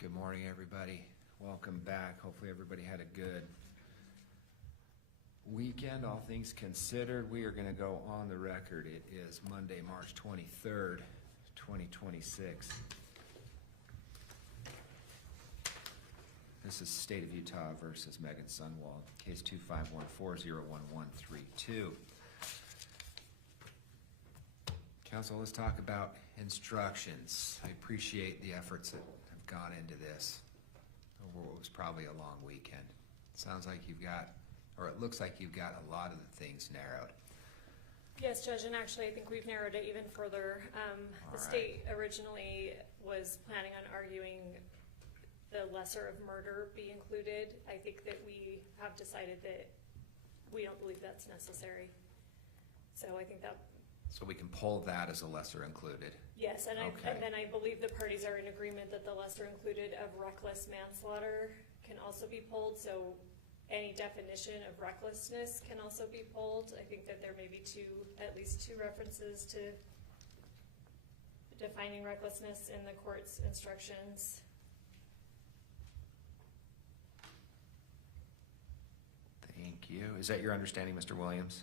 Good morning, everybody. Welcome back. Hopefully everybody had a good weekend, all things considered. We are going to go on the record. It is Monday, March 23rd, 2026. This is State of Utah versus Meggan Sundwall, case 251401132. Council, let's talk about instructions. I appreciate the efforts that have gone into this over what was probably a long weekend. Sounds like you've got, or it looks like you've got a lot of the things narrowed. Yes, Judge, and actually I think we've narrowed it even further. The state originally was planning on arguing the lesser of murder be included. I think that we have decided that we don't believe that's necessary. So I think that... So we can pull that as a lesser included. Yes, and, okay. and then I believe the parties are in agreement that the lesser included of reckless manslaughter can also be pulled. So any definition of recklessness can also be pulled. I think that there may be at least two references to defining recklessness in the court's instructions. Thank you. Is that your understanding, Mr. Williams?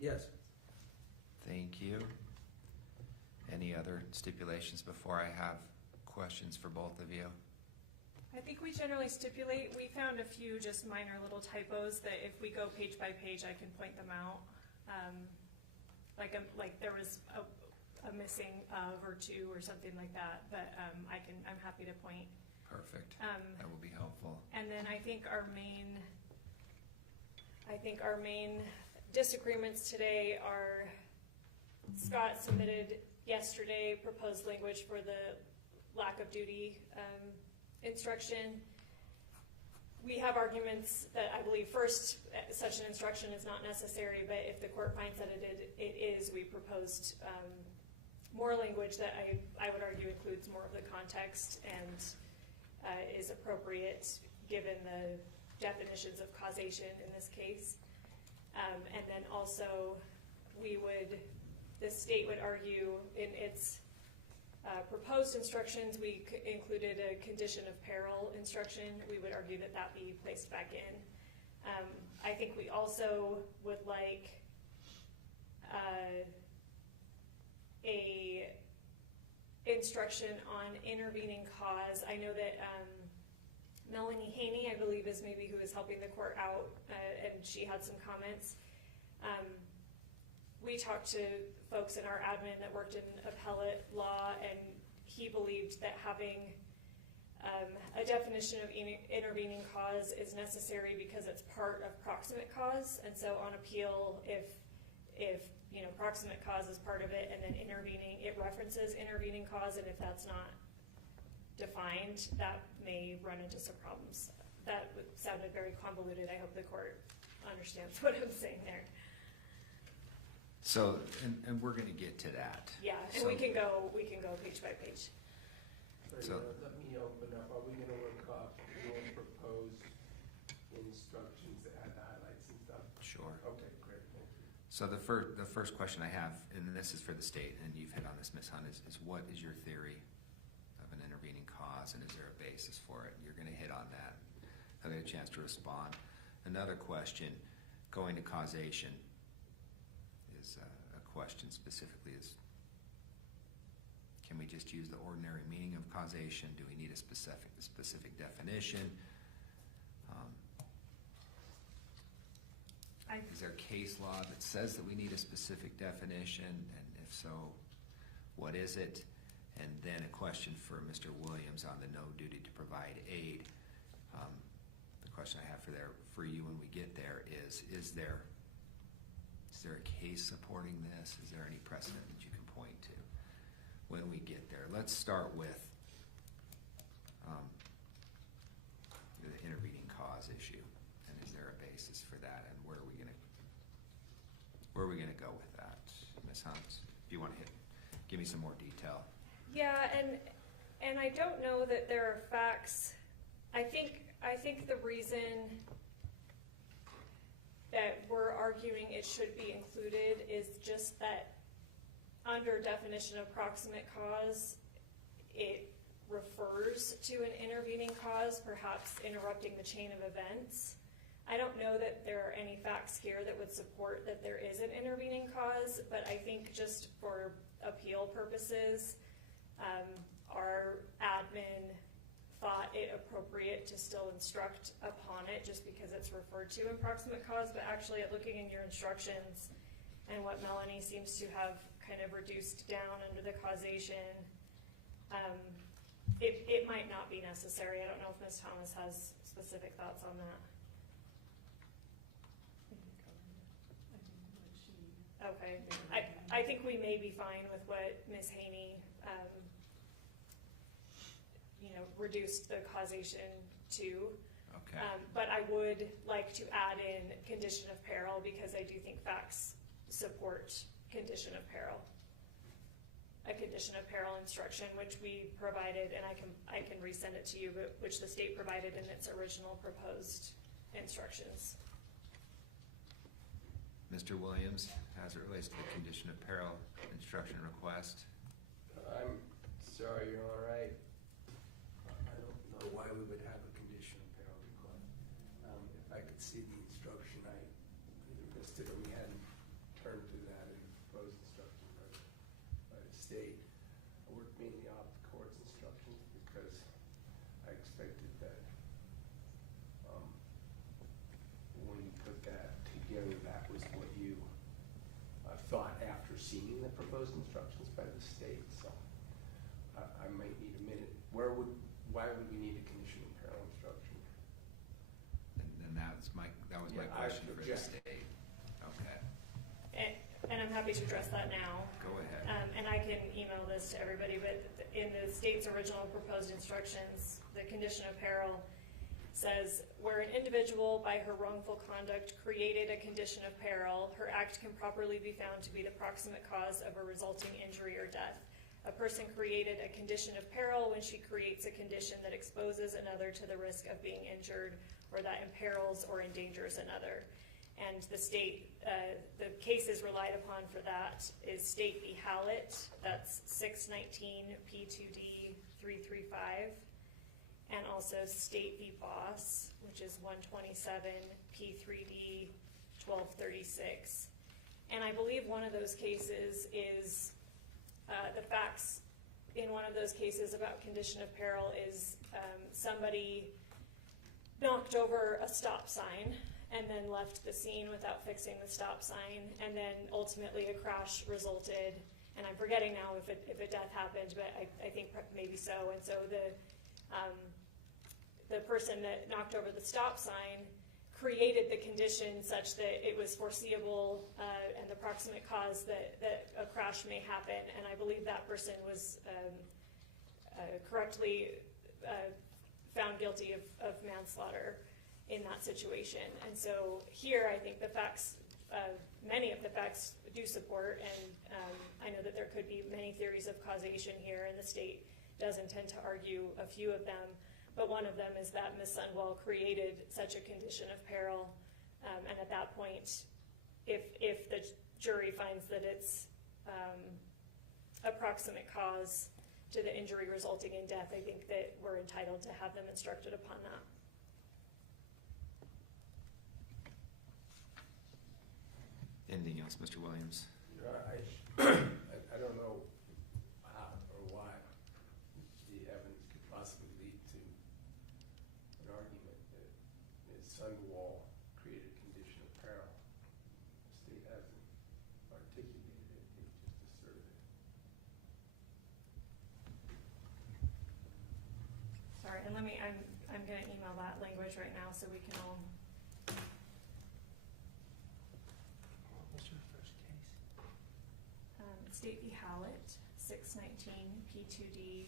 Yes. Thank you. Any other stipulations before I have questions for both of you? I think we generally stipulate, we found a few just minor little typos that if we go page by page, I can point them out. Like there was a missing of or two or something like that, but I'm happy to point. Perfect. That will be helpful. And then I think our main disagreements today are Scott submitted yesterday proposed language for the lack of duty instruction. We have arguments that I believe first such an instruction is not necessary, but if the court finds that it is, we proposed more language that I would argue includes more of the context and is appropriate given the definitions of causation in this case. And then also the state would argue in its proposed instructions, we included a condition of peril instruction. We would argue that that be placed back in. I think we also would like a instruction on intervening cause. I know that Melanie Haney, I believe, is maybe who is helping the court out, and she had some comments. We talked to folks in our admin that worked in appellate law, and he believed that having a definition of intervening cause is necessary because it's part of proximate cause. And so on appeal, if proximate cause is part of it and then intervening, it references intervening cause, and if that's not defined, that may run into some problems. That sounded very convoluted. I hope the court understands what I'm saying there. So, and we're going to get to that. Yeah, and we can go page by page. So let me open up. Are we going to work off your proposed instructions that had the highlights and stuff? Sure. Okay, great. Thank you. So the first question I have, and this is for the state, and you've hit on this, Ms. Hunt, is what is your theory of an intervening cause, and is there a basis for it? You're going to hit on that. I'll get a chance to respond. Another question, going to causation, is a question specifically is, can we just use the ordinary meaning of causation? Do we need a specific definition? Is there case law that says that we need a specific definition? And if so, what is it? And then a question for Mr. Williams on the no duty to provide aid. The question I have for you when we get there is there a case supporting this? Is there any precedent that you can point to when we get there? Let's start with the intervening cause issue, and is there a basis for that, and where are we gonna go with that? Ms. Hunt, do you want to give me some more detail? Yeah, and I don't know that there are facts. I think the reason that we're arguing it should be included is just that under definition of proximate cause, it refers to an intervening cause, perhaps interrupting the chain of events. I don't know that there are any facts here that would support that there is an intervening cause, but I think just for appeal purposes, our admin thought it appropriate to still instruct upon it just because it's referred to in proximate cause, but actually at looking in your instructions and what Melanie seems to have kind of reduced down under the causation, it might not be necessary. I don't know if Ms. Thomas has specific thoughts on that. Okay, I think we may be fine with what Ms. Haney, reduced the causation to. Okay. But I would like to add in condition of peril because I do think facts support condition of peril. A condition of peril instruction, which we provided, and I can resend it to you, but which the state provided in its original proposed instructions. Mr. Williams, as it relates to the condition of peril instruction request. I'm sorry, you're all right. I don't know why we would have a condition of peril request. If I could see the instruction, I either missed it or we hadn't turned to that in the proposed instruction by the state. I worked mainly off the court's instructions because I expected that when you put that together, that was what you thought after seeing the proposed instructions by the state. So I might need a minute. Why would we need a condition of peril instruction? And that was my question for the state. Okay. And I'm happy to address that now. Go ahead. And I can email this to everybody, but in the state's original proposed instructions, the condition of peril says, where an individual by her wrongful conduct created a condition of peril, her act can properly be found to be the proximate cause of a resulting injury or death. A person created a condition of peril when she creates a condition that exposes another to the risk of being injured or that imperils or endangers another. And the state, the cases relied upon for that is State v. Hallett, that's 619 P2D 335, and also State v. Boss, which is 127 P3D 1236. And I believe one of those cases is the facts in one of those cases about condition of peril is somebody knocked over a stop sign and then left the scene without fixing the stop sign, and then ultimately a crash resulted. And I'm forgetting now if a death happened, but I think maybe so. And so the person that knocked over the stop sign created the condition such that it was foreseeable and the proximate cause that a crash may happen. And I believe that person was correctly found guilty of manslaughter in that situation. And so here I think the facts, many of the facts do support, and I know that there could be many theories of causation here, and the state does intend to argue a few of them. But one of them is that Ms. Sundwall created such a condition of peril, and at that point, if the jury finds that it's a proximate cause to the injury resulting in death, I think that we're entitled to have them instructed upon that. Anything else, Mr. Williams? I don't know how or why the evidence could possibly lead to an argument that Ms. Sundwall created a condition of peril. The state hasn't articulated it, it just asserted it. Sorry, and I'm gonna email that language right now so we can all. What's your first case? State v. Hallett, 619 P2D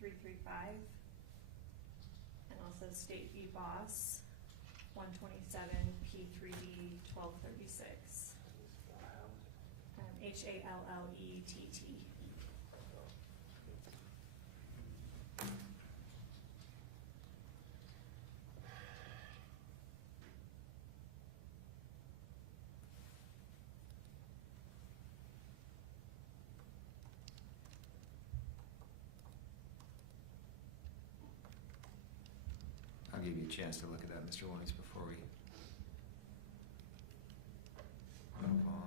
335, and also State v. Boss, 127 P3D 1236. Hallett. chance to look at that, Mr. Williams, before we move on.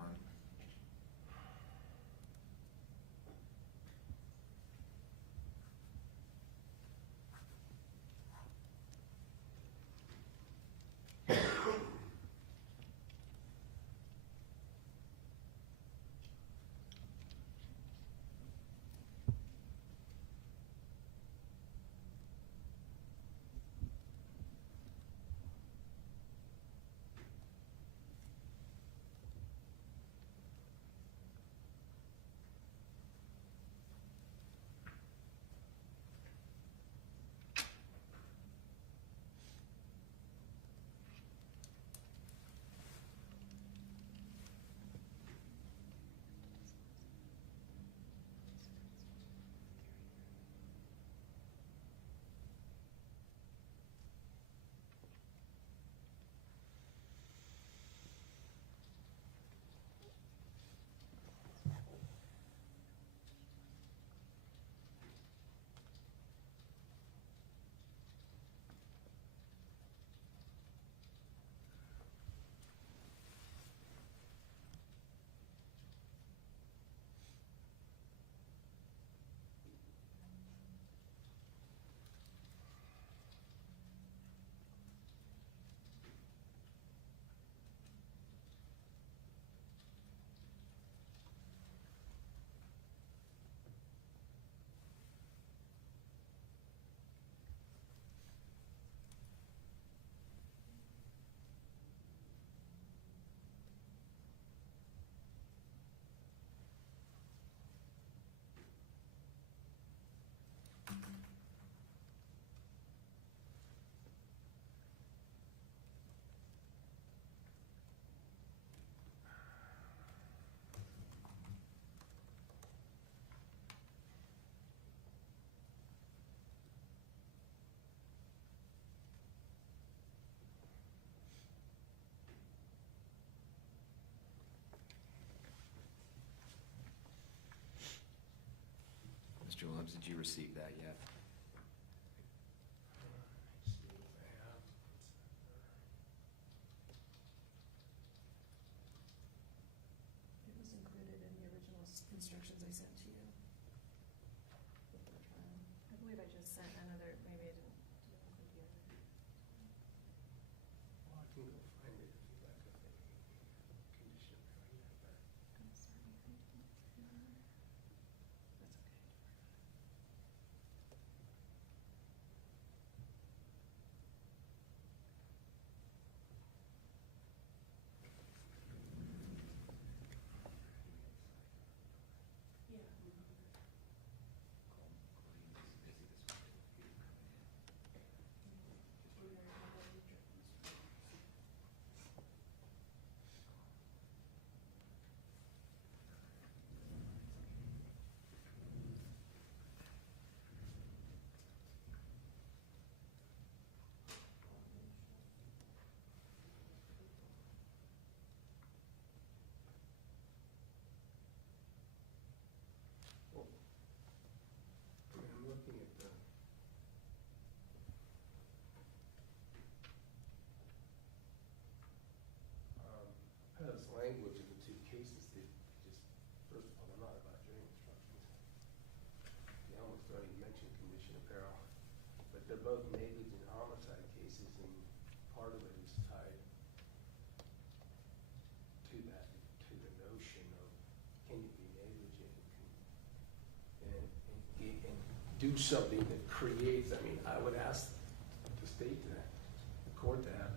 Mr. Williams, did you receive that yet? It was included in the original instructions I sent to you before trial. I believe I just sent another, maybe I didn't include the other. Well, I can go find it if you like, if they condition of failure, but I'm sorry, I didn't. That's okay. I'm looking at the proposed language of the two cases. They just, first of all, they're not about jury instructions. They almost don't even mention condition of peril, but they're both negligent homicide cases, and part of it is tied to that, to the notion of can you be negligent and do something that creates, I mean, I would ask the state to, the court to have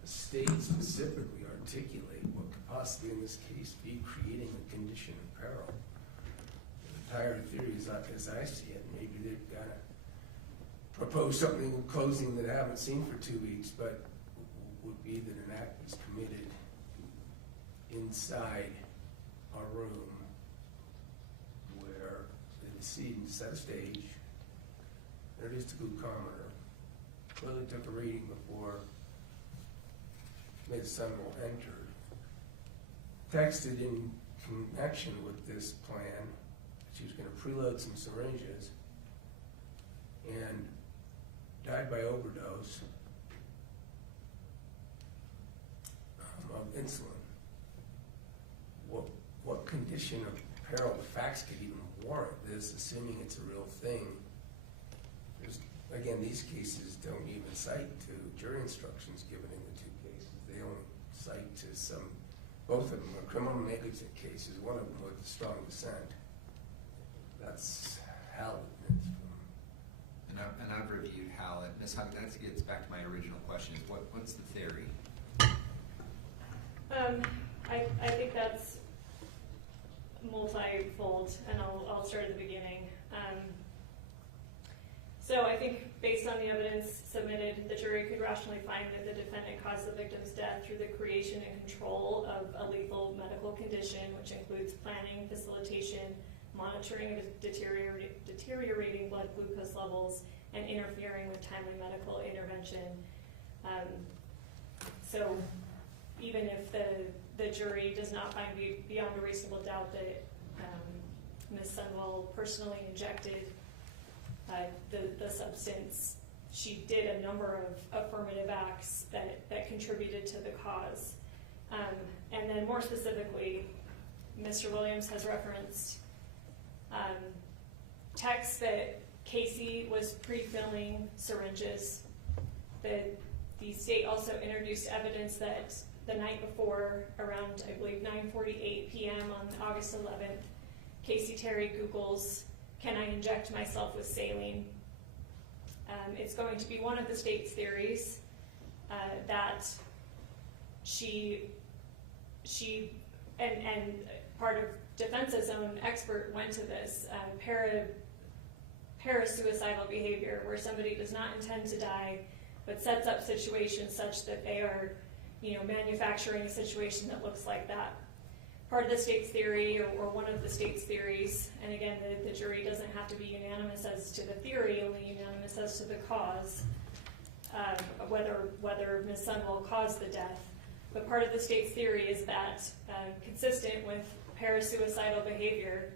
the state specifically articulate what could possibly in this case be creating a condition of peril. The entire theory is, as I see it, maybe they've got to propose something in closing that I haven't seen for 2 weeks, but would be that an act was committed inside a room where the decedent set a stage, introduced a glucometer, clearly took a reading before Ms. Sundwall entered, texted in connection with this plan that she was going to preload some syringes, and died by overdose of insulin. What condition of peril the facts could even warrant this, assuming it's a real thing? Again, these cases don't even cite to jury instructions given in the two cases. They only cite to both of them are criminal negligence cases, one of them with a strong dissent. That's Hallett. And I've reviewed Hallett. Ms. Hunt, that gets back to my original question, is what's the theory? I think that's multifold, and I'll start at the beginning. So I think based on the evidence submitted, the jury could rationally find that the defendant caused the victim's death through the creation and control of a lethal medical condition, which includes planning, facilitation, monitoring of deteriorating blood glucose levels, and interfering with timely medical intervention. So even if the jury does not find beyond a reasonable doubt that Ms. Sundwall personally injected the substance, she did a number of affirmative acts that contributed to the cause. And then more specifically, Mr. Williams has referenced texts that Kacee was pre-filling syringes. The state also introduced evidence that the night before, around I believe 9:48 p.m. on August 11th, Kacee Terry Googles, "Can I inject myself with saline?" It's going to be one of the state's theories that she and part of defense's own expert went to this parasuicidal behavior, where somebody does not intend to die but sets up situations such that they are, manufacturing a situation that looks like that. Part of the state's theory, or one of the state's theories, and again, the jury doesn't have to be unanimous as to the theory, only unanimous as to the cause, whether Ms. Sundwall caused the death. But part of the state's theory is that, consistent with parasuicidal behavior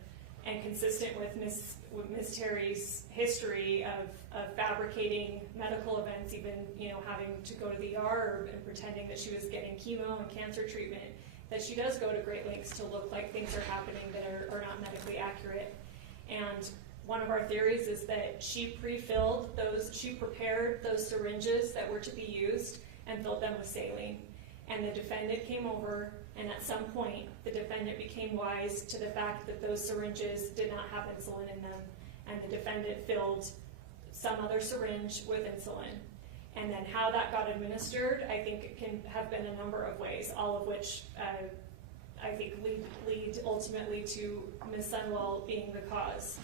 and consistent with Ms. Terry's history of fabricating medical events, even having to go to the ER and pretending that she was getting chemo and cancer treatment, that she does go to great lengths to look like things are happening that are not medically accurate. And one of our theories is that she prepared those syringes that were to be used and filled them with saline. And the defendant came over, and at some point, the defendant became wise to the fact that those syringes did not have insulin in them, and the defendant filled some other syringe with insulin. And then how that got administered, I think it can have been a number of ways, all of which I think lead ultimately to Ms. Sundwall being the cause.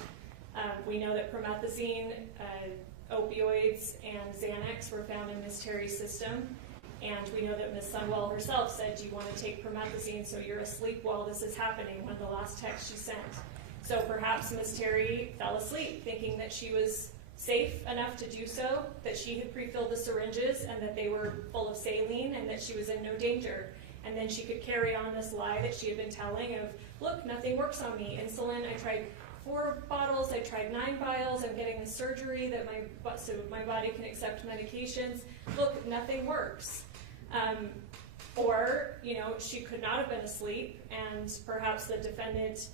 We know that promethazine, opioids, and Xanax were found in Ms. Terry's system. And we know that Ms. Sundwall herself said, "Do you want to take promethazine so you're asleep while this is happening?" one of the last texts she sent. So perhaps Ms. Terry fell asleep thinking that she was safe enough to do so, that she had pre-filled the syringes and that they were full of saline and that she was in no danger. And then she could carry on this lie that she had been telling of, "Look, nothing works on me. Insulin, I tried 4 bottles, I tried 9 vials, I'm getting the surgery so my body can accept medications. Look, nothing works." Or, she could not have been asleep, and perhaps the defendant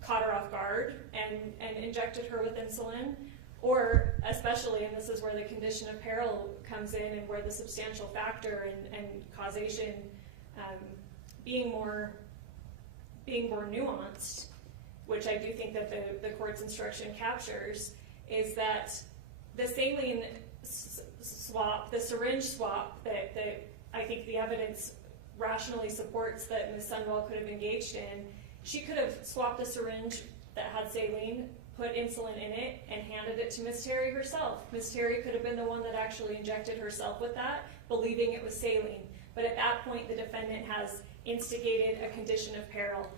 caught her off guard and injected her with insulin. Or, especially, and this is where the condition of peril comes in and where the substantial factor and causation being more nuanced, which I do think that the court's instruction captures, is that the saline swap, the syringe swap that I think the evidence rationally supports that Ms. Sundwall could have engaged in, she could have swapped a syringe that had saline, put insulin in it, and handed it to Ms. Terry herself. Ms. Terry could have been the one that actually injected herself with that, believing it was saline. But at that point, the defendant has instigated a condition of peril,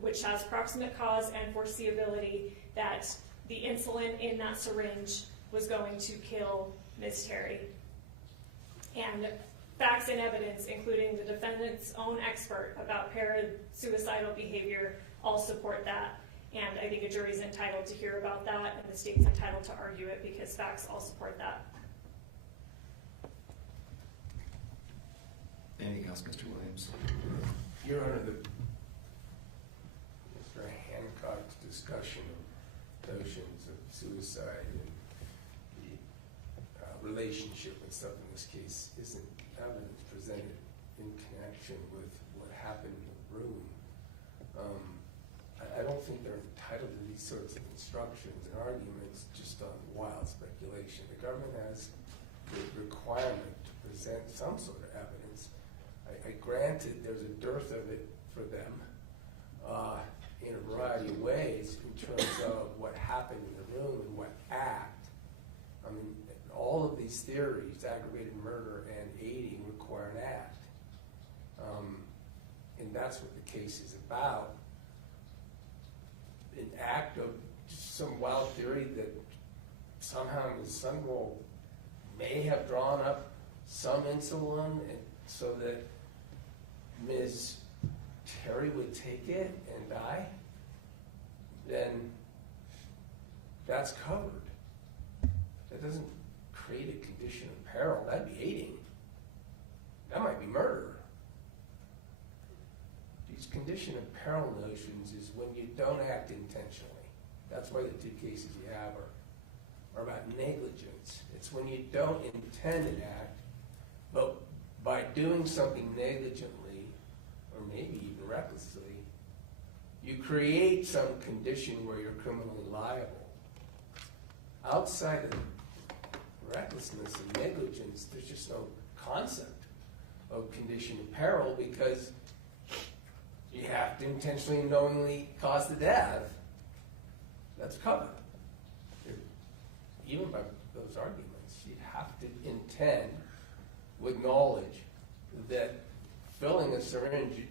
which has proximate cause and foreseeability that the insulin in that syringe was going to kill Ms. Terry. And facts and evidence, including the defendant's own expert about parasuicidal behavior, all support that. And I think a jury's entitled to hear about that, and the state's entitled to argue it because facts all support that. Anything else, Mr. Williams? Your Honor, Mr. Hancock's discussion of notions of suicide and the relationship and stuff in this case isn't evidence presented in connection with what happened in the room. I don't think they're entitled to these sorts of instructions and arguments just on wild speculation. The government has the requirement to present some sort of evidence. I granted there's a dearth of it for them in a variety of ways in terms of what happened in the room and what act. I mean, all of these theories, aggravated murder and aiding, require an act. And that's what the case is about. An act of just some wild theory that somehow Ms. Sundwall may have drawn up some insulin and so that Ms. Terry would take it and die, then that's covered. That doesn't create a condition of peril. That'd be aiding. That might be murder. These condition of peril notions is when you don't act intentionally. That's why the two cases you have are about negligence. It's when you don't intend an act, but by doing something negligently, or maybe even recklessly, you create some condition where you're criminally liable. Outside of recklessness and negligence, there's just no concept of condition of peril because you have to intentionally and knowingly cause the death. That's covered. Even by those arguments, you have to intend with knowledge that filling a syringe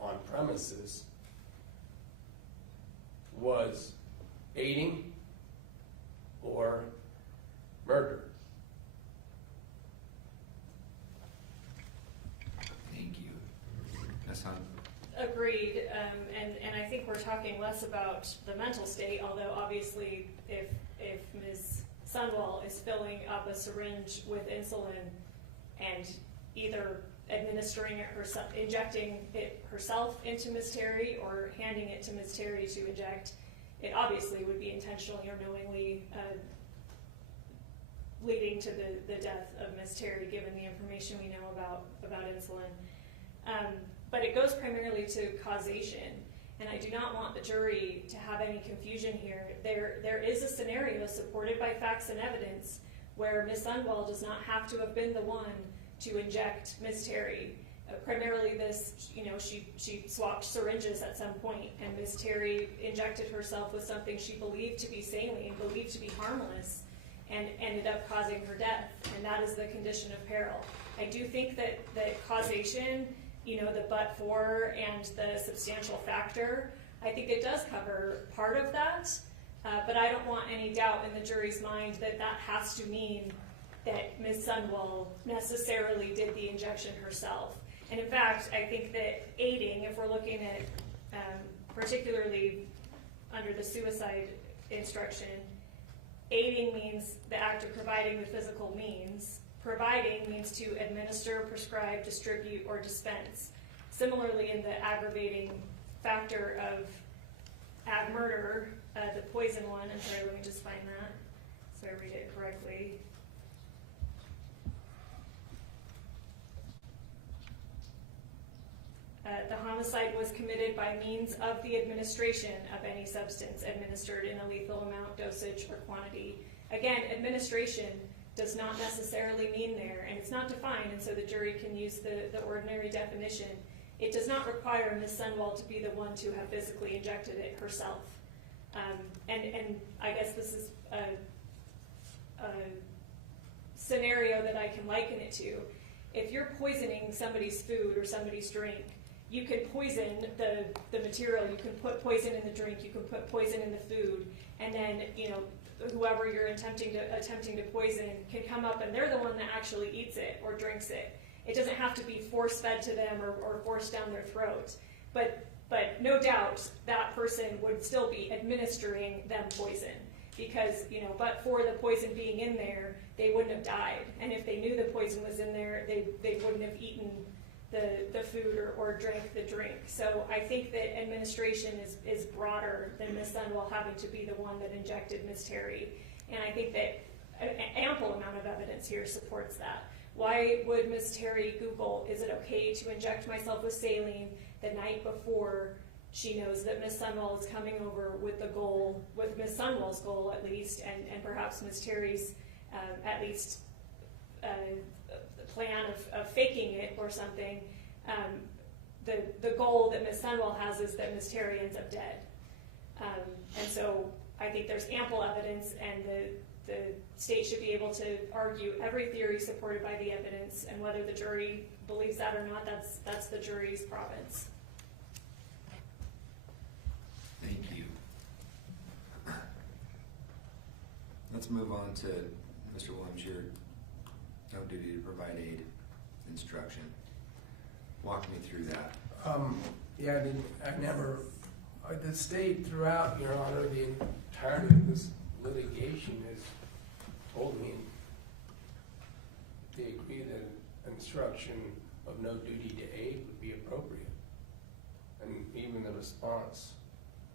on premises was aiding or murder. Thank you. Ms. Hunt? Agreed, and I think we're talking less about the mental state, although obviously if Ms. Sundwall is filling up a syringe with insulin and either administering it herself, injecting it herself into Ms. Terry or handing it to Ms. Terry to inject, it obviously would be intentionally or knowingly leading to the death of Ms. Terry, given the information we know about insulin. But it goes primarily to causation, and I do not want the jury to have any confusion here. There is a scenario supported by facts and evidence where Ms. Sundwall does not have to have been the one to inject Ms. Terry. Primarily this, she swapped syringes at some point, and Ms. Terry injected herself with something she believed to be saline, believed to be harmless, and ended up causing her death, and that is the condition of peril. I do think that causation, the but-for and the substantial factor, I think it does cover part of that, but I don't want any doubt in the jury's mind that that has to mean that Ms. Sundwall necessarily did the injection herself. And in fact, I think that aiding, if we're looking at particularly under the suicide instruction, aiding means the act of providing the physical means. Providing means to administer, prescribe, distribute, or dispense. Similarly, in the aggravating factor of ag murder, the poison one, I'm sorry, let me just find that so I read it correctly. The homicide was committed by means of the administration of any substance administered in a lethal amount, dosage, or quantity. Again, administration does not necessarily mean there, and it's not defined, and so the jury can use the ordinary definition. It does not require Ms. Sundwall to be the one to have physically injected it herself. And I guess this is a scenario that I can liken it to. If you're poisoning somebody's food or somebody's drink, you can poison the material, you can put poison in the drink, you can put poison in the food, and then, whoever you're attempting to poison can come up and they're the one that actually eats it or drinks it. It doesn't have to be force-fed to them or forced down their throat. But no doubt that person would still be administering them poison because, but for the poison being in there, they wouldn't have died. And if they knew the poison was in there, they wouldn't have eaten the food or drank the drink. So I think that administration is broader than Ms. Sundwall having to be the one that injected Ms. Terry. And I think that an ample amount of evidence here supports that. Why would Ms. Terry Google, is it okay to inject myself with saline the night before she knows that Ms. Sundwall is coming over with the goal, with Ms. Sundwall's goal at least, and perhaps Ms. Terry's at least plan of faking it or something. The goal that Ms. Sundwall has is that Ms. Terry ends up dead. And so I think there's ample evidence, and the state should be able to argue every theory supported by the evidence, and whether the jury believes that or not, that's the jury's province. Thank you. Let's move on to Mr. Williams, your no duty to provide aid instruction. Walk me through that. Yeah, the state throughout, Your Honor, the entirety of this litigation has told me they agree that instruction of no duty to aid would be appropriate. And even the response,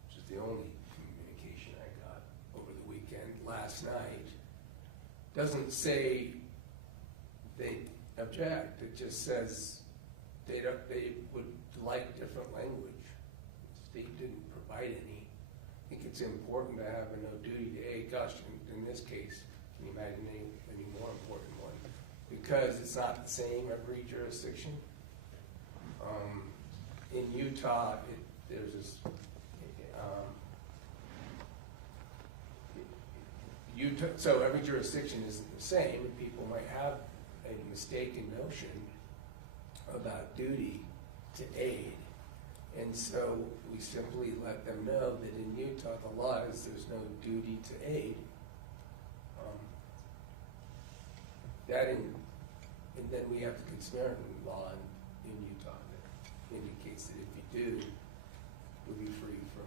which is the only communication I got over the weekend, last night, doesn't say they object. It just says they would like different language. The state didn't provide any. I think it's important to have a no duty to aid. Gosh, in this case, can you imagine any more important one? Because it's not the same every jurisdiction. In Utah, there's this Utah. So every jurisdiction isn't the same. People might have a mistaken notion about duty to aid. And so we simply let them know that in Utah, the law is there's no duty to aid. And then we have the conspiracy law in Utah that indicates that if you do, you'll be free from,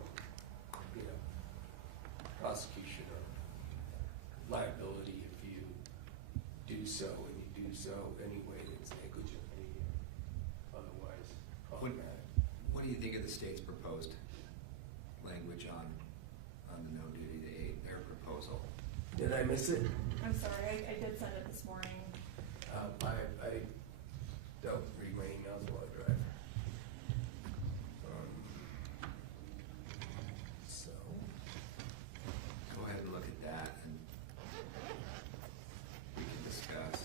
prosecution or liability if you do so, and you do so anyway that's negligently or otherwise problematic. What do you think of the state's proposed language on the no duty to aid, their proposal? Did I miss it? I'm sorry, I did send it this morning. I don't read my emails while I drive. So Go ahead and look at that, and we can discuss.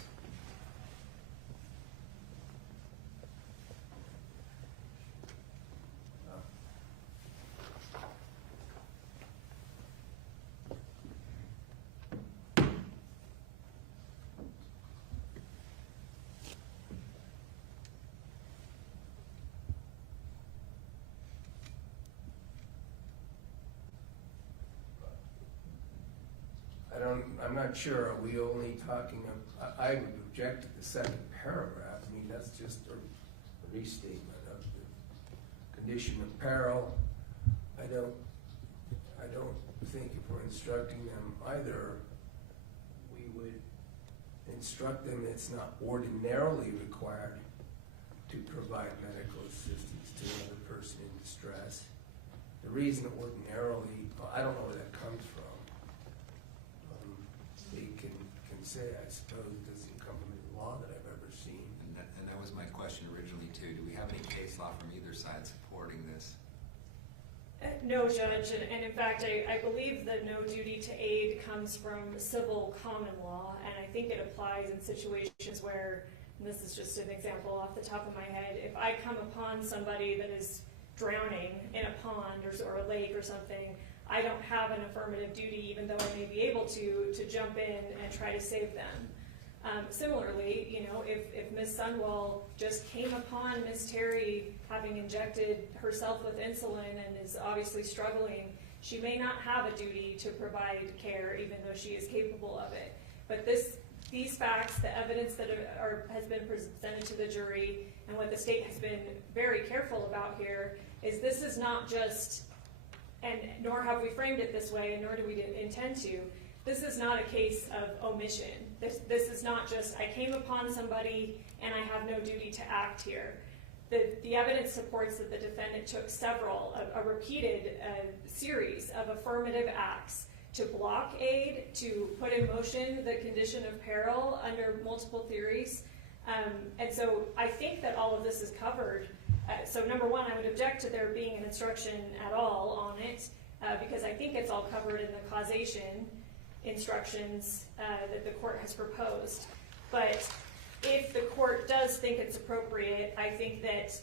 I'm not sure, are we only talking of, I would object to the second paragraph. I mean, that's just a restatement of the condition of peril. I don't think if we're instructing them either, we would instruct them it's not ordinarily required to provide medical assistance to another person in distress. The reason ordinarily, I don't know where that comes from. They can say, I suppose, it doesn't come from any law that I've ever seen. And that was my question originally too. Do we have any case law from either side supporting this? No, Judge, and in fact, I believe the no duty to aid comes from civil common law, and I think it applies in situations where, and this is just an example off the top of my head, if I come upon somebody that is drowning in a pond or a lake or something, I don't have an affirmative duty, even though I may be able to jump in and try to save them. Similarly, if Ms. Sundwall just came upon Ms. Terry having injected herself with insulin and is obviously struggling, she may not have a duty to provide care, even though she is capable of it. But these facts, the evidence that has been presented to the jury, and what the state has been very careful about here, is this is not just, and nor have we framed it this way, and nor do we intend to, this is not a case of omission. This is not just, I came upon somebody and I have no duty to act here. the evidence supports that the defendant took a repeated series of affirmative acts to block aid, to put in motion the condition of peril under multiple theories. And so I think that all of this is covered. So number one, I would object to there being an instruction at all on it, because I think it's all covered in the causation instructions that the court has proposed. But if the court does think it's appropriate, I think that,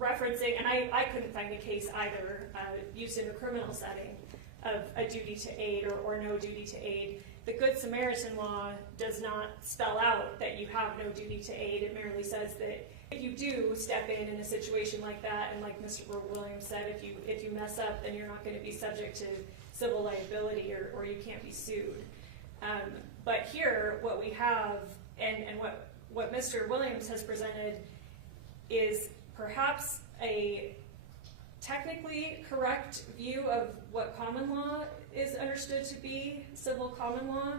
referencing, and I couldn't find a case either used in a criminal setting of a duty to aid or no duty to aid. The Good Samaritan law does not spell out that you have no duty to aid. It merely says that if you do step in a situation like that, and like Mr. Williams said, if you mess up, then you're not going to be subject to civil liability or you can't be sued. But here, what we have, and what Mr. Williams has presented is perhaps a technically correct view of what common law is understood to be, civil common law,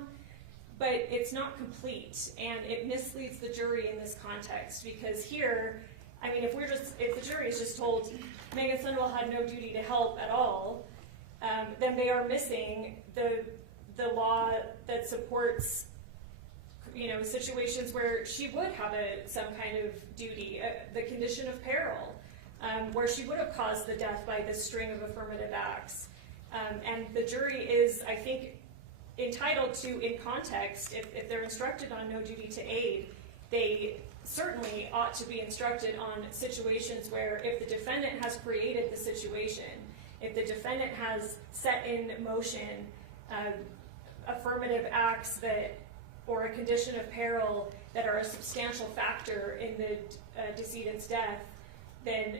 but it's not complete, and it misleads the jury in this context, because here, I mean, if the jury is just told Meggan Sundwall had no duty to help at all, then they are missing the law that supports, situations where she would have some kind of duty, the condition of peril, where she would have caused the death by this string of affirmative acts. And the jury is, I think, entitled to, in context, if they're instructed on no duty to aid, they certainly ought to be instructed on situations where if the defendant has created the situation, if the defendant has set in motion affirmative acts or a condition of peril that are a substantial factor in the decedent's death, then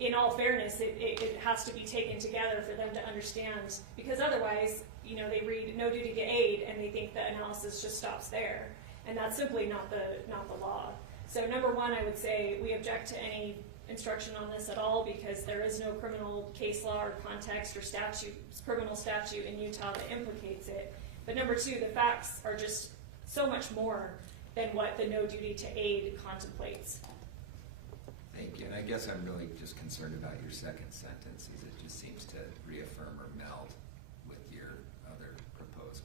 in all fairness, it has to be taken together for them to understand, because otherwise, they read no duty to aid and they think the analysis just stops there, and that's simply not the law. So number one, I would say we object to any instruction on this at all, because there is no criminal case law or context or criminal statute in Utah that implicates it. But number two, the facts are just so much more than what the no duty to aid contemplates. Thank you. And I guess I'm really just concerned about your second sentence, is it just seems to reaffirm or meld with your other proposed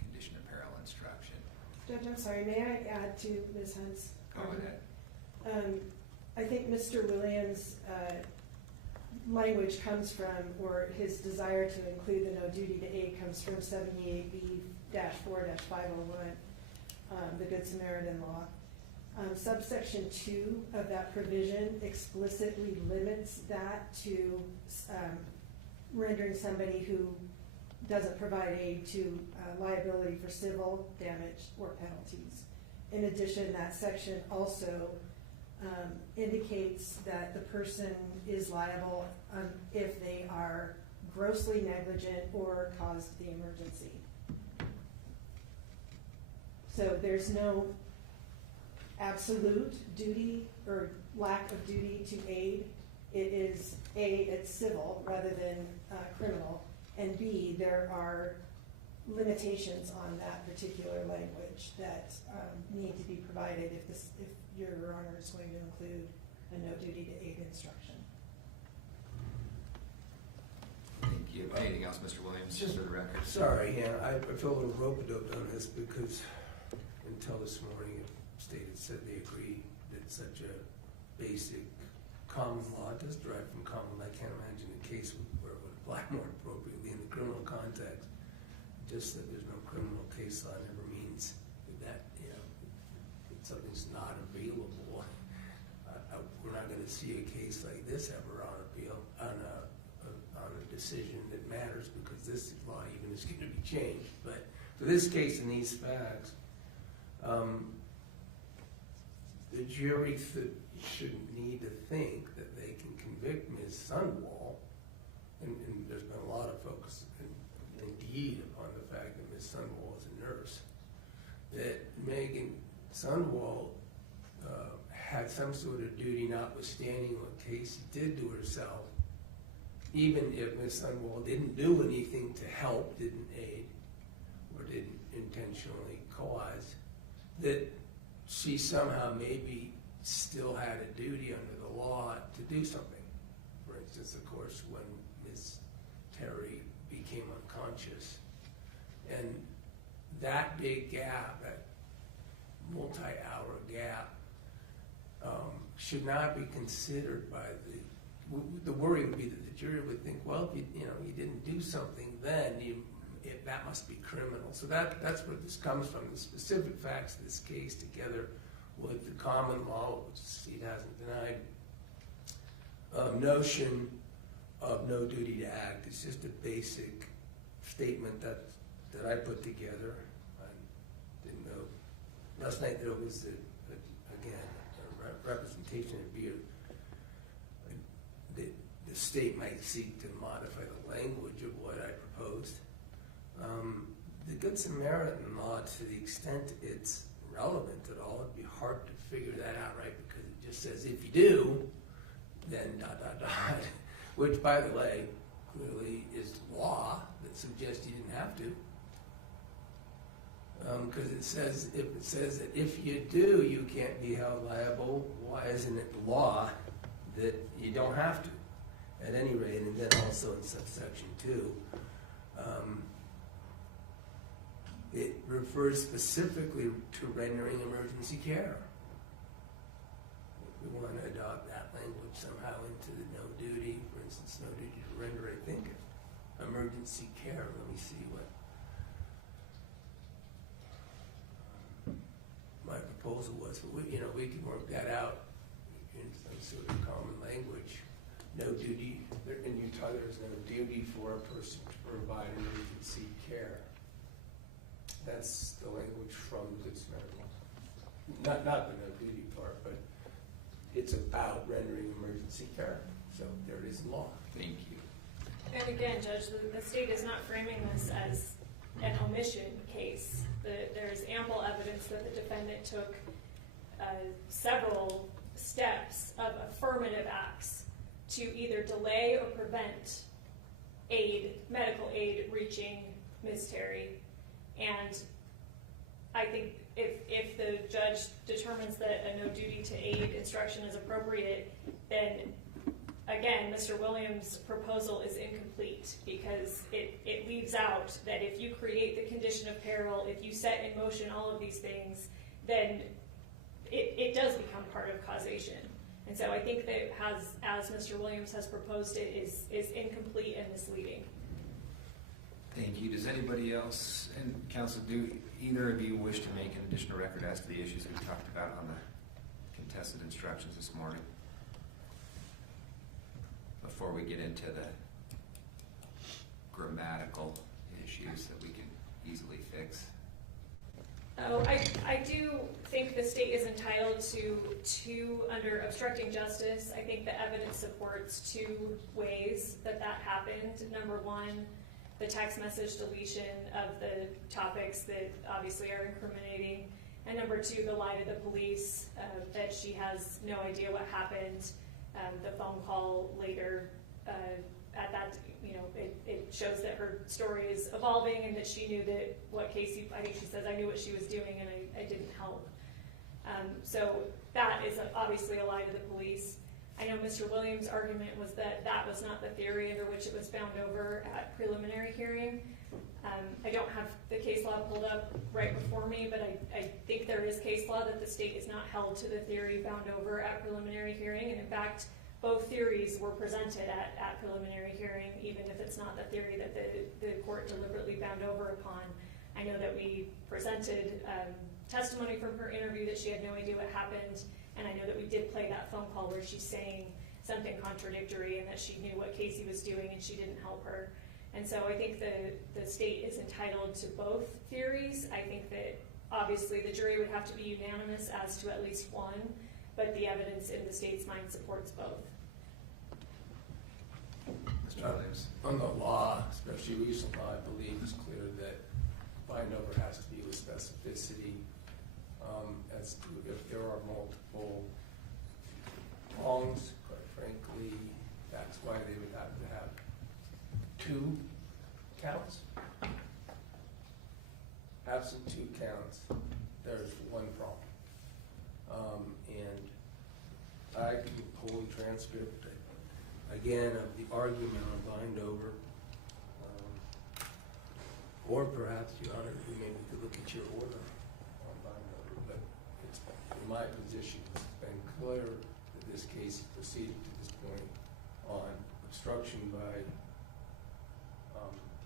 condition of peril instruction. Judge, I'm sorry, may I add to Ms. Hunt's Go argument? I think Mr. Williams' language comes from, or his desire to include the no duty to aid comes from 78B-4-501, the Good Samaritan law. Subsection 2 of that provision explicitly limits that to rendering somebody who doesn't provide aid to liability for civil damage or penalties. In addition, that section also indicates that the person is liable if they are grossly negligent or caused the emergency. So there's no absolute duty or lack of duty to aid. It is A, it's civil rather than criminal, and B, there are limitations on that particular language that need to be provided if your Honor is going to include a no duty to aid instruction. Thank you. Anything else, Mr. Williams, just for the record? Sorry, yeah, I feel a little rope-a-dope on this because until this morning, the state had said they agree that such a basic common law does derive from common law. I can't imagine a case where it would apply more appropriately in the criminal context. Just that there's no criminal case law never means that, that something's not available. We're not going to see a case like this ever on appeal, on a decision that matters, because this law even is going to be changed. But for this case and these facts, the jury shouldn't need to think that they can convict Ms. Sundwall, and there's been a lot of focus indeed upon the fact that Ms. Sundwall is a nurse, that Meggan Sundwall had some sort of duty notwithstanding what Kacee did to herself, even if Ms. Sundwall didn't do anything to help, didn't aid, or didn't intentionally cause, that she somehow maybe still had a duty under the law to do something. For instance, of course, when Ms. Terry became unconscious, and that big gap, that multi-hour gap, should not be considered by the worry would be that the jury would think, well, if you didn't do something then, that must be criminal. So that's where this comes from, the specific facts of this case together with the common law, which the state hasn't denied, notion of no duty to act. It's just a basic statement that I put together. I didn't know last night that it was, again, a representation of beer. The state might seek to modify the language of what I proposed. The Good Samaritan law, to the extent it's relevant at all, it'd be hard to figure that out, right? Because it just says if you do, then ... Which, by the way, clearly is law that suggests you didn't have to. Because it says that if you do, you can't be held liable. Why isn't it law that you don't have to? At any rate, and then also in subsection 2, it refers specifically to rendering emergency care. If we want to adopt that language somehow into the no duty, for instance, no duty to render, I think, emergency care. Let me see what my proposal was, but we can work that out in some sort of common language. No duty, in Utah there is no duty for a person to provide emergency care. That's the language from the Good Samaritan. Not the no duty part, but it's about rendering emergency care. So there it is in law. Thank you. And again, Judge, the state is not framing this as an omission case. There's ample evidence that the defendant took several steps of affirmative acts to either delay or prevent medical aid reaching Ms. Terry. And I think if the judge determines that a no duty to aid instruction is appropriate, then again, Mr. Williams' proposal is incomplete because it leaves out that if you create the condition of peril, if you set in motion all of these things, then it does become part of causation. And so I think that as Mr. Williams has proposed it, is incomplete and misleading. Thank you. Does anybody else, and counsel, do either of you wish to make an additional record as to the issues we talked about on the contested instructions this morning? Before we get into the grammatical issues that we can easily fix. Oh, I do think the state is entitled to under obstructing justice. I think the evidence supports 2 ways that happened. Number 1, the text message deletion of the topics that obviously are incriminating. And number 2, the lie to the police, that she has no idea what happened. The phone call later, at that, it shows that her story is evolving and that she knew that what Kacee, I think she says, I knew what she was doing and I didn't help. So that is obviously a lie to the police. I know Mr. Williams' argument was that was not the theory under which it was found over at preliminary hearing. I don't have the case law pulled up right before me, but I think there is case law that the state is not held to the theory found over at preliminary hearing, and in fact, both theories were presented at preliminary hearing, even if it's not the theory that the court deliberately bound over upon. I know that we presented testimony from her interview that she had no idea what happened, and I know that we did play that phone call where she's saying something contradictory and that she knew what Kacee was doing and she didn't help her. And so I think the state is entitled to both theories. I think that obviously the jury would have to be unanimous as to at least one, but the evidence in the state's mind supports both. Mr. Williams? On the law, especially recent law, I believe it's clear that bind over has to be with specificity as to if there are multiple wrongs. Quite frankly, that's why they would have to have 2 counts. Absent 2 counts, there's 1 problem. And I can pull the transcript again of the argument on bind over. Or perhaps, Your Honor, we maybe could look at your order on bind over, but it's, in my position, it's been clear that this case has proceeded to this point on obstruction by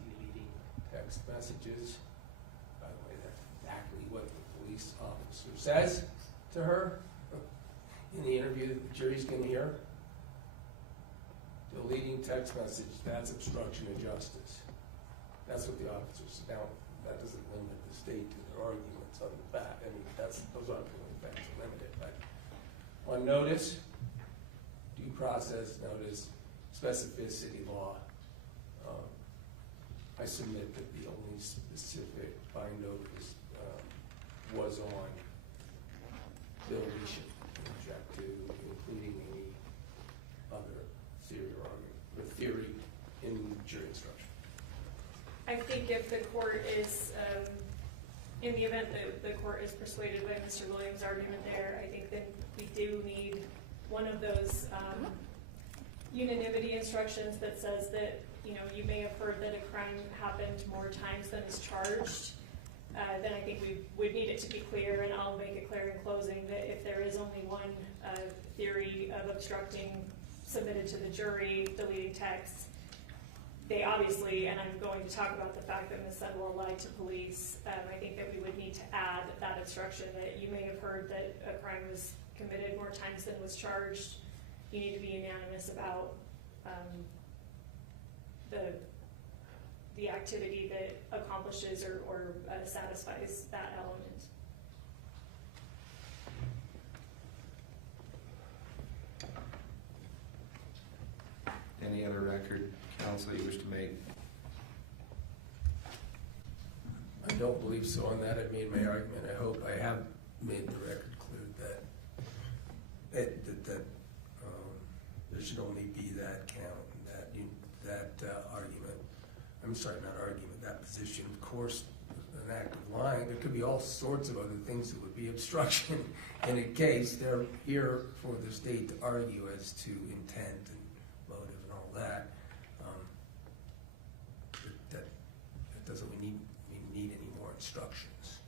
deleting text messages. By the way, that's exactly what the police officer says to her in the interview that the jury's going to hear. Deleting text message, that's obstruction of justice. That's what the officers, now, that doesn't limit the state to their arguments on the back. I mean, those aren't the only facts that limit it, but on notice, due process notice, specificity law, I submit that the only specific bind over was on deletion, object to including any other theory or argument, or theory in jury instruction. I think if the court is, in the event that the court is persuaded by Mr. Williams' argument there, I think then we do need one of those unanimity instructions that says that, you may have heard that a crime happened more times than is charged. Then I think we would need it to be clear, and I'll make it clear in closing that if there is only one theory of obstructing submitted to the jury, deleting texts, they obviously, and I'm going to talk about the fact that Ms. Sundwall lied to police, I think that we would need to add that instruction that you may have heard that a crime was committed more times than was charged. You need to be unanimous about the activity that accomplishes or satisfies that element. Any other record, counsel, you wish to make? I don't believe so on that. I made my argument. I hope I have made the record clear that there should only be that count, that argument. I'm sorry, not argument, that position. Of course, an act of lying, there could be all sorts of other things that would be obstruction. In a case, they're here for the state to argue as to intent and motive and all that. That doesn't mean we need any more instructions.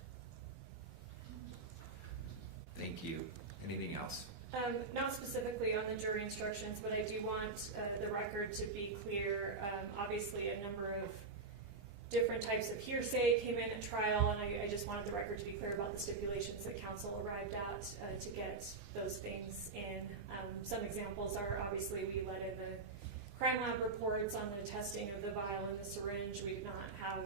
Thank you. Anything else? Not specifically on the jury instructions, but I do want the record to be clear. Obviously, a number of different types of hearsay came in at trial, and I just wanted the record to be clear about the stipulations that counsel arrived at to get those things in. Some examples are, obviously, we let in the crime lab reports on the testing of the vial and the syringe. We did not have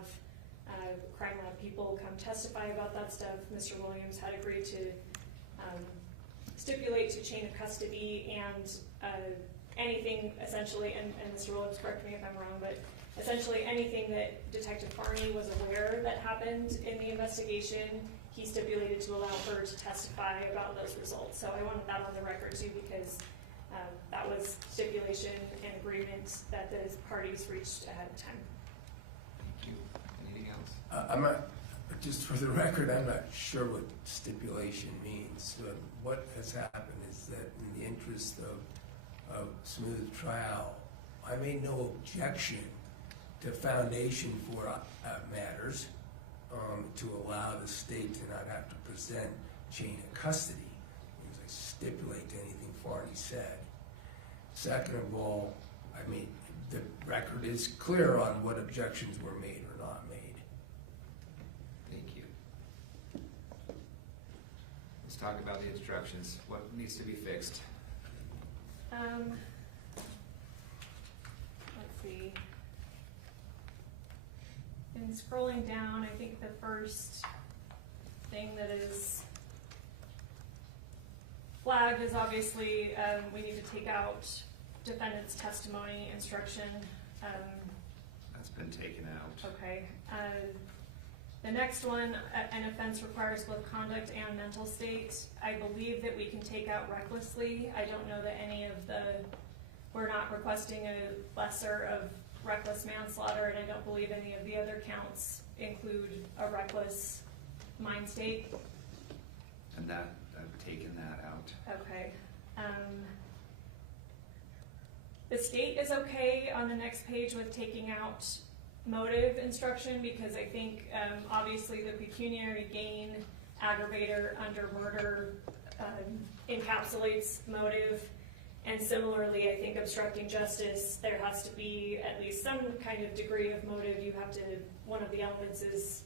crime lab people come testify about that stuff. Mr. Williams had agreed to stipulate to chain of custody and anything essentially, and Mr. Williams, correct me if I'm wrong, but essentially anything that Detective Farney was aware that happened in the investigation, he stipulated to allow her to testify about those results. So I wanted that on the record too, because that was stipulation and agreement that the parties reached ahead of time. Thank you. Anything else? I'm not, just for the record, I'm not sure what stipulation means. What has happened is that in the interest of smooth trial, I made no objection to foundation for matters to allow the state to not have to present chain of custody, because I stipulate to anything Farney said. Second of all, I mean, the record is clear on what objections were made or not made. Thank you. Let's talk about the instructions. What needs to be fixed? Let's see. In scrolling down, I think the first thing that is flagged is obviously we need to take out defendant's testimony instruction. That's been taken out. Okay. The next one, an offense requires both conduct and mental state. I believe that we can take out recklessly. I don't know that any of we're not requesting a lesser of reckless manslaughter, and I don't believe any of the other counts include a reckless mind state. And I've taken that out. Okay. The state is okay on the next page with taking out motive instruction, because I think, obviously the pecuniary gain aggravator under murder, encapsulates motive. And similarly, I think obstructing justice, there has to be at least some kind of degree of motive. You have to, one of the elements is,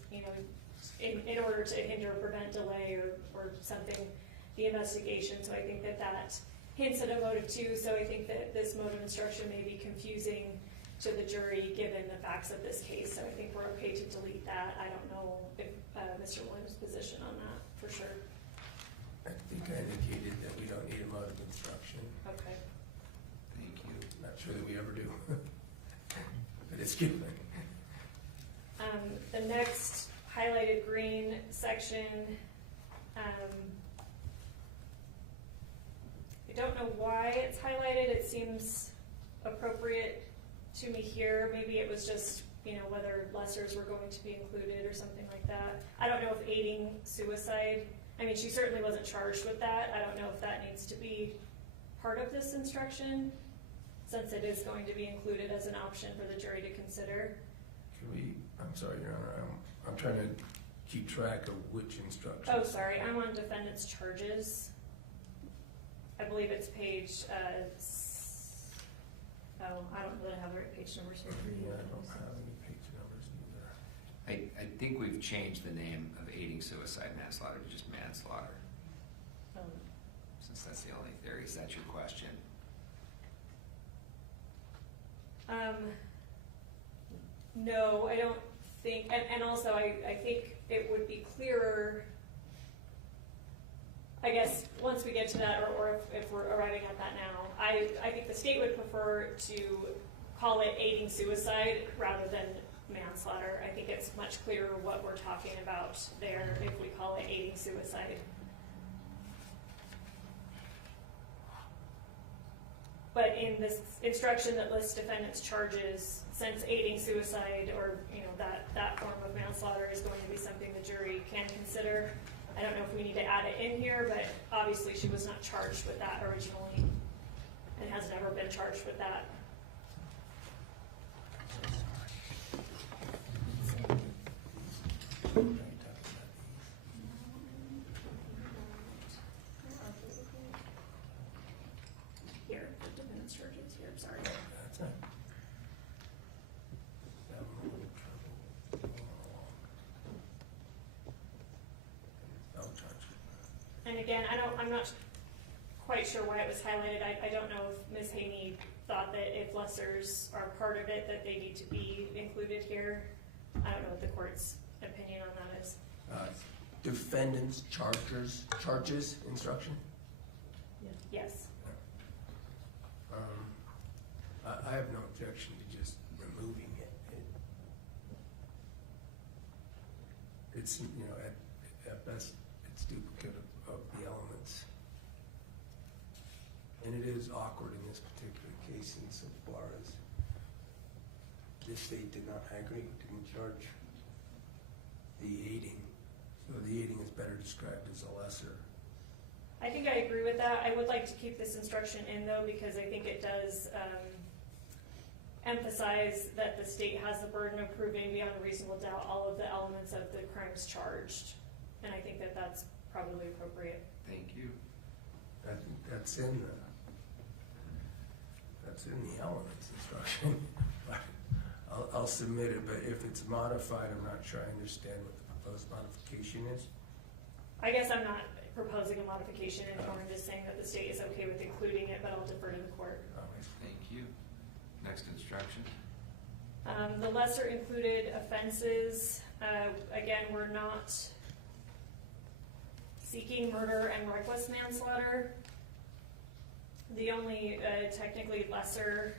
in order to hinder, prevent, delay, or something, the investigation. So I think that hints at a motive too. So I think that this motive instruction may be confusing to the jury given the facts of this case. So I think we're okay to delete that. I don't know if Mr. Williams' position on that for sure. I think I indicated that we don't need a motive instruction. Okay. Thank you. Not sure that we ever do. But it's given. The next highlighted green section, I don't know why it's highlighted. It seems appropriate to me here. Maybe it was just, whether lessers were going to be included or something like that. I don't know if aiding suicide, she certainly wasn't charged with that. I don't know if that needs to be part of this instruction, since it is going to be included as an option for the jury to consider. I'm sorry, Your Honor, I'm trying to keep track of which instructions. Oh, sorry, I'm on defendant's charges. I believe it's page, I don't know that I have the right page numbers here. Yeah, I don't have any page numbers either. I think we've changed the name of aiding suicide manslaughter to just manslaughter, since that's the only theory. Is that your question? No, I don't think, and also I think it would be clearer, I guess, once we get to that, or if we're arriving at that now. I think the state would prefer to call it aiding suicide rather than manslaughter. I think it's much clearer what we're talking about there if we call it aiding suicide. But in this instruction that lists defendant's charges, since aiding suicide or that form of manslaughter is going to be something the jury can consider, I don't know if we need to add it in here, but obviously she was not charged with that originally and has never been charged with that. Here, the defendant's charges here, sorry. That's it. Having a little trouble. No charge. And again, I'm not quite sure why it was highlighted. I don't know if Ms. Haney thought that if lessers are part of it, that they need to be included here. I don't know what the court's opinion on that is. Defendant's charges instruction? Yes. I have no objection to just removing it. It's, at best, it's duplicate of the elements. And it is awkward in this particular case insofar as the state did not agree, didn't charge the aiding. So the aiding is better described as a lesser. I think I agree with that. I would like to keep this instruction in though, because I think it does emphasize that the state has the burden of proving beyond a reasonable doubt all of the elements of the crimes charged. And I think that that's probably appropriate. Thank you. I think that's in the elements instruction. I'll submit it, but if it's modified, I'm not sure I understand what the proposed modification is. I guess I'm not proposing a modification anymore. I'm just saying that the state is okay with including it, but I'll defer to the court. Thank you. Next instruction. The lesser included offenses, again, we're not seeking murder and reckless manslaughter. The only technically lesser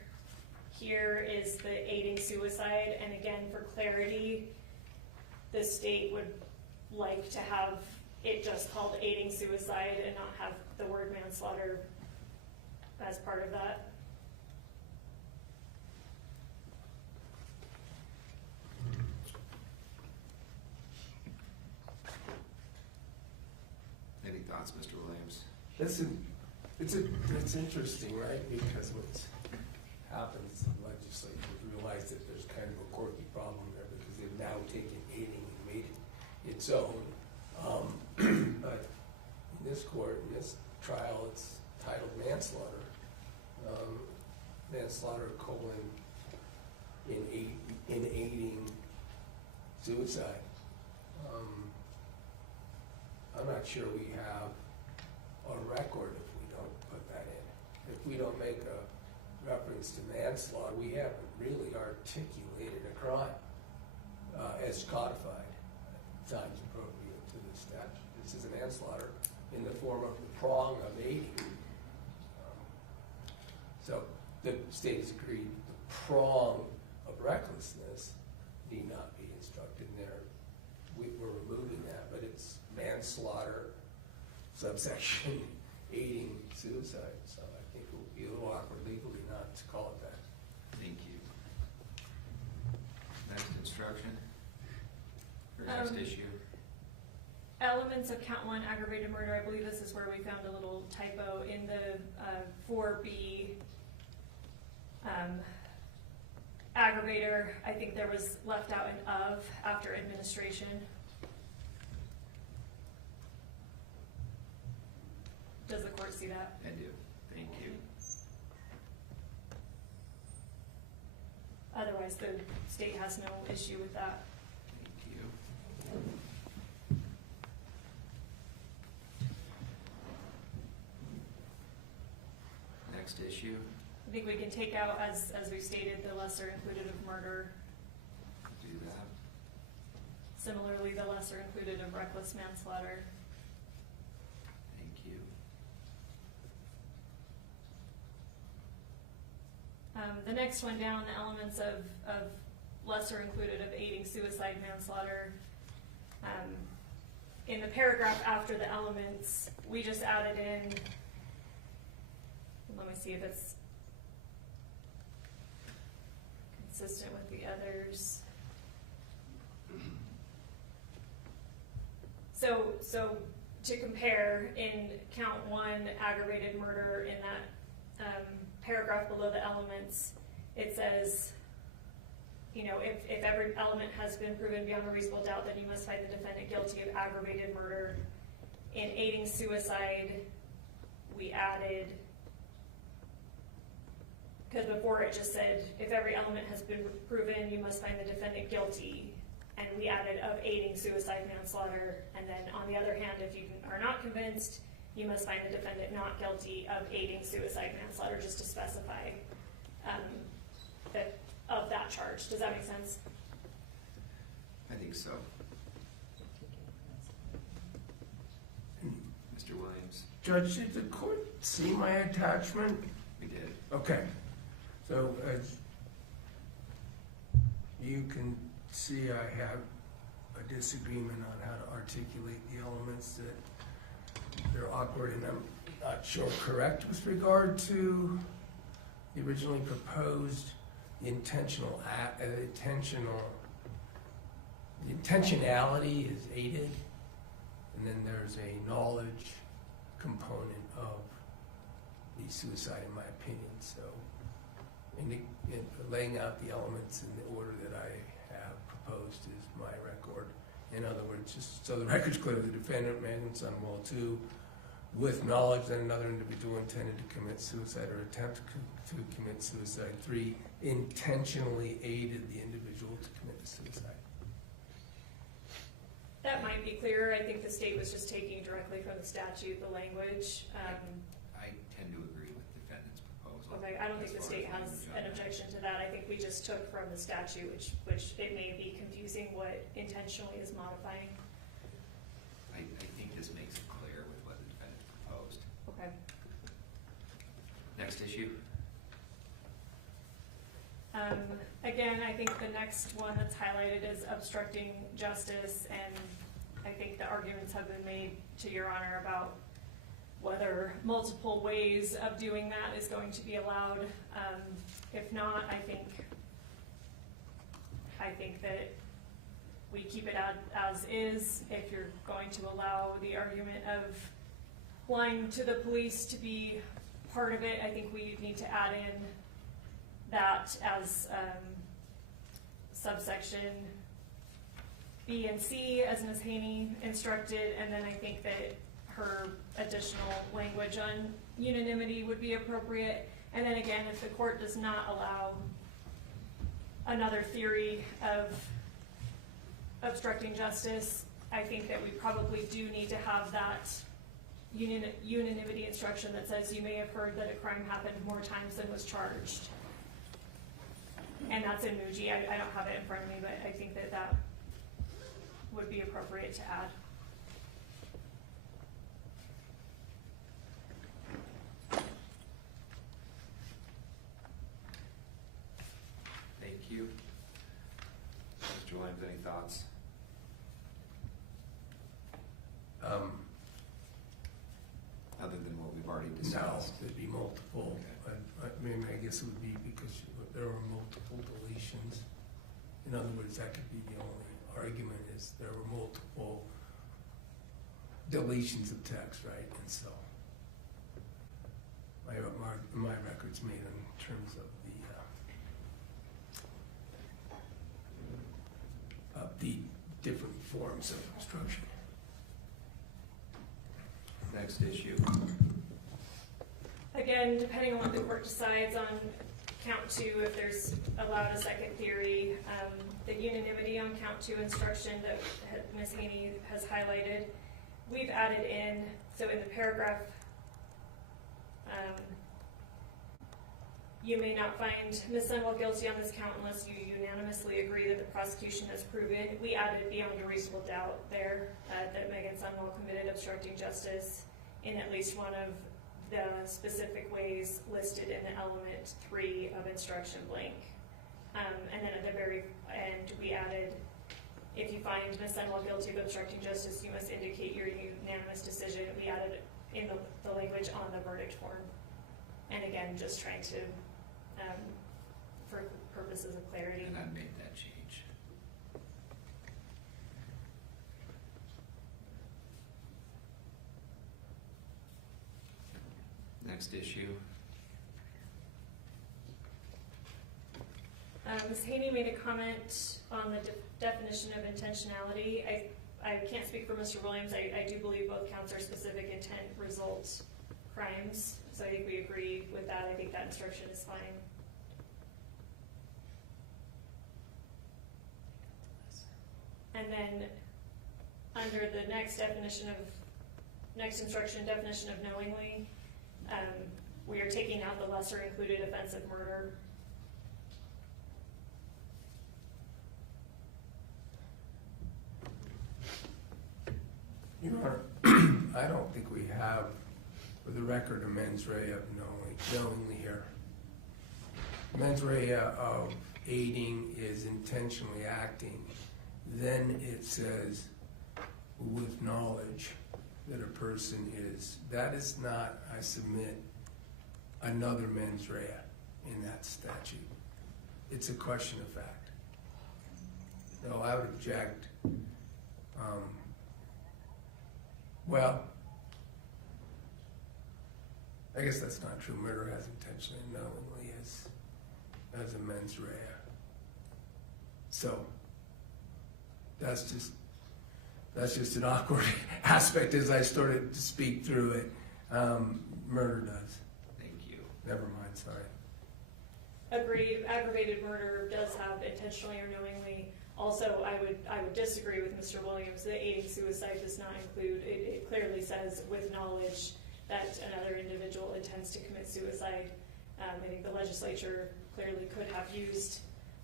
here is the aiding suicide, and again, for clarity, the state would like to have it just called aiding suicide and not have the word manslaughter as part of that. Any thoughts, Mr. Williams? Listen, It's interesting, right? Because what happens, the legislature realized that there's kind of a quirky problem there because they've now taken aiding and made it its own. But in this court, in this trial, it's titled manslaughter. Manslaughter : in aiding suicide. I'm not sure we have a record if we don't put that in. If we don't make a reference to manslaughter, we haven't really articulated a crime as codified. Times appropriate to the statute. This is a manslaughter in the form of the prong of aiding. So the state has agreed the prong of recklessness need not be instructed in there. We're removing that, but it's manslaughter, subsection aiding suicide. So I think it would be a little awkward legally not to call it that. Thank you. Next instruction, or next issue. Elements of count 1 aggravated murder, I believe this is where we found a little typo in the 4B aggravator. I think there was left out an of after administration. Does the court see that? I do, thank you. Otherwise, the state has no issue with that. Thank you. Next issue, I think we can take out, as we stated, the lesser included of murder. do that. Similarly, the lesser included of reckless manslaughter. Thank you. The next one down, the elements of lesser included of aiding suicide manslaughter. In the paragraph after the elements, we just added in, let me see if it's consistent with the others. So to compare, in count 1 aggravated murder, in that paragraph below the elements, it says, if every element has been proven beyond a reasonable doubt, then you must find the defendant guilty of aggravated murder. In aiding suicide, we added, because before it just said, if every element has been proven, you must find the defendant guilty. And we added of aiding suicide manslaughter. And then on the other hand, if you are not convinced, you must find the defendant not guilty of aiding suicide manslaughter, just to specify that of that charge. Does that make sense? I think so. Mr. Williams? Judge, did the court see my attachment? We did. Okay. So as you can see, I have a disagreement on how to articulate the elements, that they're awkward, and I'm not sure correct with regard to the originally proposed the intentionality is aided, and then there's a knowledge component of the suicide, in my opinion. So in laying out the elements in the order that I have proposed is my record. In other words, just so the record's clear, the defendant, Meggan Sundwall, 2, with knowledge that another individual intended to commit suicide or attempt to commit suicide. 3, intentionally aided the individual to commit suicide. That might be clearer. I think the state was just taking directly from the statute, the language. I tend to agree with defendant's proposal. Okay, I don't think the state has an objection to that. I think we just took from the statute, which it may be confusing what intentionally is modifying. I think this makes it clear with what the defendant proposed. Okay. Next issue? Again, I think the next one that's highlighted is obstructing justice, and I think the arguments have been made to Your Honor about whether multiple ways of doing that is going to be allowed. If not, I think that we keep it as is. If you're going to allow the argument of lying to the police to be part of it. I think we need to add in that as subsection B and C, as Ms. Haney instructed, and then I think that her additional language on unanimity would be appropriate. And then again, if the court does not allow another theory of obstructing justice, I think that we probably do need to have that unanimity instruction that says you may have heard that a crime happened more times than was charged. And that's in Muji. I don't have it in front of me, but I think that that would be appropriate to add. Thank you. Mr. Williams, any thoughts? Other than what we've already No, discussed? there'd be multiple. Okay. I guess it would be because there are multiple deletions. In other words, that could be the only argument, is there were multiple deletions of text, right? And so my record's made in terms of the different forms of obstruction. Next issue. Again, depending on what the court decides on count 2, if there's allowed a second theory, the unanimity on count 2 instruction that Ms. Haney has highlighted, we've added in, so in the paragraph, you may not find Ms. Sundwall guilty on this count unless you unanimously agree that the prosecution has proven. We added beyond a reasonable doubt there that Meggan Sundwall committed obstructing justice in at least one of the specific ways listed in the element 3 of instruction blank. And then at the very end, we added, if you find Ms. Sundwall guilty of obstructing justice, you must indicate your unanimous decision. We added in the language on the verdict form. And again, just trying to, for purposes of clarity. And I made that change. Next issue. Ms. Haney made a comment on the definition of intentionality. I can't speak for Mr. Williams. I do believe both counts are specific intent result crimes. So I think we agree with that. I think that instruction is fine. And then under the next instruction, definition of knowingly, we are taking out the lesser included offense of murder. Your Honor, I don't think we have, for the record, a mens rea of knowingly here. Mens rea of aiding is intentionally acting. Then it says with knowledge that a person is. That is not, I submit, another mens rea in that statute. It's a question of fact. No, I would object. Well, I guess that's not true. Murder has intentionally and knowingly as a mens rea. So that's just an awkward aspect as I started to speak through it. Murder does. Thank you. Never mind, sorry. Agreed. Aggravated murder does have intentionally or knowingly. Also, I would disagree with Mr. Williams that aiding suicide does not include. It clearly says with knowledge that another individual intends to commit suicide. I think the legislature clearly could have used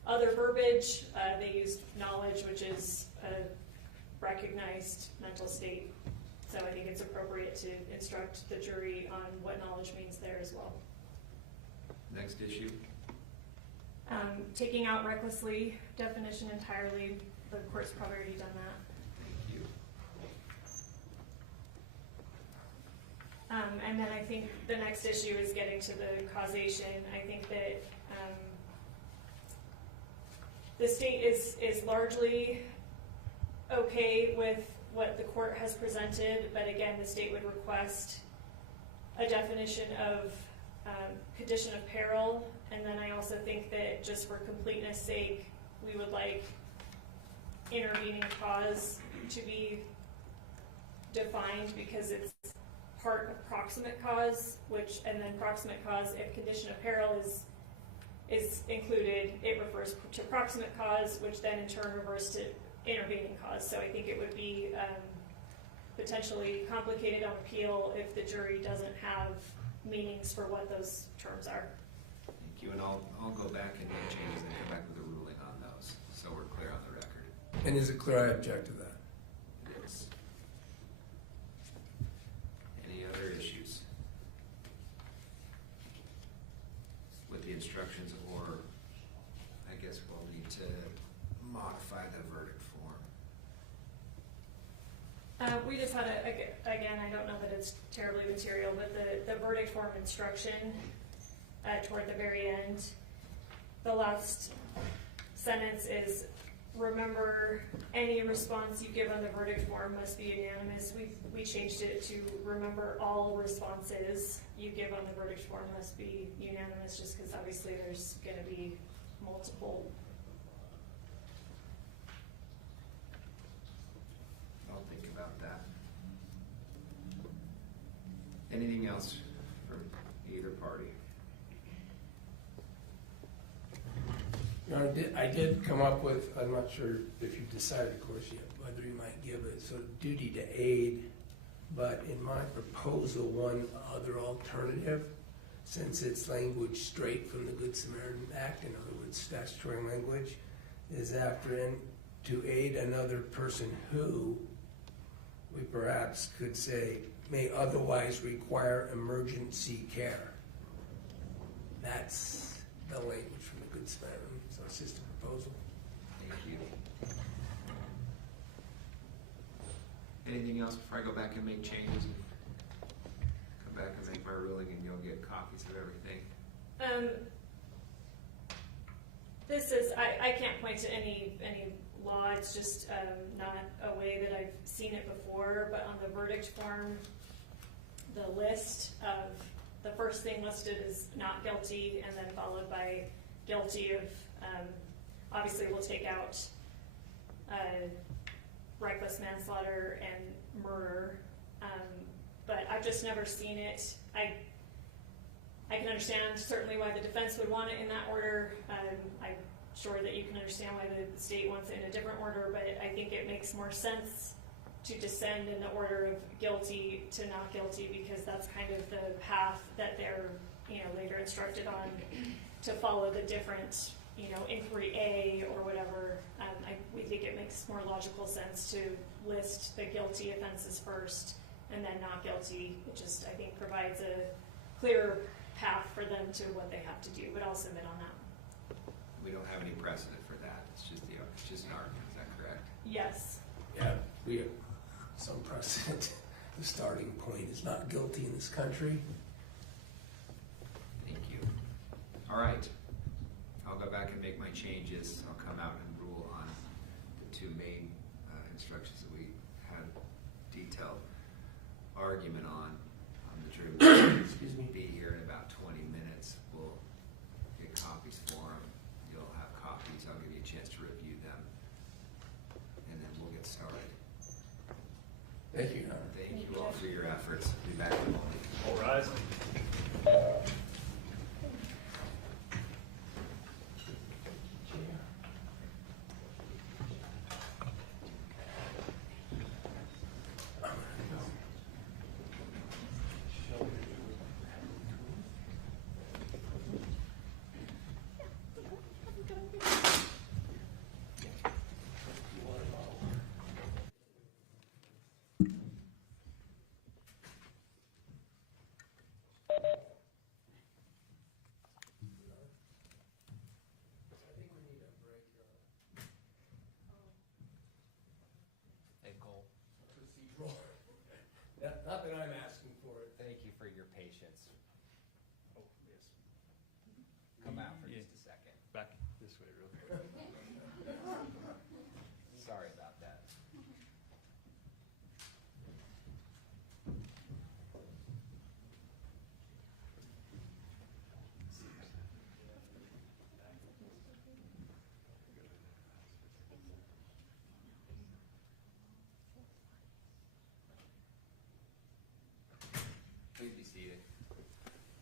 other verbiage. They used knowledge, which is a recognized mental state. So I think it's appropriate to instruct the jury on what knowledge means there as well. Next issue. Taking out recklessly definition entirely, the court's probably already done that. Thank you. And then I think the next issue is getting to the causation. I think that the state is largely okay with what the court has presented, but again, the state would request a definition of condition of peril, and then I also think that just for completeness sake, we would like intervening cause to be defined because it's part of proximate cause, and then proximate cause, if condition of peril is included, it refers to proximate cause, which then in turn refers to intervening cause. So I think it would be potentially complicated on appeal if the jury doesn't have meanings for what those terms are. Thank you, and I'll go back and make changes and come back with a ruling on those, so we're clear on the record. And is it clear I object to that? It is. Any other issues with the instructions, or I guess we'll need to modify the verdict form? We just had again, I don't know that it's terribly material, but the verdict form instruction toward the very end, the last sentence is, remember, any response you give on the verdict form must be unanimous. We changed it to, remember, all responses you give on the verdict form must be unanimous, just because obviously there's going to be multiple. I'll think about that. Anything else from either party? I did come up with, I'm not sure if you've decided, of course, yet, whether you might give a sort of duty to aid, but in my proposal, one other alternative, since it's language straight from the Good Samaritan Act, in other words, statutory language, is after to aid another person who, we perhaps could say, may otherwise require emergency care. That's the language from the Good Samaritan. So it's just a proposal. Thank you. Anything else before I go back and make changes? Come back and make my ruling, and you'll get copies of everything. This is, I can't point to any law, it's just not a way that I've seen it before, but on the verdict form, the list of, the first thing listed is not guilty, and then followed by guilty of, obviously we'll take out reckless manslaughter and murder, but I've just never seen it. I can understand certainly why the defense would want it in that order. I'm sure that you can understand why the state wants it in a different order, but I think it makes more sense to descend in the order of guilty to not guilty, because that's kind of the path that they're later instructed on to follow the different inquiry A or whatever. We think it makes more logical sense to list the guilty offenses first and then not guilty. It just, I think, provides a clearer path for them to what they have to do, but I'll submit on that. We don't have any precedent for that. It's just an argument. Is that correct? Yes. Yeah, we have some precedent. The starting point is not guilty in this country. Thank you. All right. I'll go back and make my changes. I'll come out and rule on the two main instructions that we had detailed argument on. The jury will Excuse me. be here in about 20 minutes. We'll get copies for them. You'll have copies. I'll give you a chance to review them. And then we'll get started. Thank you, Your Honor. Thank you all for your efforts. Be back in a moment. All rise. Not that I'm asking for it. Thank you for your patience. Oh, yes. Come out for just a second. Back this way real quick. Sorry about that.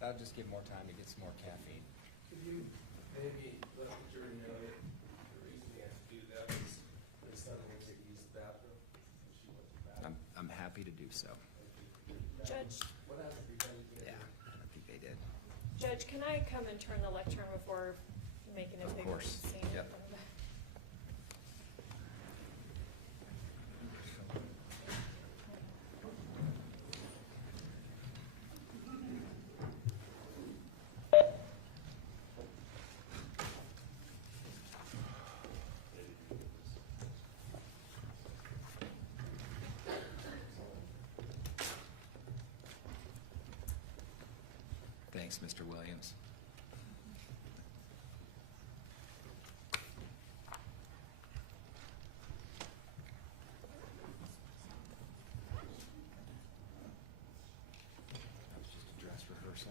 That'll just give more time to get some more caffeine. Could you maybe let the jury know that the reason we have to do that is my son went to use the bathroom, and she went to the bathroom. I'm happy to do so. Judge, What else have you done? Yeah, I don't think they did. Judge, can I come and turn the lectern before making a Of big course. scene? Yep. Thanks, Mr. Williams. That was just a dress rehearsal.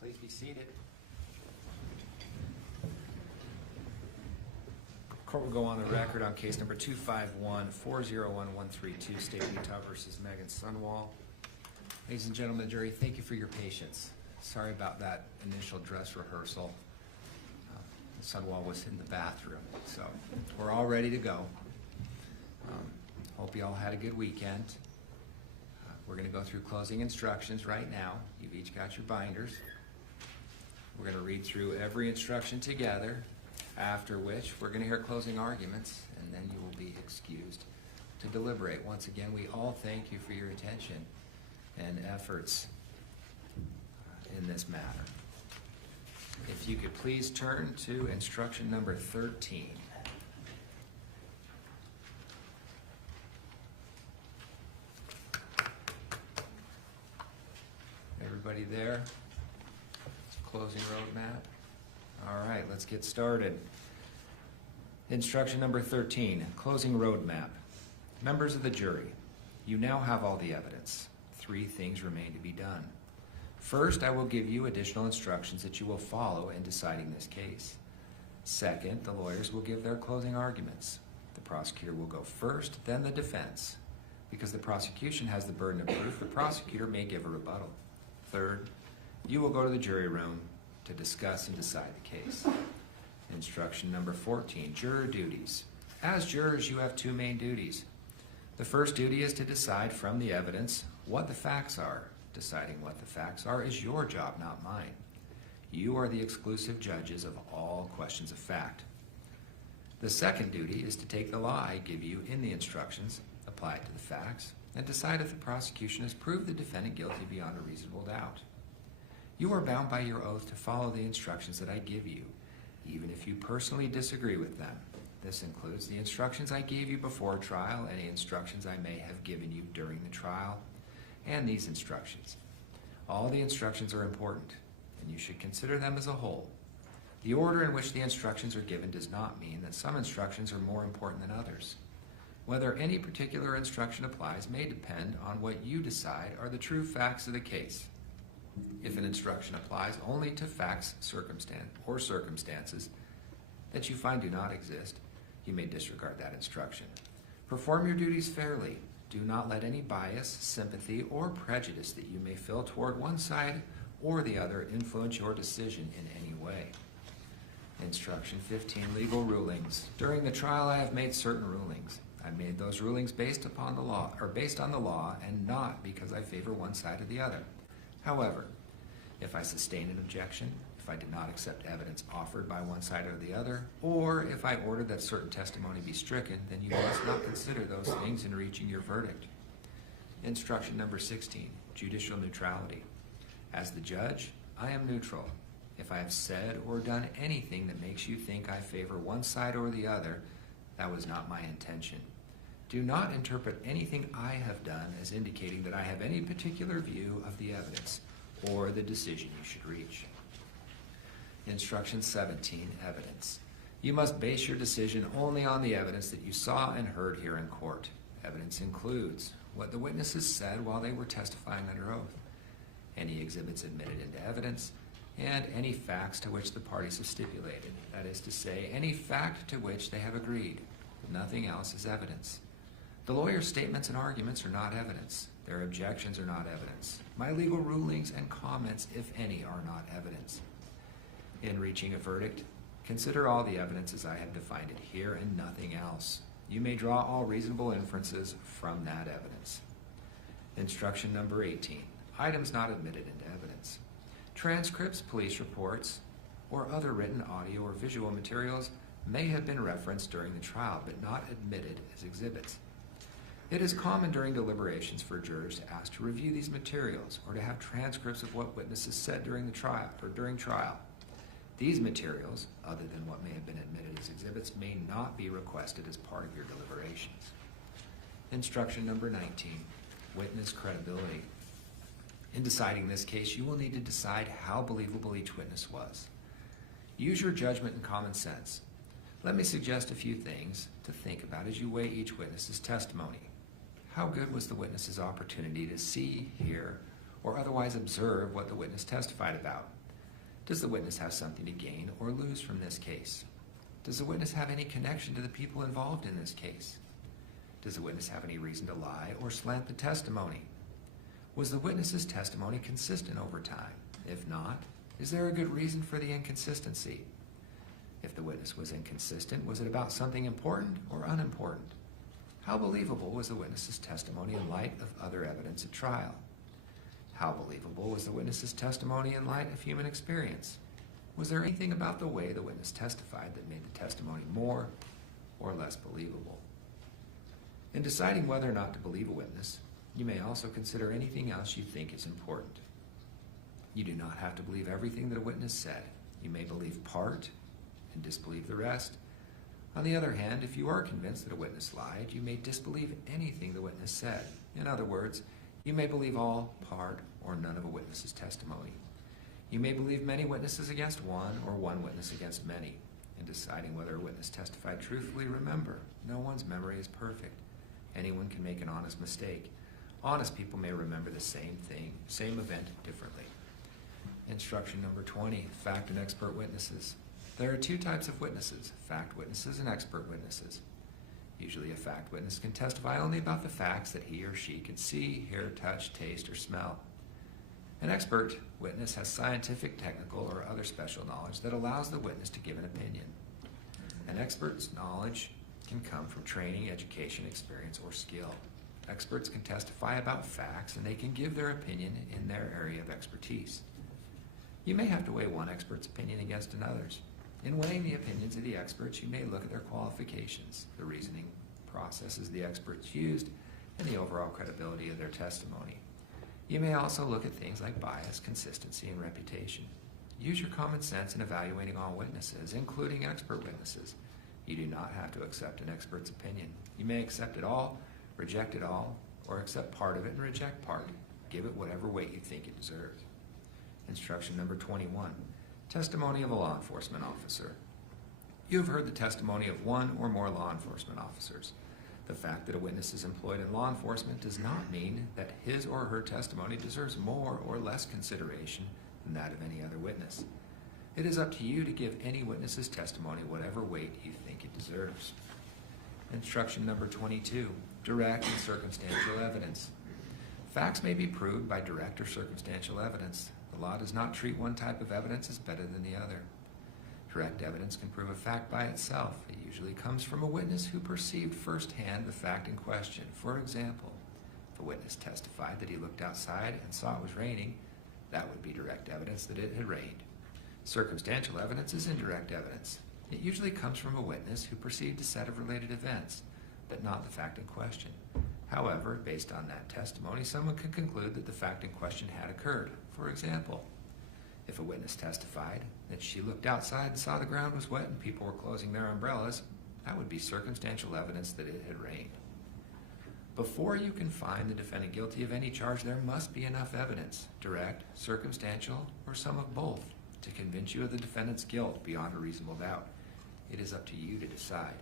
Please be seated. Court will go on the record on case number 251-401-132, State of Utah versus Meggan Sundwall. Ladies and gentlemen of the jury, thank you for your patience. Sorry about that initial dress rehearsal. Sundwall was in the bathroom, so we're all ready to go. Hope you all had a good weekend. We're going to go through closing instructions right now. You've each got your binders. We're going to read through every instruction together, after which we're going to hear closing arguments, and then you will be excused to deliberate. Once again, we all thank you for your attention and efforts in this matter. If you could please turn to instruction number 13. Everybody there? Closing roadmap. All right, let's get started. Instruction number 13, closing roadmap. Members of the jury, you now have all the evidence. 3 things remain to be done. First, I will give you additional instructions that you will follow in deciding this case. Second, the lawyers will give their closing arguments. The prosecutor will go first, then the defense. Because the prosecution has the burden of proof, the prosecutor may give a rebuttal. Third, you will go to the jury room to discuss and decide the case. Instruction number 14, juror duties. As jurors, you have 2 main duties. The first duty is to decide from the evidence what the facts are. Deciding what the facts are is your job, not mine. You are the exclusive judges of all questions of fact. The second duty is to take the law I give you in the instructions, apply it to the facts, and decide if the prosecution has proved the defendant guilty beyond a reasonable doubt. You are bound by your oath to follow the instructions that I give you, even if you personally disagree with them. This includes the instructions I gave you before trial, any instructions I may have given you during the trial, and these instructions. All the instructions are important, and you should consider them as a whole. The order in which the instructions are given does not mean that some instructions are more important than others. Whether any particular instruction applies may depend on what you decide are the true facts of the case. If an instruction applies only to facts, circumstances that you find do not exist, you may disregard that instruction. Perform your duties fairly. Do not let any bias, sympathy, or prejudice that you may feel toward one side or the other influence your decision in any way. Instruction 15, legal rulings. During the trial, I have made certain rulings. I made those rulings based on the law and not because I favor one side or the other. However, if I sustain an objection, if I did not accept evidence offered by one side or the other, or if I ordered that certain testimony be stricken, then you must not consider those things in reaching your verdict. Instruction number 16, judicial neutrality. As the judge, I am neutral. If I have said or done anything that makes you think I favor one side or the other, that was not my intention. Do not interpret anything I have done as indicating that I have any particular view of the evidence or the decision you should reach. Instruction 17, evidence. You must base your decision only on the evidence that you saw and heard here in court. Evidence includes what the witnesses said while they were testifying under oath, any exhibits admitted into evidence, and any facts to which the parties have stipulated. That is to say, any fact to which they have agreed. Nothing else is evidence. The lawyer's statements and arguments are not evidence. Their objections are not evidence. My legal rulings and comments, if any, are not evidence. In reaching a verdict, consider all the evidence as I have defined it here and nothing else. You may draw all reasonable inferences from that evidence. Instruction number 18, items not admitted into evidence. Transcripts, police reports, or other written audio or visual materials may have been referenced during the trial, but not admitted as exhibits. It is common during deliberations for jurors to ask to review these materials or to have transcripts of what witnesses said during the trial or during trial. These materials, other than what may have been admitted as exhibits, may not be requested as part of your deliberations. Instruction number 19, witness credibility. In deciding this case, you will need to decide how believable each witness was. Use your judgment and common sense. Let me suggest a few things to think about as you weigh each witness's testimony. How good was the witness's opportunity to see, hear, or otherwise observe what the witness testified about? Does the witness have something to gain or lose from this case? Does the witness have any connection to the people involved in this case? Does the witness have any reason to lie or slant the testimony? Was the witness's testimony consistent over time? If not, is there a good reason for the inconsistency? If the witness was inconsistent, was it about something important or unimportant? How believable was the witness's testimony in light of other evidence at trial? How believable was the witness's testimony in light of human experience? Was there anything about the way the witness testified that made the testimony more or less believable? In deciding whether or not to believe a witness, you may also consider anything else you think is important. You do not have to believe everything that a witness said. You may believe part and disbelieve the rest. On the other hand, if you are convinced that a witness lied, you may disbelieve anything the witness said. In other words, you may believe all, part, or none of a witness's testimony. You may believe many witnesses against one or one witness against many. In deciding whether a witness testified truthfully, remember, no one's memory is perfect. Anyone can make an honest mistake. Honest people may remember the same thing, same event differently. Instruction number 20, fact and expert witnesses. There are two types of witnesses, fact witnesses and expert witnesses. Usually a fact witness can testify only about the facts that he or she can see, hear, touch, taste, or smell. An expert witness has scientific, technical, or other special knowledge that allows the witness to give an opinion. An expert's knowledge can come from training, education, experience, or skill. Experts can testify about facts and they can give their opinion in their area of expertise. You may have to weigh one expert's opinion against another's. In weighing the opinions of the experts, you may look at their qualifications, the reasoning processes the experts used, and the overall credibility of their testimony. You may also look at things like bias, consistency, and reputation. Use your common sense in evaluating all witnesses, including expert witnesses. You do not have to accept an expert's opinion. You may accept it all, reject it all, or accept part of it and reject part. Give it whatever weight you think it deserves. Instruction number 21, testimony of a law enforcement officer. You have heard the testimony of one or more law enforcement officers. The fact that a witness is employed in law enforcement does not mean that his or her testimony deserves more or less consideration than that of any other witness. It is up to you to give any witness's testimony whatever weight you think it deserves. Instruction number 22, direct and circumstantial evidence. Facts may be proved by direct or circumstantial evidence. The law does not treat one type of evidence as better than the other. Direct evidence can prove a fact by itself. It usually comes from a witness who perceived firsthand the fact in question. For example, if a witness testified that he looked outside and saw it was raining, that would be direct evidence that it had rained. Circumstantial evidence is indirect evidence. It usually comes from a witness who perceived a set of related events, but not the fact in question. However, based on that testimony, someone could conclude that the fact in question had occurred. For example, if a witness testified that she looked outside and saw the ground was wet and people were closing their umbrellas, that would be circumstantial evidence that it had rained. Before you can find the defendant guilty of any charge, there must be enough evidence, direct, circumstantial, or some of both, to convince you of the defendant's guilt beyond a reasonable doubt. It is up to you to decide.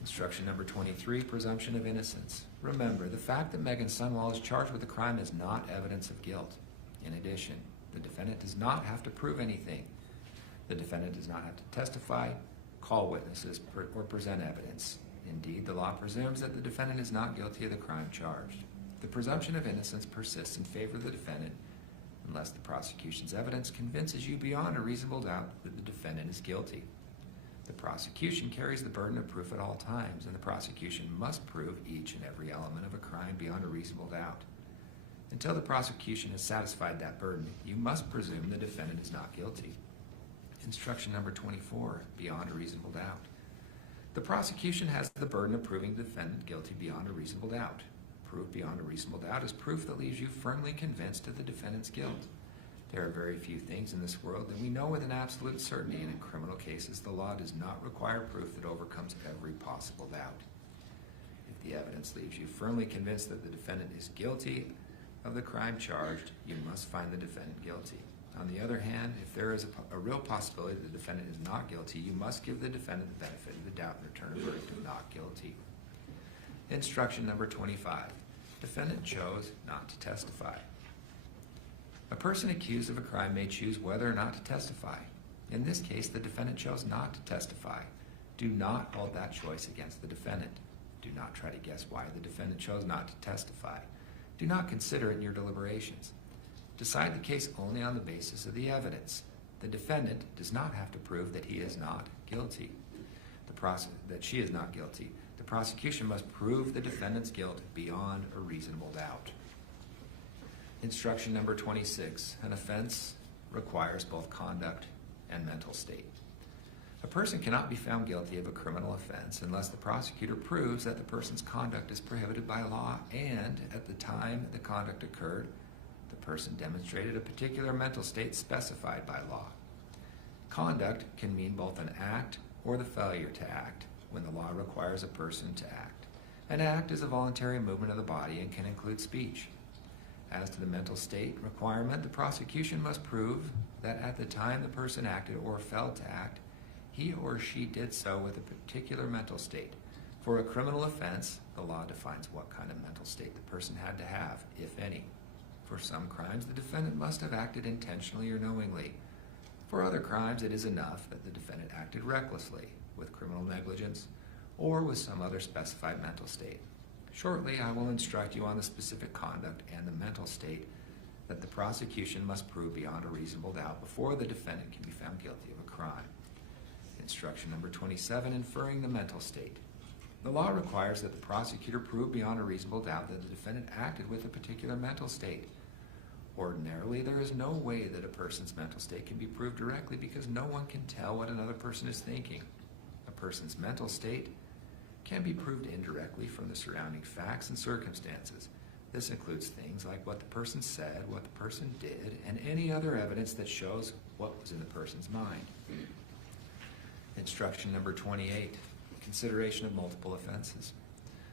Instruction number 23, presumption of innocence. Remember, the fact that Meggan Sundwall is charged with a crime is not evidence of guilt. In addition, the defendant does not have to prove anything. The defendant does not have to testify, call witnesses, or present evidence. Indeed, the law presumes that the defendant is not guilty of the crime charged. The presumption of innocence persists in favor of the defendant unless the prosecution's evidence convinces you beyond a reasonable doubt that the defendant is guilty. The prosecution carries the burden of proof at all times, and the prosecution must prove each and every element of a crime beyond a reasonable doubt. Until the prosecution has satisfied that burden, you must presume the defendant is not guilty. Instruction number 24, beyond a reasonable doubt. The prosecution has the burden of proving the defendant guilty beyond a reasonable doubt. Proof beyond a reasonable doubt is proof that leaves you firmly convinced of the defendant's guilt. There are very few things in this world that we know with an absolute certainty, and in criminal cases, the law does not require proof that overcomes every possible doubt. If the evidence leaves you firmly convinced that the defendant is guilty of the crime charged, you must find the defendant guilty. On the other hand, if there is a real possibility that the defendant is not guilty, you must give the defendant the benefit of the doubt and return a verdict of not guilty. Instruction number 25. Defendant chose not to testify. A person accused of a crime may choose whether or not to testify. In this case, the defendant chose not to testify. Do not hold that choice against the defendant. Do not try to guess why the defendant chose not to testify. Do not consider it in your deliberations. Decide the case only on the basis of the evidence. The defendant does not have to prove that he is not guilty. That she is not guilty. The prosecution must prove the defendant's guilt beyond a reasonable doubt. Instruction number 26. An offense requires both conduct and mental state. A person cannot be found guilty of a criminal offense unless the prosecutor proves that the person's conduct is prohibited by law and, at the time the conduct occurred, the person demonstrated a particular mental state specified by law. Conduct can mean both an act or the failure to act when the law requires a person to act. An act is a voluntary movement of the body and can include speech. As to the mental state requirement, the prosecution must prove that at the time the person acted or failed to act, he or she did so with a particular mental state. For a criminal offense, the law defines what kind of mental state the person had to have, if any. For some crimes, the defendant must have acted intentionally or knowingly. For other crimes, it is enough that the defendant acted recklessly, with criminal negligence, or with some other specified mental state. Shortly, I will instruct you on the specific conduct and the mental state that the prosecution must prove beyond a reasonable doubt before the defendant can be found guilty of a crime. Instruction number 27, inferring the mental state. The law requires that the prosecutor prove beyond a reasonable doubt that the defendant acted with a particular mental state. Ordinarily, there is no way that a person's mental state can be proved directly because no one can tell what another person is thinking. A person's mental state can be proved indirectly from the surrounding facts and circumstances. This includes things like what the person said, what the person did, and any other evidence that shows what was in the person's mind. Instruction number 28, consideration of multiple offenses.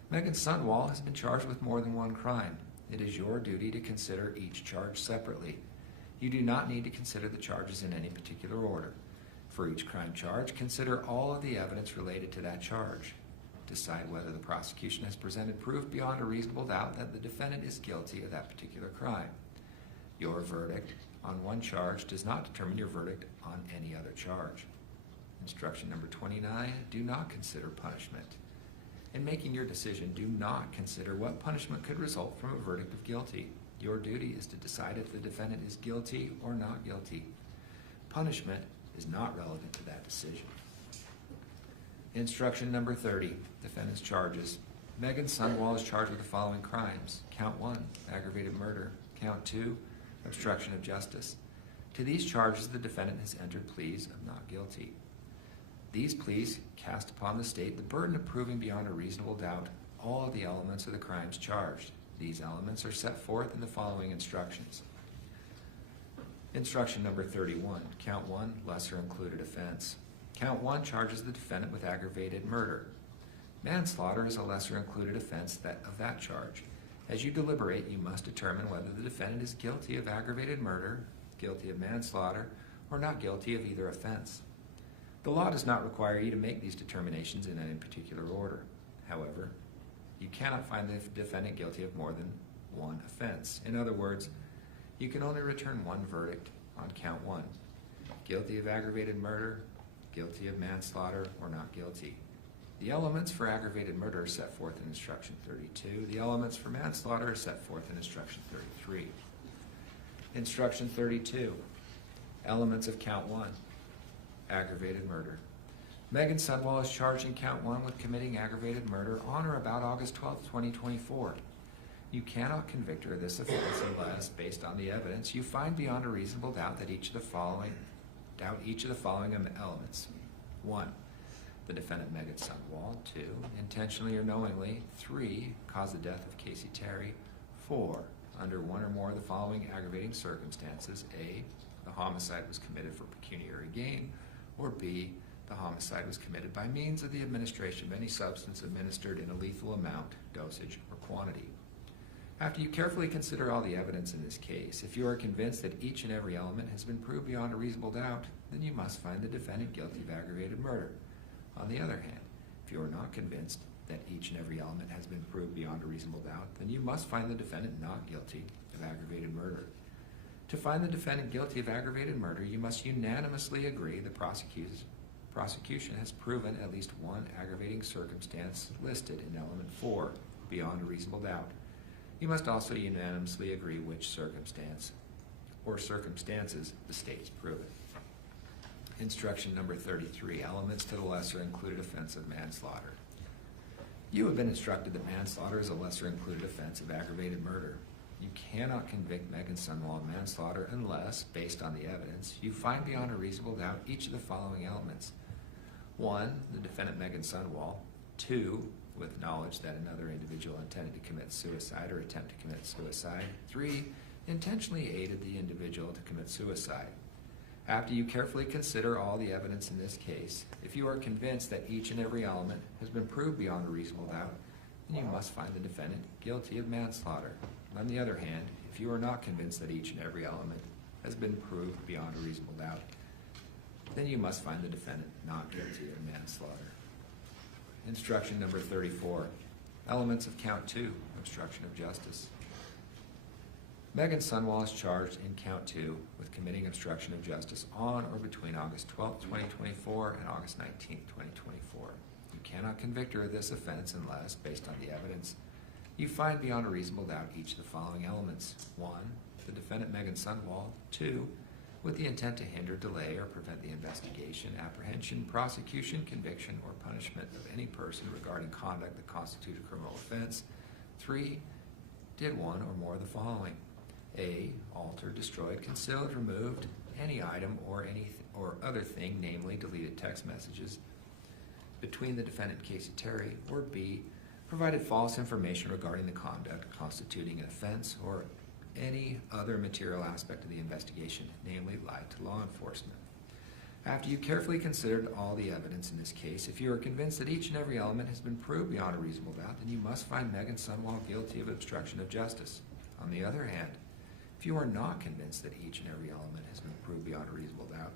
Meggan Sundwall has been charged with more than one crime. It is your duty to consider each charge separately. You do not need to consider the charges in any particular order. For each crime charge, consider all of the evidence related to that charge. Decide whether the prosecution has presented proof beyond a reasonable doubt that the defendant is guilty of that particular crime. Your verdict on one charge does not determine your verdict on any other charge. Instruction number 29, do not consider punishment. In making your decision, do not consider what punishment could result from a verdict of guilty. Your duty is to decide if the defendant is guilty or not guilty. Punishment is not relevant to that decision. Instruction number 30, defendant's charges. Meggan Sundwall is charged with the following crimes. Count 1, aggravated murder. Count 2, obstruction of justice. To these charges, the defendant has entered pleas of not guilty. These pleas cast upon the state the burden of proving beyond a reasonable doubt all of the elements of the crimes charged. These elements are set forth in the following instructions. Instruction number 31, count 1, lesser included offense. Count 1 charges the defendant with aggravated murder. Manslaughter is a lesser included offense of that charge. As you deliberate, you must determine whether the defendant is guilty of aggravated murder, guilty of manslaughter, or not guilty of either offense. The law does not require you to make these determinations in any particular order. However, you cannot find the defendant guilty of more than one offense. In other words, you can only return one verdict on count 1. Guilty of aggravated murder, guilty of manslaughter, or not guilty. The elements for aggravated murder are set forth in Instruction 32. The elements for manslaughter are set forth in Instruction 33. Instruction 32, elements of count 1, aggravated murder. Meggan Sundwall is charged in count 1 with committing aggravated murder on or about August 12, 2024. You cannot convict her of this offense unless, based on the evidence, you find beyond a reasonable doubt that each of the following elements. 1, the defendant Meggan Sundwall. 2, intentionally or knowingly. 3, cause the death of Kacee Terry. 4, under one or more of the following aggravating circumstances. A, the homicide was committed for pecuniary gain, or B, the homicide was committed by means of the administration of any substance administered in a lethal amount, dosage, or quantity. After you carefully consider all the evidence in this case, if you are convinced that each and every element has been proved beyond a reasonable doubt, then you must find the defendant guilty of aggravated murder. On the other hand, if you are not convinced that each and every element has been proved beyond a reasonable doubt, then you must find the defendant not guilty of aggravated murder. To find the defendant guilty of aggravated murder, you must unanimously agree the prosecution has proven at least one aggravating circumstance listed in element 4 beyond a reasonable doubt. You must also unanimously agree which circumstance or circumstances the state has proven. Instruction number 33, elements to the lesser included offense of manslaughter. You have been instructed that manslaughter is a lesser included offense of aggravated murder. You cannot convict Meggan Sundwall of manslaughter unless, based on the evidence, you find beyond a reasonable doubt each of the following elements. 1, the defendant Meggan Sundwall. 2, with knowledge that another individual intended to commit suicide or attempt to commit suicide. 3, intentionally aided the individual to commit suicide. After you carefully consider all the evidence in this case, if you are convinced that each and every element has been proved beyond a reasonable doubt, then you must find the defendant guilty of manslaughter. On the other hand, if you are not convinced that each and every element has been proved beyond a reasonable doubt, then you must find the defendant not guilty of manslaughter. Instruction number 34, elements of count 2, obstruction of justice. Meggan Sundwall is charged in count 2 with committing obstruction of justice on or between August 12, 2024 and August 19, 2024. You cannot convict her of this offense unless, based on the evidence, you find beyond a reasonable doubt each of the following elements. 1, the defendant Meggan Sundwall. 2, with the intent to hinder, delay, or prevent the investigation, apprehension, prosecution, conviction, or punishment of any person regarding conduct that constitutes a criminal offense. 3, did one or more of the following. A, altered, destroyed, concealed, removed any item or other thing, namely deleted text messages, between the defendant Kacee Terry, or B, provided false information regarding the conduct constituting an offense or any other material aspect of the investigation, namely lied to law enforcement. After you carefully considered all the evidence in this case, if you are convinced that each and every element has been proved beyond a reasonable doubt, then you must find Meggan Sundwall guilty of obstruction of justice. On the other hand, if you are not convinced that each and every element has been proved beyond a reasonable doubt,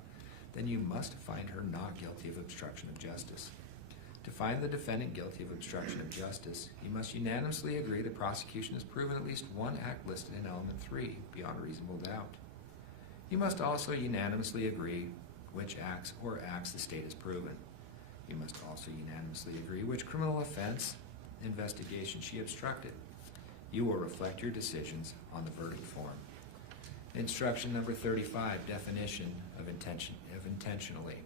then you must find her not guilty of obstruction of justice. To find the defendant guilty of obstruction of justice, you must unanimously agree the prosecution has proven at least one act listed in element 3 beyond reasonable doubt. You must also unanimously agree which acts or acts the state has proven. You must also unanimously agree which criminal offense investigation she obstructed. You will reflect your decisions on the verdict form. Instruction number 35, definition of intentionally.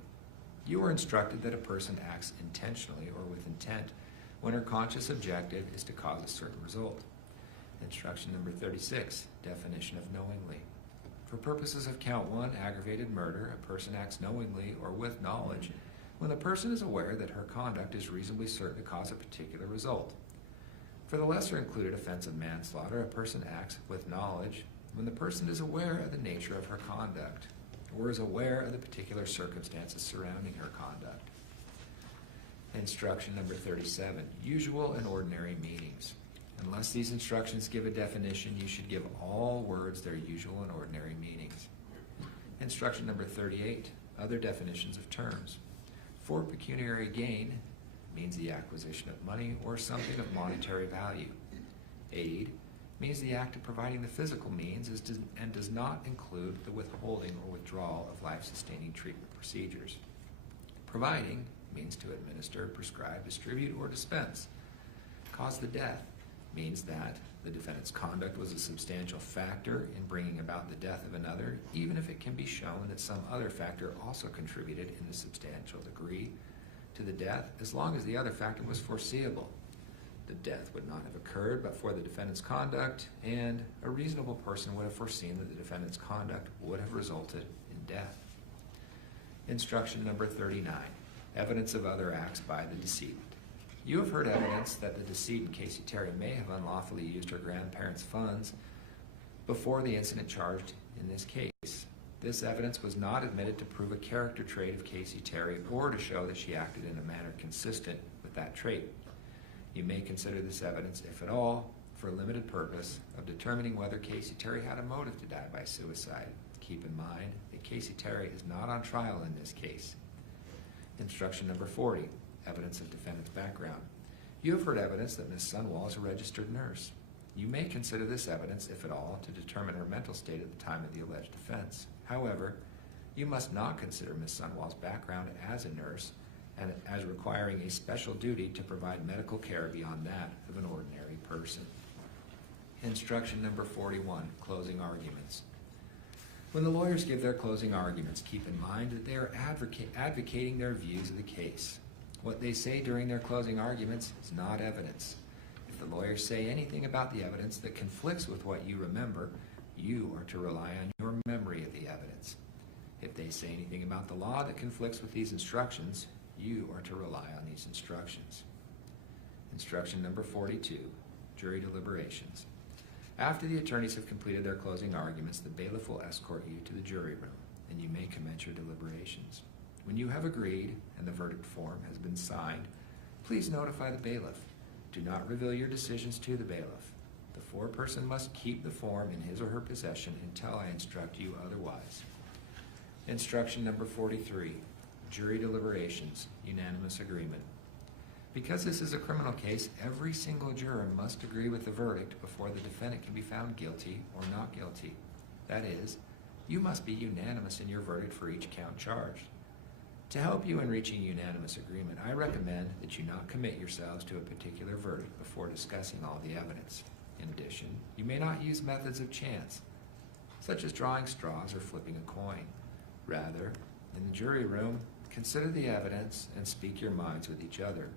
You are instructed that a person acts intentionally or with intent when her conscious objective is to cause a certain result. Instruction number 36, definition of knowingly. For purposes of count 1, aggravated murder, a person acts knowingly or with knowledge when the person is aware that her conduct is reasonably certain to cause a particular result. For the lesser included offense of manslaughter, a person acts with knowledge when the person is aware of the nature of her conduct or is aware of the particular circumstances surrounding her conduct. Instruction number 37, usual and ordinary meanings. Unless these instructions give a definition, you should give all words their usual and ordinary meanings. Instruction number 38, other definitions of terms. For pecuniary gain means the acquisition of money or something of monetary value. Aid means the act of providing the physical means and does not include the withholding or withdrawal of life-sustaining treatment procedures. Providing means to administer, prescribe, distribute, or dispense. Cause the death means that the defendant's conduct was a substantial factor in bringing about the death of another, even if it can be shown that some other factor also contributed in a substantial degree to the death, as long as the other factor was foreseeable. The death would not have occurred but for the defendant's conduct, and a reasonable person would have foreseen that the defendant's conduct would have resulted in death. Instruction number 39, evidence of other acts by the decedent. You have heard evidence that the decedent, Kacee Terry, may have unlawfully used her grandparents' funds before the incident charged in this case. This evidence was not admitted to prove a character trait of Kacee Terry or to show that she acted in a manner consistent with that trait. You may consider this evidence, if at all, for a limited purpose of determining whether Kacee Terry had a motive to die by suicide. Keep in mind that Kacee Terry is not on trial in this case. Instruction number 40, evidence of defendant's background. You have heard evidence that Ms. Sundwall is a registered nurse. You may consider this evidence, if at all, to determine her mental state at the time of the alleged offense. However, you must not consider Ms. Sundwall's background as a nurse and as requiring a special duty to provide medical care beyond that of an ordinary person. Instruction number 41, closing arguments. When the lawyers give their closing arguments, keep in mind that they are advocating their views of the case. What they say during their closing arguments is not evidence. If the lawyers say anything about the evidence that conflicts with what you remember, you are to rely on your memory of the evidence. If they say anything about the law that conflicts with these instructions, you are to rely on these instructions. Instruction number 42, jury deliberations. After the attorneys have completed their closing arguments, the bailiff will escort you to the jury room, and you may commence your deliberations. When you have agreed and the verdict form has been signed, please notify the bailiff. Do not reveal your decisions to the bailiff. The foreperson must keep the form in his or her possession until I instruct you otherwise. Instruction number 43, jury deliberations, unanimous agreement. Because this is a criminal case, every single juror must agree with the verdict before the defendant can be found guilty or not guilty. That is, you must be unanimous in your verdict for each count charged. To help you in reaching unanimous agreement, I recommend that you not commit yourselves to a particular verdict before discussing all the evidence. In addition, you may not use methods of chance, such as drawing straws or flipping a coin. Rather, in the jury room, consider the evidence and speak your minds with each other.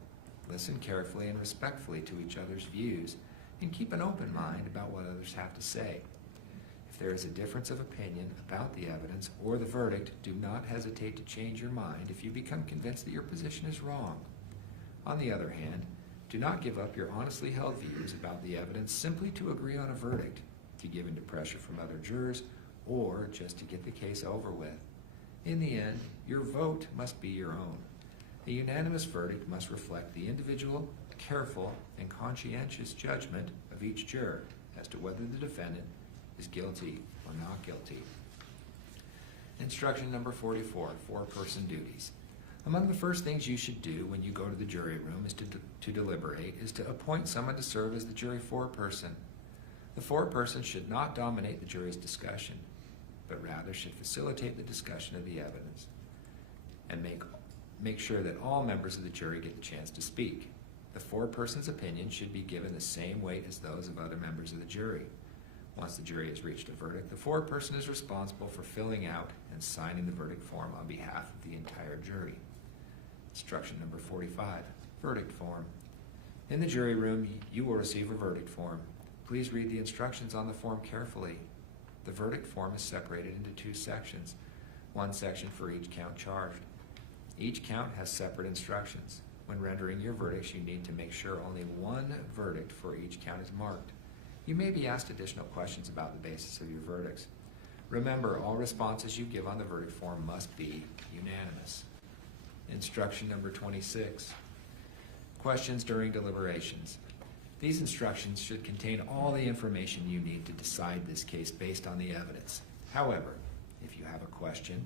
Listen carefully and respectfully to each other's views, and keep an open mind about what others have to say. If there is a difference of opinion about the evidence or the verdict, do not hesitate to change your mind if you become convinced that your position is wrong. On the other hand, do not give up your honestly held views about the evidence simply to agree on a verdict, to give in to pressure from other jurors, or just to get the case over with. In the end, your vote must be your own. A unanimous verdict must reflect the individual, careful, and conscientious judgment of each juror, as to whether the defendant is guilty or not guilty. Instruction number 44, foreperson duties. Among the first things you should do when you go to the jury room is to deliberate is to appoint someone to serve as the jury foreperson. The foreperson should not dominate the jury's discussion, but rather should facilitate the discussion of the evidence and make sure that all members of the jury get the chance to speak. The foreperson's opinion should be given the same weight as those of other members of the jury. Once the jury has reached a verdict, the foreperson is responsible for filling out and signing the verdict form on behalf of the entire jury. Instruction number 45, verdict form. In the jury room, you will receive a verdict form. Please read the instructions on the form carefully. The verdict form is separated into two sections, one section for each count charged. Each count has separate instructions. When rendering your verdicts, you need to make sure only one verdict for each count is marked. You may be asked additional questions about the basis of your verdicts. Remember, all responses you give on the verdict form must be unanimous. Instruction number 26, questions during deliberations. These instructions should contain all the information you need to decide this case based on the evidence. However, if you have a question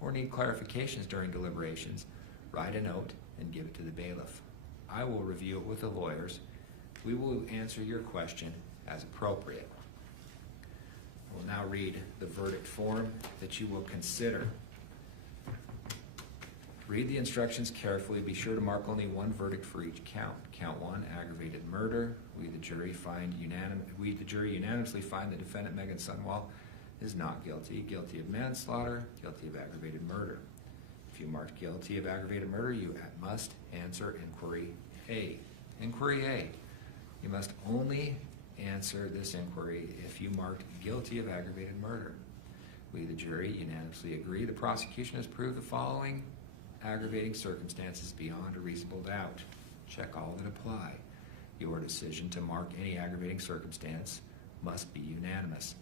or need clarifications during deliberations, write a note and give it to the bailiff. I will review it with the lawyers. We will answer your question as appropriate. I will now read the verdict form that you will consider. Read the instructions carefully. Be sure to mark only one verdict for each count. Count 1, aggravated murder. We, the jury unanimously find the defendant, Meggan Sundwall, is not guilty. Guilty of manslaughter. Guilty of aggravated murder. If you marked guilty of aggravated murder, you must answer inquiry A. Inquiry A. You must only answer this inquiry if you marked guilty of aggravated murder. We, the jury, unanimously agree the prosecution has proved the following aggravating circumstances beyond a reasonable doubt. Check all that apply. Your decision to mark any aggravating circumstance must be unanimous.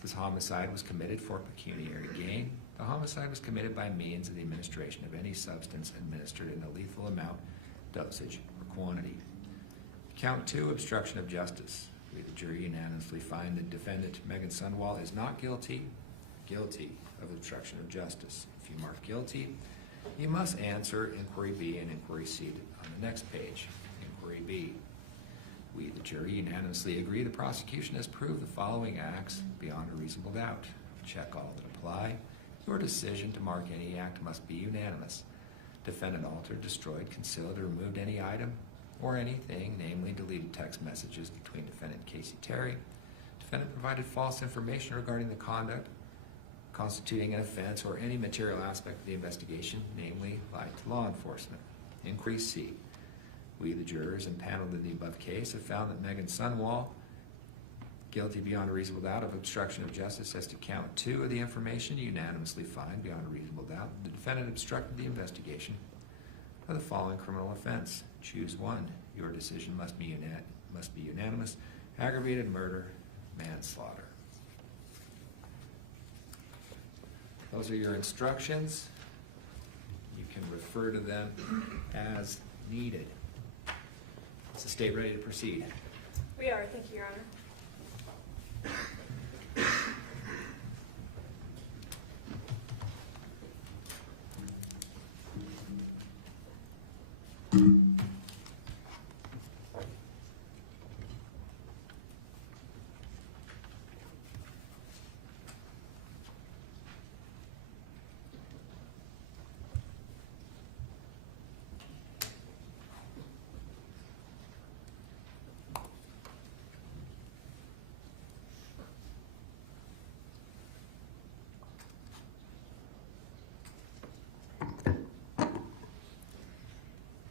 This homicide was committed for pecuniary gain. The homicide was committed by means of the administration of any substance administered in a lethal amount, dosage, or quantity. Count 2, obstruction of justice. We, the jury, unanimously find the defendant, Meggan Sundwall, is not guilty of obstruction of justice. If you mark guilty, you must answer inquiry B and inquiry C on the next page. Inquiry B. We, the jury, unanimously agree the prosecution has proved the following acts beyond a reasonable doubt. Check all that apply. Your decision to mark any act must be unanimous. Defendant altered, destroyed, concealed, or removed any item or anything, namely deleted text messages between defendant Kacee Terry. Defendant provided false information regarding the conduct constituting an offense or any material aspect of the investigation, namely lied to law enforcement. Inquiry C. We, the jurors impaneled in the above case, have found that Meggan Sundwall, guilty beyond a reasonable doubt of obstruction of justice as to count 2 of the information, unanimously find beyond a reasonable doubt the defendant obstructed the investigation of the following criminal offense. Choose one. Your decision must be unanimous. Aggravated murder, manslaughter. Those are your instructions. You can refer to them as needed. Is the state ready to proceed? We are, thank you, Your Honor.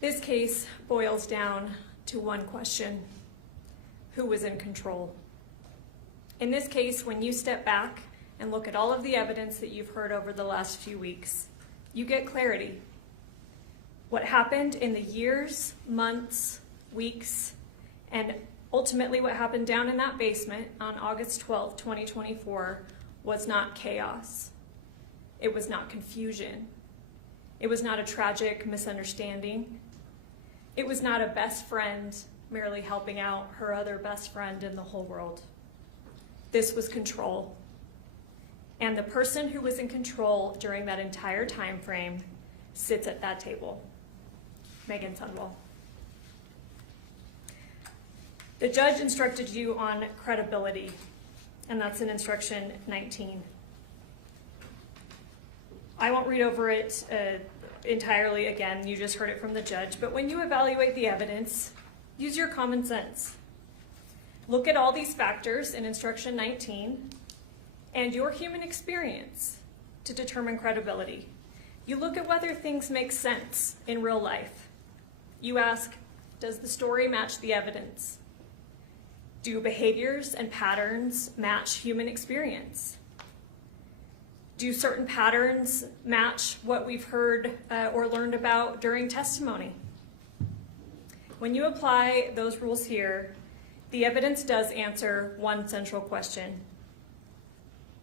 This case boils down to one question: who was in control? In this case, when you step back and look at all of the evidence that you've heard over the last few weeks, you get clarity. What happened in the years, months, weeks, and ultimately what happened down in that basement on August 12, 2024 was not chaos. It was not confusion. It was not a tragic misunderstanding. It was not a best friend merely helping out her other best friend in the whole world. This was control. And the person who was in control during that entire time frame sits at that table, Meggan Sundwall. The judge instructed you on credibility, and that's in instruction 19. I won't read over it entirely again, you just heard it from the judge, but when you evaluate the evidence, use your common sense. Look at all these factors in instruction 19 and your human experience to determine credibility. You look at whether things make sense in real life. You ask, does the story match the evidence? Do behaviors and patterns match human experience? Do certain patterns match what we've heard or learned about during testimony? When you apply those rules here, the evidence does answer one central question.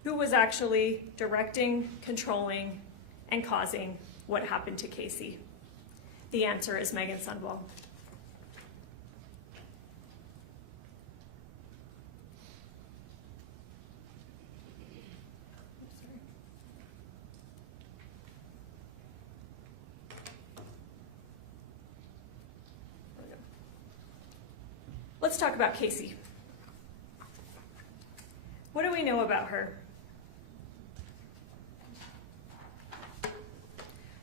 Who was actually directing, controlling, and causing what happened to Kacee? The answer is Meggan Sundwall. Let's talk about Kacee. What do we know about her?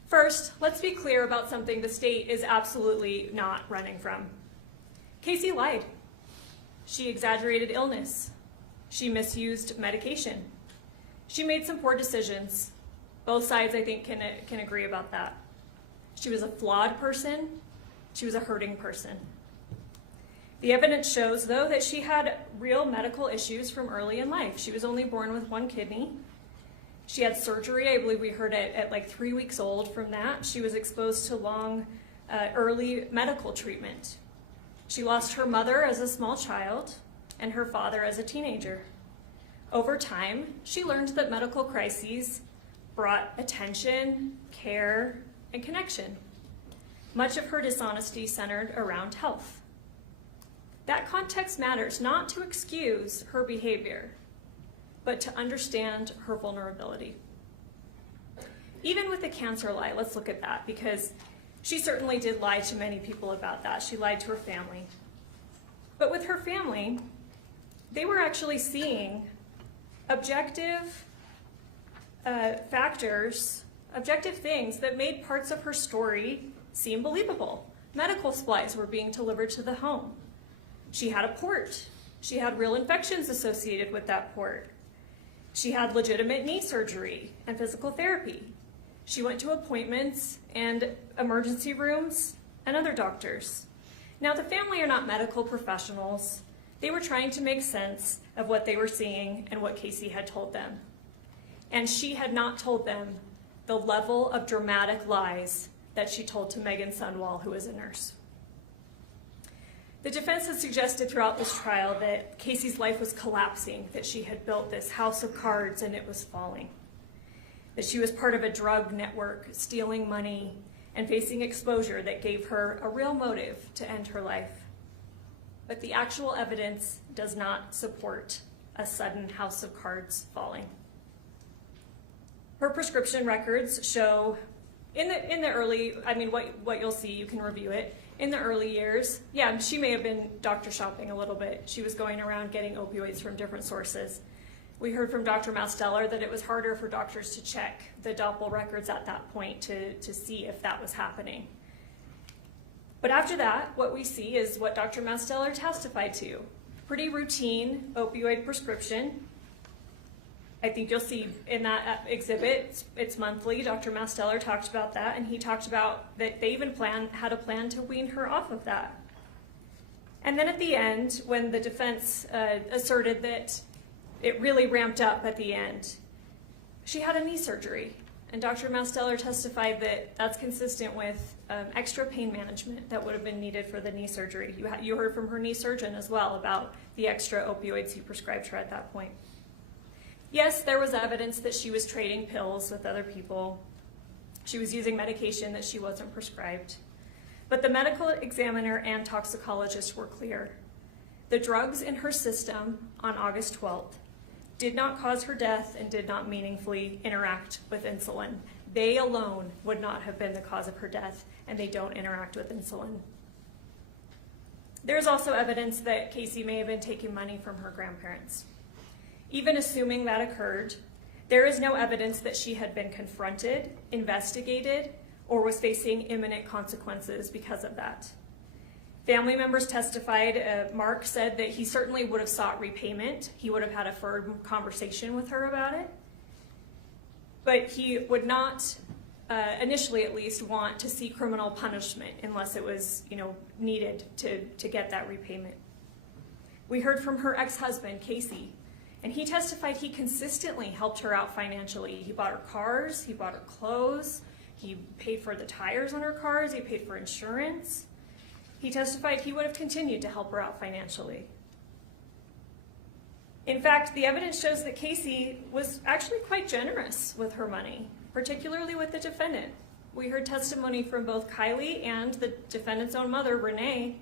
First, let's be clear about something the state is absolutely not running from. Kacee lied. She exaggerated illness. She misused medication. She made some poor decisions. Both sides, I think, can agree about that. She was a flawed person. She was a hurting person. The evidence shows, though, that she had real medical issues from early in life. She was only born with one kidney. She had surgery, I believe we heard it at like 3 weeks old from that. She was exposed to long, early medical treatment. She lost her mother as a small child and her father as a teenager. Over time, she learned that medical crises brought attention, care, and connection. Much of her dishonesty centered around health. That context matters not to excuse her behavior, but to understand her vulnerability. Even with the cancer lie, let's look at that, because she certainly did lie to many people about that. She lied to her family. But with her family, they were actually seeing objective factors, objective things that made parts of her story seem believable. Medical supplies were being delivered to the home. She had a port. She had real infections associated with that port. She had legitimate knee surgery and physical therapy. She went to appointments and emergency rooms and other doctors. Now, the family are not medical professionals. They were trying to make sense of what they were seeing and what Kacee had told them. And she had not told them the level of dramatic lies that she told to Meggan Sundwall, who is a nurse. The defense has suggested throughout this trial that Kacee's life was collapsing, that she had built this house of cards and it was falling, that she was part of a drug network, stealing money and facing exposure that gave her a real motive to end her life. But the actual evidence does not support a sudden house of cards falling. Her prescription records show in the early, what you'll see, you can review it. In the early years, yeah, she may have been doctor shopping a little bit. She was going around getting opioids from different sources. We heard from Dr. Masteller that it was harder for doctors to check the Doppel records at that point to see if that was happening. But after that, what we see is what Dr. Masteller testified to. Pretty routine opioid prescription. I think you'll see in that exhibit, it's monthly. Dr. Masteller talked about that, and he talked about that they even had a plan to wean her off of that. And then at the end, when the defense asserted that it really ramped up at the end, she had a knee surgery. And Dr. Masteller testified that that's consistent with extra pain management that would have been needed for the knee surgery. You heard from her knee surgeon as well about the extra opioids he prescribed her at that point. Yes, there was evidence that she was trading pills with other people. She was using medication that she wasn't prescribed. But the medical examiner and toxicologist were clear. The drugs in her system on August 12th did not cause her death and did not meaningfully interact with insulin. They alone would not have been the cause of her death, and they don't interact with insulin. There's also evidence that Kacee may have been taking money from her grandparents. Even assuming that occurred, there is no evidence that she had been confronted, investigated, or was facing imminent consequences because of that. Family members testified. Mark said that he certainly would have sought repayment. He would have had a firm conversation with her about it. But he would not, initially at least, want to see criminal punishment unless it was, needed to get that repayment. We heard from her ex-husband, Kacee, and he testified he consistently helped her out financially. He bought her cars, he bought her clothes, he paid for the tires on her cars, he paid for insurance. He testified he would have continued to help her out financially. In fact, the evidence shows that Kacee was actually quite generous with her money, particularly with the defendant. We heard testimony from both Kylie and the defendant's own mother, Renee,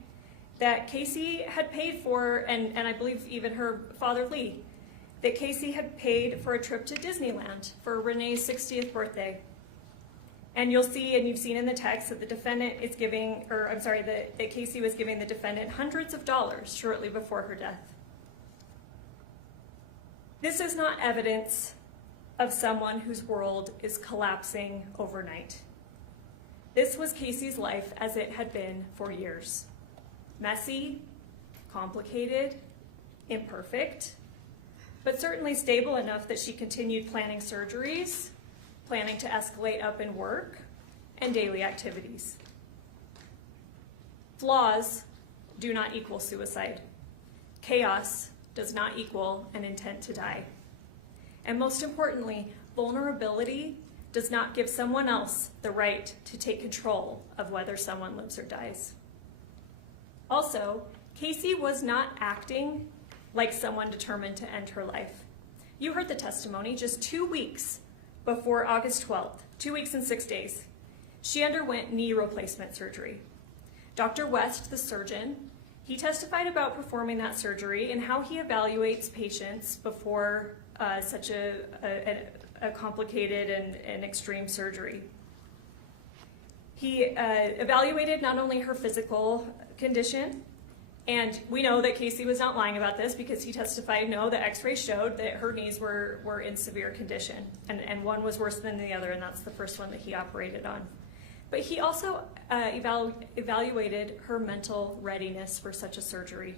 that Kacee had paid for, and I believe even her father, Lee, that Kacee had paid for a trip to Disneyland for Renee's 60th birthday. And you'll see, and you've seen in the text, that the defendant is giving, that Kacee was giving the defendant hundreds of dollars shortly before her death. This is not evidence of someone whose world is collapsing overnight. This was Kacee's life as it had been for years. Messy, complicated, imperfect, but certainly stable enough that she continued planning surgeries, planning to escalate up in work, and daily activities. Flaws do not equal suicide. Chaos does not equal an intent to die. And most importantly, vulnerability does not give someone else the right to take control of whether someone lives or dies. Also, Kacee was not acting like someone determined to end her life. You heard the testimony just 2 weeks before August 12th, 2 weeks and 6 days. She underwent knee replacement surgery. Dr. West, the surgeon, he testified about performing that surgery and how he evaluates patients before such a complicated and extreme surgery. He evaluated not only her physical condition, and we know that Kacee was not lying about this because he testified, no, the x-ray showed that her knees were in severe condition, and one was worse than the other, and that's the first one that he operated on. But he also evaluated her mental readiness for such a surgery,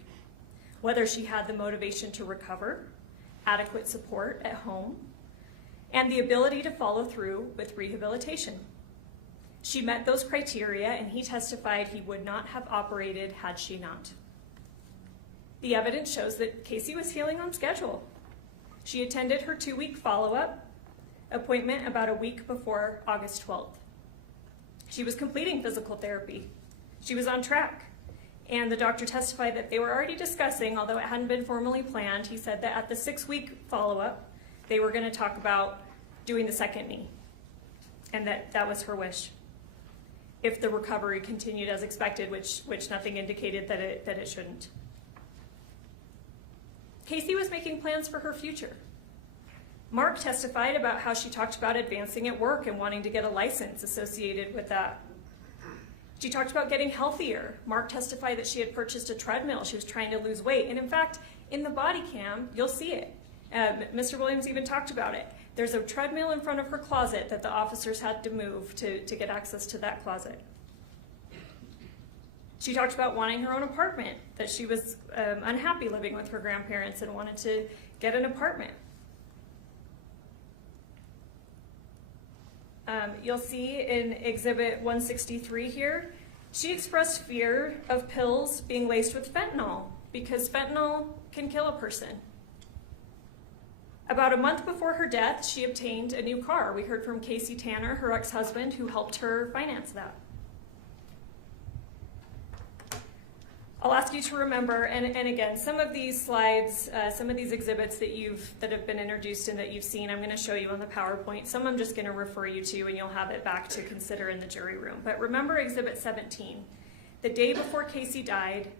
whether she had the motivation to recover, adequate support at home, and the ability to follow through with rehabilitation. She met those criteria, and he testified he would not have operated had she not. The evidence shows that Kacee was healing on schedule. She attended her 2-week follow-up appointment about a week before August 12th. She was completing physical therapy. She was on track. And the doctor testified that they were already discussing, although it hadn't been formally planned, he said that at the 6-week follow-up, they were going to talk about doing the second knee, and that was her wish. If the recovery continued as expected, which nothing indicated that it shouldn't. Kacee was making plans for her future. Mark testified about how she talked about advancing at work and wanting to get a license associated with that. She talked about getting healthier. Mark testified that she had purchased a treadmill. She was trying to lose weight. And in fact, in the body cam, you'll see it. Mr. Williams even talked about it. There's a treadmill in front of her closet that the officers had to move to get access to that closet. She talked about wanting her own apartment, that she was unhappy living with her grandparents and wanted to get an apartment. You'll see in Exhibit 163 here, she expressed fear of pills being laced with fentanyl because fentanyl can kill a person. About a month before her death, she obtained a new car. We heard from Kacee Tanner, her ex-husband, who helped her finance that. I'll ask you to remember, and again, some of these slides, some of these exhibits that have been introduced and that you've seen, I'm going to show you on the PowerPoint. Some I'm just going to refer you to, and you'll have it back to consider in the jury room. But remember Exhibit 17. The day before Kacee died,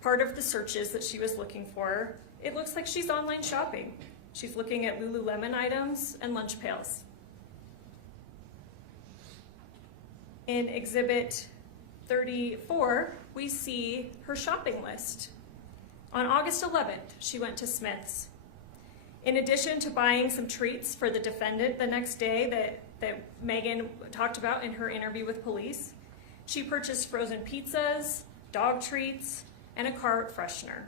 part of the searches that she was looking for, it looks like she's online shopping. She's looking at Lululemon items and lunch pails. In Exhibit 34, we see her shopping list. On August 11th, she went to Smith's. In addition to buying some treats for the defendant the next day that Meggan talked about in her interview with police, she purchased frozen pizzas, dog treats, and a car freshener.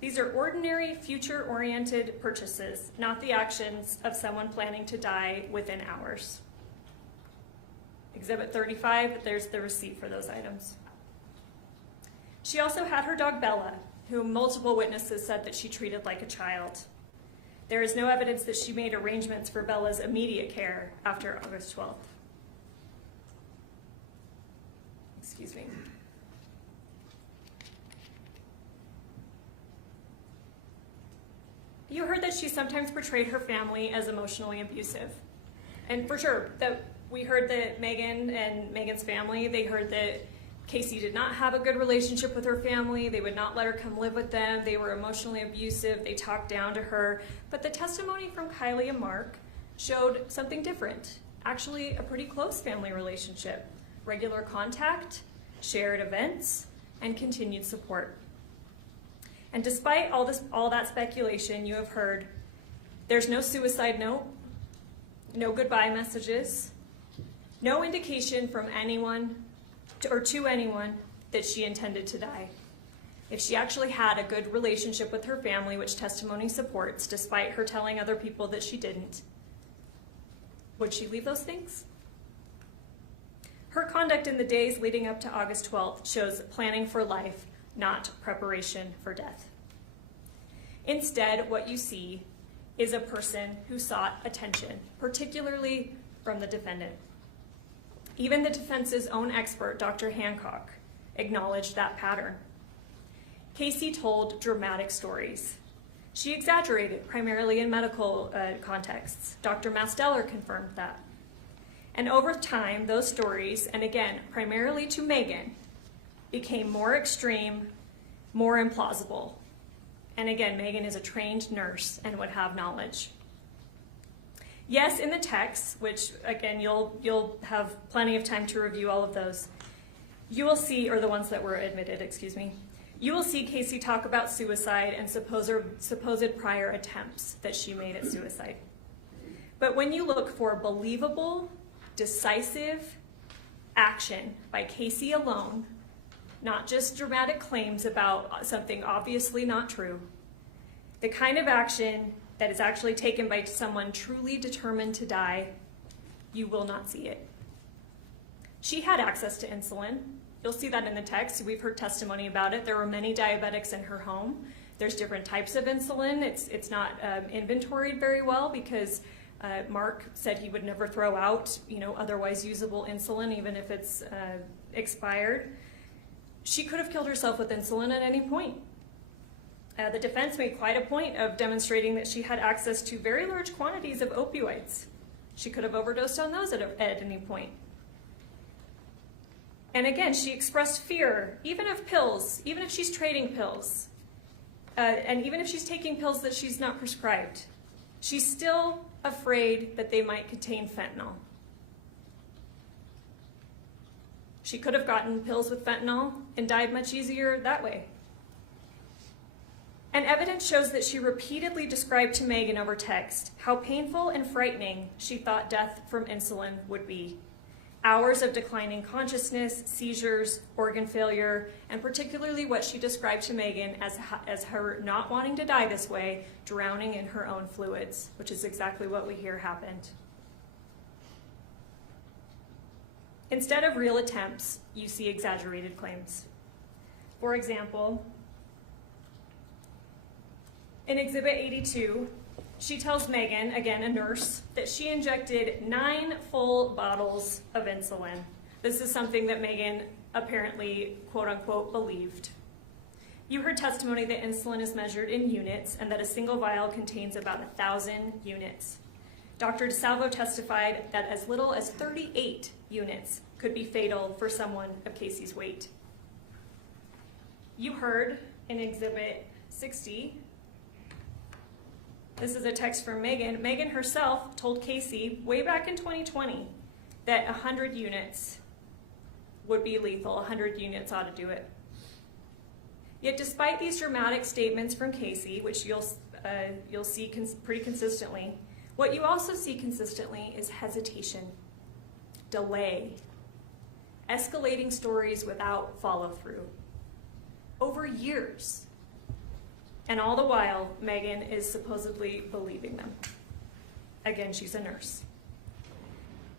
These are ordinary, future-oriented purchases, not the actions of someone planning to die within hours. Exhibit 35, there's the receipt for those items. She also had her dog Bella, whom multiple witnesses said that she treated like a child. There is no evidence that she made arrangements for Bella's immediate care after August 12th. Excuse me. You heard that she sometimes portrayed her family as emotionally abusive. And for sure, that we heard that Meggan and Meggan's family, they heard that Kacee did not have a good relationship with her family. They would not let her come live with them. They were emotionally abusive. They talked down to her. But the testimony from Kylie and Mark showed something different. Actually, a pretty close family relationship. Regular contact, shared events, and continued support. And despite all that speculation, you have heard there's no suicide note, no goodbye messages, no indication from anyone to anyone that she intended to die. If she actually had a good relationship with her family, which testimony supports, despite her telling other people that she didn't, would she leave those things? Her conduct in the days leading up to August 12th shows planning for life, not preparation for death. Instead, what you see is a person who sought attention, particularly from the defendant. Even the defense's own expert, Dr. Hancock, acknowledged that pattern. Kacee told dramatic stories. She exaggerated, primarily in medical contexts. Dr. Masteller confirmed that. And over time, those stories, and again, primarily to Meggan, became more extreme, more implausible. And again, Meggan is a trained nurse and would have knowledge. Yes, in the text, which again, you'll have plenty of time to review all of those, you will see, or the ones that were admitted, excuse me, you will see Kacee talk about suicide and supposed prior attempts that she made at suicide. But when you look for believable, decisive action by Kacee alone, not just dramatic claims about something obviously not true, the kind of action that is actually taken by someone truly determined to die, you will not see it. She had access to insulin. You'll see that in the text. We've heard testimony about it. There were many diabetics in her home. There's different types of insulin. It's not inventoried very well because Mark said he would never throw out, otherwise usable insulin, even if it's expired. She could have killed herself with insulin at any point. The defense made quite a point of demonstrating that she had access to very large quantities of opioids. She could have overdosed on those at any point. And again, she expressed fear, even of pills, even if she's trading pills, and even if she's taking pills that she's not prescribed. She's still afraid that they might contain fentanyl. She could have gotten pills with fentanyl and died much easier that way. And evidence shows that she repeatedly described to Meggan over text how painful and frightening she thought death from insulin would be. Hours of declining consciousness, seizures, organ failure, and particularly what she described to Meggan as her not wanting to die this way, drowning in her own fluids, which is exactly what we hear happened. Instead of real attempts, you see exaggerated claims. For example, in Exhibit 82, she tells Meggan, again a nurse, that she injected 9 full bottles of insulin. This is something that Meggan apparently, quote unquote, believed. You heard testimony that insulin is measured in units and that a single vial contains about 1,000 units. Dr. DeSalvo testified that as little as 38 units could be fatal for someone of Kacee's weight. You heard in Exhibit 60, this is a text from Meggan. Meggan herself told Kacee way back in 2020 that 100 units would be lethal, 100 units ought to do it. Yet despite these dramatic statements from Kacee, which you'll see pretty consistently, what you also see consistently is hesitation, delay, escalating stories without follow-through, over years. And all the while, Meggan is supposedly believing them. Again, she's a nurse.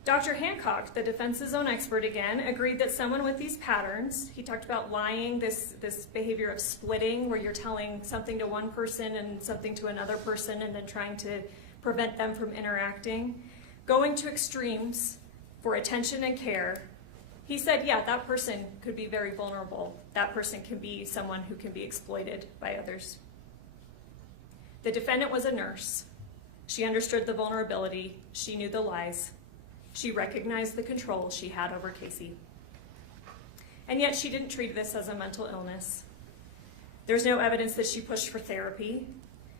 Dr. Hancock, the defense's own expert again, agreed that someone with these patterns, he talked about lying, this behavior of splitting, where you're telling something to one person and something to another person and then trying to prevent them from interacting, going to extremes for attention and care. He said, yeah, that person could be very vulnerable. That person can be someone who can be exploited by others. The defendant was a nurse. She understood the vulnerability. She knew the lies. She recognized the control she had over Kacee. And yet she didn't treat this as a mental illness. There's no evidence that she pushed for therapy.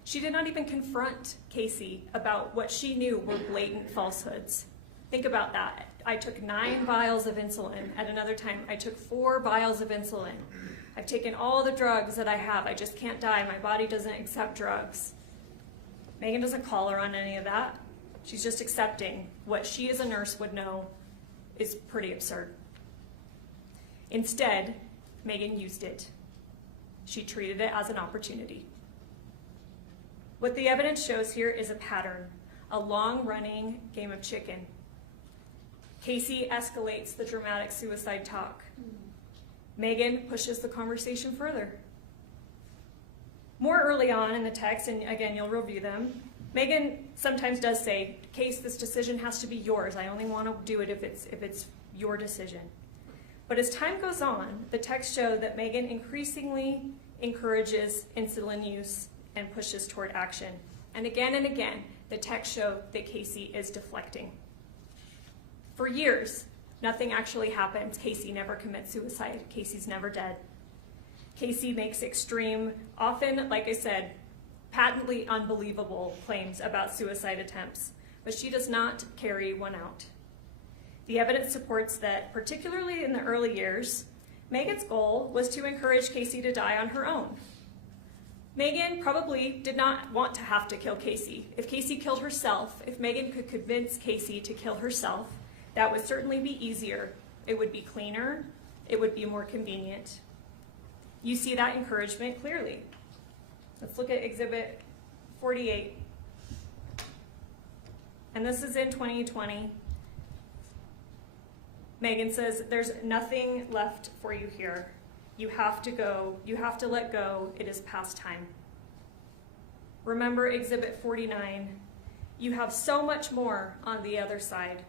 She did not even confront Kacee about what she knew were blatant falsehoods. Think about that. I took 9 vials of insulin. At another time, I took 4 vials of insulin. I've taken all the drugs that I have. I just can't die. My body doesn't accept drugs. Meggan doesn't call her on any of that. She's just accepting what she as a nurse would know is pretty absurd. Instead, Meggan used it. She treated it as an opportunity. What the evidence shows here is a pattern, a long-running game of chicken. Kacee escalates the dramatic suicide talk. Meggan pushes the conversation further. More early on in the text, and again, you'll review them, Meggan sometimes does say, Kacee, this decision has to be yours. I only want to do it if it's your decision. But as time goes on, the text shows that Meggan increasingly encourages insulin use and pushes toward action. And again, the text shows that Kacee is deflecting. For years, nothing actually happens. Kacee never commits suicide. Kacee's never dead. Kacee makes extreme, often, like I said, patently unbelievable claims about suicide attempts, but she does not carry one out. The evidence supports that, particularly in the early years, Meggan's goal was to encourage Kacee to die on her own. Meggan probably did not want to have to kill Kacee. If Kacee killed herself, if Meggan could convince Kacee to kill herself, that would certainly be easier. It would be cleaner. It would be more convenient. You see that encouragement clearly. Let's look at Exhibit 48. And this is in 2020. Meggan says, there's nothing left for you here. You have to go. You have to let go. It is past time. Remember Exhibit 49. You have so much more on the other side.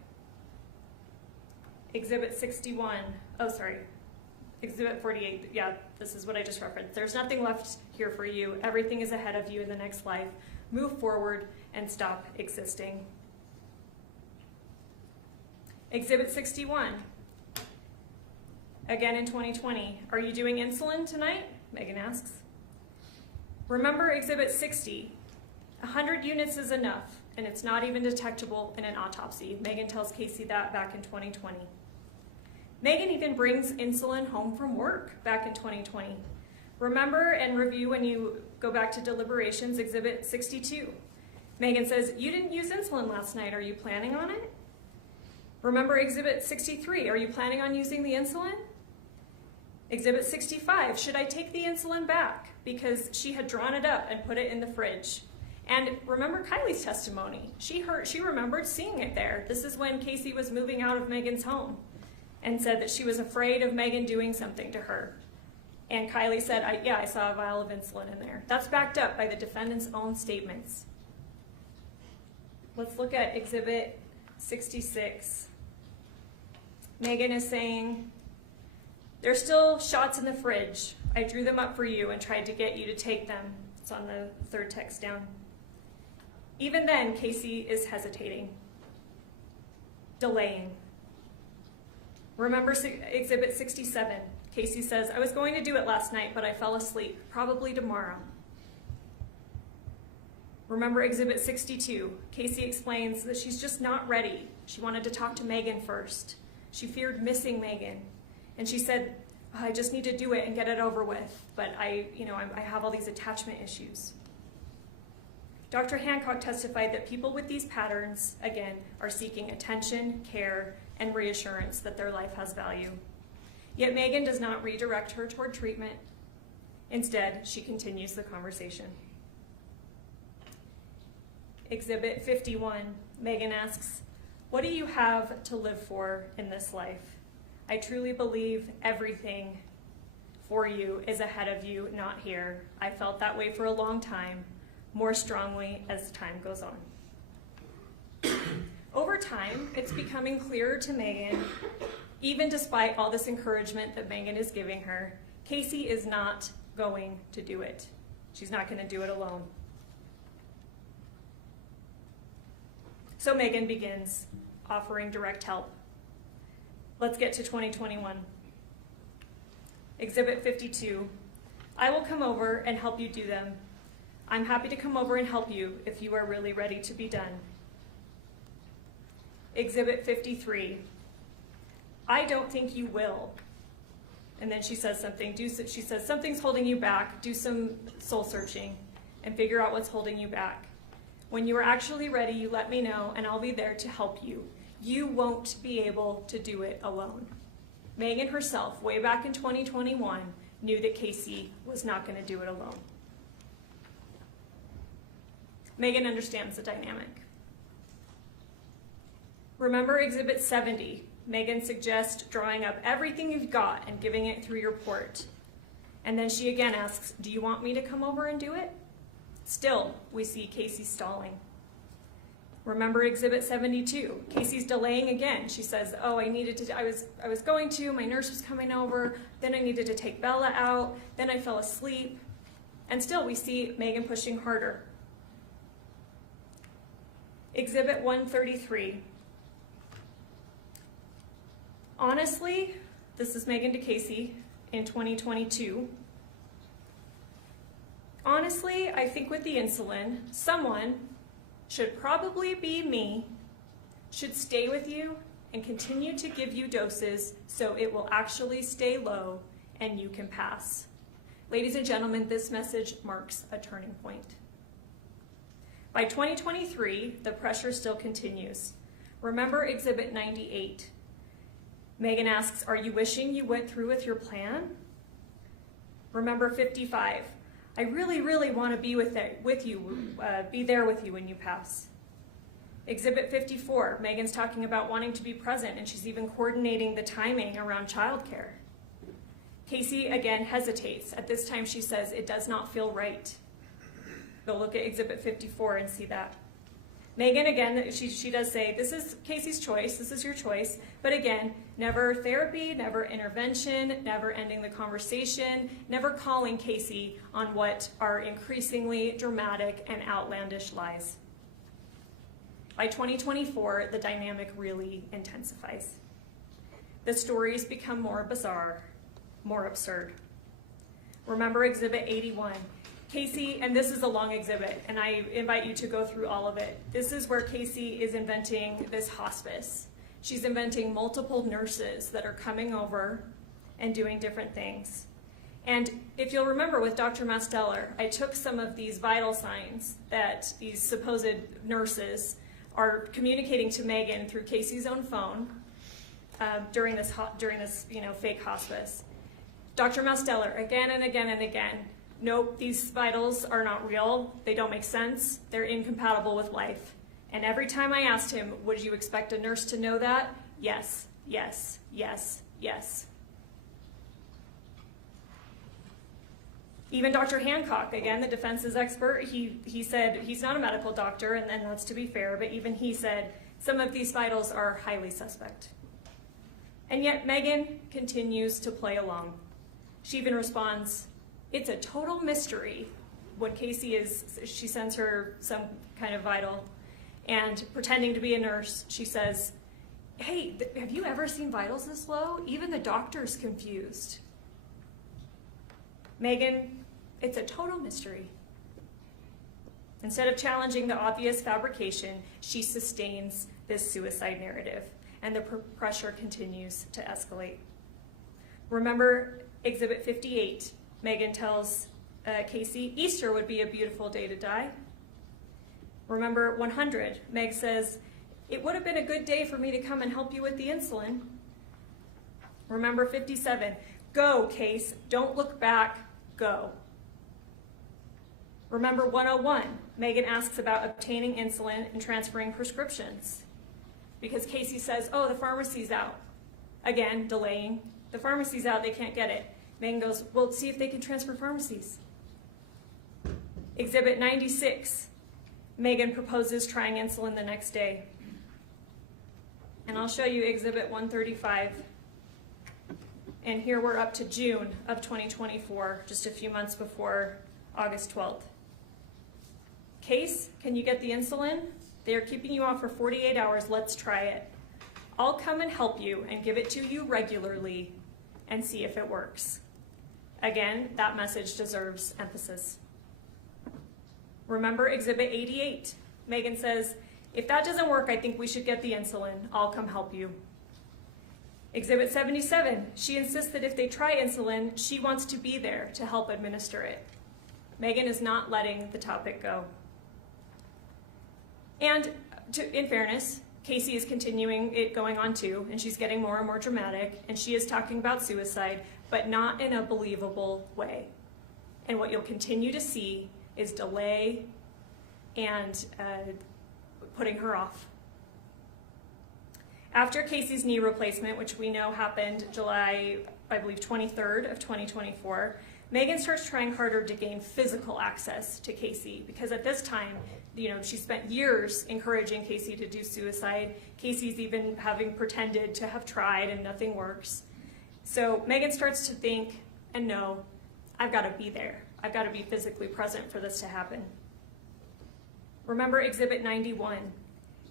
Exhibit 61. Oh, sorry. Exhibit 48. Yeah, this is what I just referenced. There's nothing left here for you. Everything is ahead of you in the next life. Move forward and stop existing. Exhibit 61. Again in 2020. Are you doing insulin tonight? Meggan asks. Remember Exhibit 60. 100 units is enough, and it's not even detectable in an autopsy. Meggan tells Kacee that back in 2020. Meggan even brings insulin home from work back in 2020. Remember and review when you go back to deliberations, Exhibit 62. Meggan says, you didn't use insulin last night. Are you planning on it? Remember Exhibit 63. Are you planning on using the insulin? Exhibit 65. Should I take the insulin back? Because she had drawn it up and put it in the fridge. And remember Kylie's testimony. She remembered seeing it there. This is when Kacee was moving out of Meggan's home and said that she was afraid of Meggan doing something to her. And Kylie said, I saw a vial of insulin in there. That's backed up by the defendant's own statements. Let's look at Exhibit 66. Meggan is saying, there's still shots in the fridge. I drew them up for you and tried to get you to take them. It's on the third text down. Even then, Kacee is hesitating, delaying. Remember Exhibit 67. Kacee says, I was going to do it last night, but I fell asleep, probably tomorrow. Remember Exhibit 62. Kacee explains that she's just not ready. She wanted to talk to Meggan first. She feared missing Meggan. And she said, I just need to do it and get it over with, but I have all these attachment issues. Dr. Hancock testified that people with these patterns, again, are seeking attention, care, and reassurance that their life has value. Yet Meggan does not redirect her toward treatment. Instead, she continues the conversation. Exhibit 51, Meggan asks, what do you have to live for in this life? I truly believe everything for you is ahead of you, not here. I felt that way for a long time, more strongly as time goes on. Over time, it's becoming clearer to Meggan, even despite all this encouragement that Meggan is giving her, Kacee is not going to do it. She's not going to do it alone. So Meggan begins offering direct help. Let's get to 2021. Exhibit 52. I will come over and help you do them. I'm happy to come over and help you if you are really ready to be done. Exhibit 53. I don't think you will. And then she says something. She says, something's holding you back. Do some soul searching and figure out what's holding you back. When you are actually ready, you let me know and I'll be there to help you. You won't be able to do it alone. Meggan herself, way back in 2021, knew that Kacee was not going to do it alone. Meggan understands the dynamic. Remember Exhibit 70. Meggan suggests drawing up everything you've got and giving it through your port. And then she again asks, do you want me to come over and do it? Still, we see Kacee stalling. Remember Exhibit 72. Kacee's delaying again. She says, oh, I was going to, my nurse was coming over, then I needed to take Bella out, then I fell asleep. And still we see Meggan pushing harder. Exhibit 133. Honestly, this is Meggan to Kacee in 2022. Honestly, I think with the insulin, someone, should probably be me, should stay with you and continue to give you doses so it will actually stay low and you can pass. Ladies and gentlemen, this message marks a turning point. By 2023, the pressure still continues. Remember Exhibit 98. Meggan asks, are you wishing you went through with your plan? Remember 55. I really, really want to be be there with you when you pass. Exhibit 54, Meggan's talking about wanting to be present and she's even coordinating the timing around childcare. Kacee again hesitates. At this time she says, it does not feel right. Go look at Exhibit 54 and see that. Meggan again, she does say, this is Kacee's choice, this is your choice, but again, never therapy, never intervention, never ending the conversation, never calling Kacee on what are increasingly dramatic and outlandish lies. By 2024, the dynamic really intensifies. The stories become more bizarre, more absurd. Remember Exhibit 81. Kacee, and this is a long exhibit, and I invite you to go through all of it. This is where Kacee is inventing this hospice. She's inventing multiple nurses that are coming over and doing different things. And if you'll remember with Dr. Masteller, I took some of these vital signs that these supposed nurses are communicating to Meggan through Kacee's own phone during this fake hospice. Dr. Masteller, again and again and again, nope, these vitals are not real, they don't make sense, they're incompatible with life. And every time I asked him, would you expect a nurse to know that? Yes, yes, yes, yes. Even Dr. Hancock, again, the defense's expert, he said he's not a medical doctor, and that's to be fair, but even he said some of these vitals are highly suspect. And yet Meggan continues to play along. She even responds, "It's a total mystery." When she sends her some kind of vital, and pretending to be a nurse, she says, "Hey, have you ever seen vitals this low? Even the doctor's confused." Meggan, it's a total mystery. Instead of challenging the obvious fabrication, she sustains this suicide narrative, and the pressure continues to escalate. Remember Exhibit 58, Meggan tells Kacee, "Easter would be a beautiful day to die." Remember 100, Meg says, "It would have been a good day for me to come and help you with the insulin." Remember 57, "Go, Case, don't look back, go." Remember 101, Meggan asks about obtaining insulin and transferring prescriptions. Because Kacee says, "Oh, the pharmacy's out." Again, delaying. "The pharmacy's out, they can't get it." Meggan goes, "Well, see if they can transfer pharmacies." Exhibit 96, Meggan proposes trying insulin the next day. And I'll show you Exhibit 135. And here we're up to June of 2024, just a few months before August 12th. "Case, can you get the insulin? They are keeping you off for 48 hours, let's try it. I'll come and help you and give it to you regularly and see if it works." Again, that message deserves emphasis. Remember Exhibit 88, Meggan says, "If that doesn't work, I think we should get the insulin. I'll come help you." Exhibit 77, she insists that if they try insulin, she wants to be there to help administer it. Meggan is not letting the topic go. And in fairness, Kacee is continuing it going on too, and she's getting more and more dramatic, and she is talking about suicide, but not in a believable way. And what you'll continue to see is delay and putting her off. After Kacee's knee replacement, which we know happened July, I believe, 23rd of 2024, Meggan starts trying harder to gain physical access to Kacee, because at this time, she spent years encouraging Kacee to do suicide. Kacee's even having pretended to have tried and nothing works. So Meggan starts to think and know, I've got to be there. I've got to be physically present for this to happen. Remember Exhibit 91.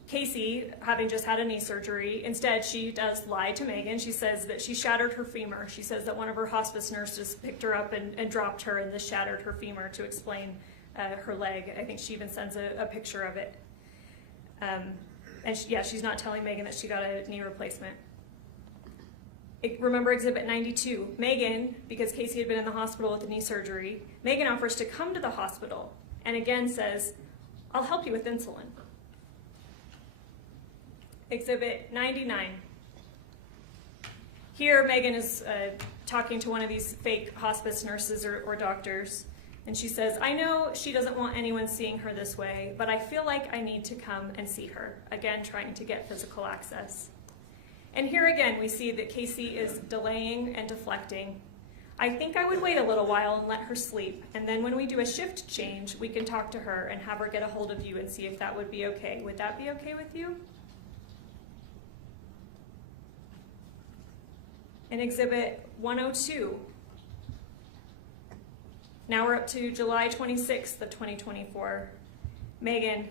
Kacee, having just had a knee surgery, instead she does lie to Meggan. She says that she shattered her femur. She says that one of her hospice nurses picked her up and dropped her, and this shattered her femur to explain her leg. I think she even sends a picture of it. She's not telling Meggan that she got a knee replacement. Remember Exhibit 92. Meggan, because Kacee had been in the hospital with a knee surgery, Meggan offers to come to the hospital and again says, "I'll help you with insulin." Exhibit 99. Here, Meggan is talking to one of these fake hospice nurses or doctors, and she says, "I know she doesn't want anyone seeing her this way, but I feel like I need to come and see her." Again, trying to get physical access. And here again, we see that Kacee is delaying and deflecting. "I think I would wait a little while and let her sleep, and then when we do a shift change, we can talk to her and have her get a hold of you and see if that would be okay. Would that be okay with you?" In Exhibit 102, now we're up to July 26th of 2024. Meggan,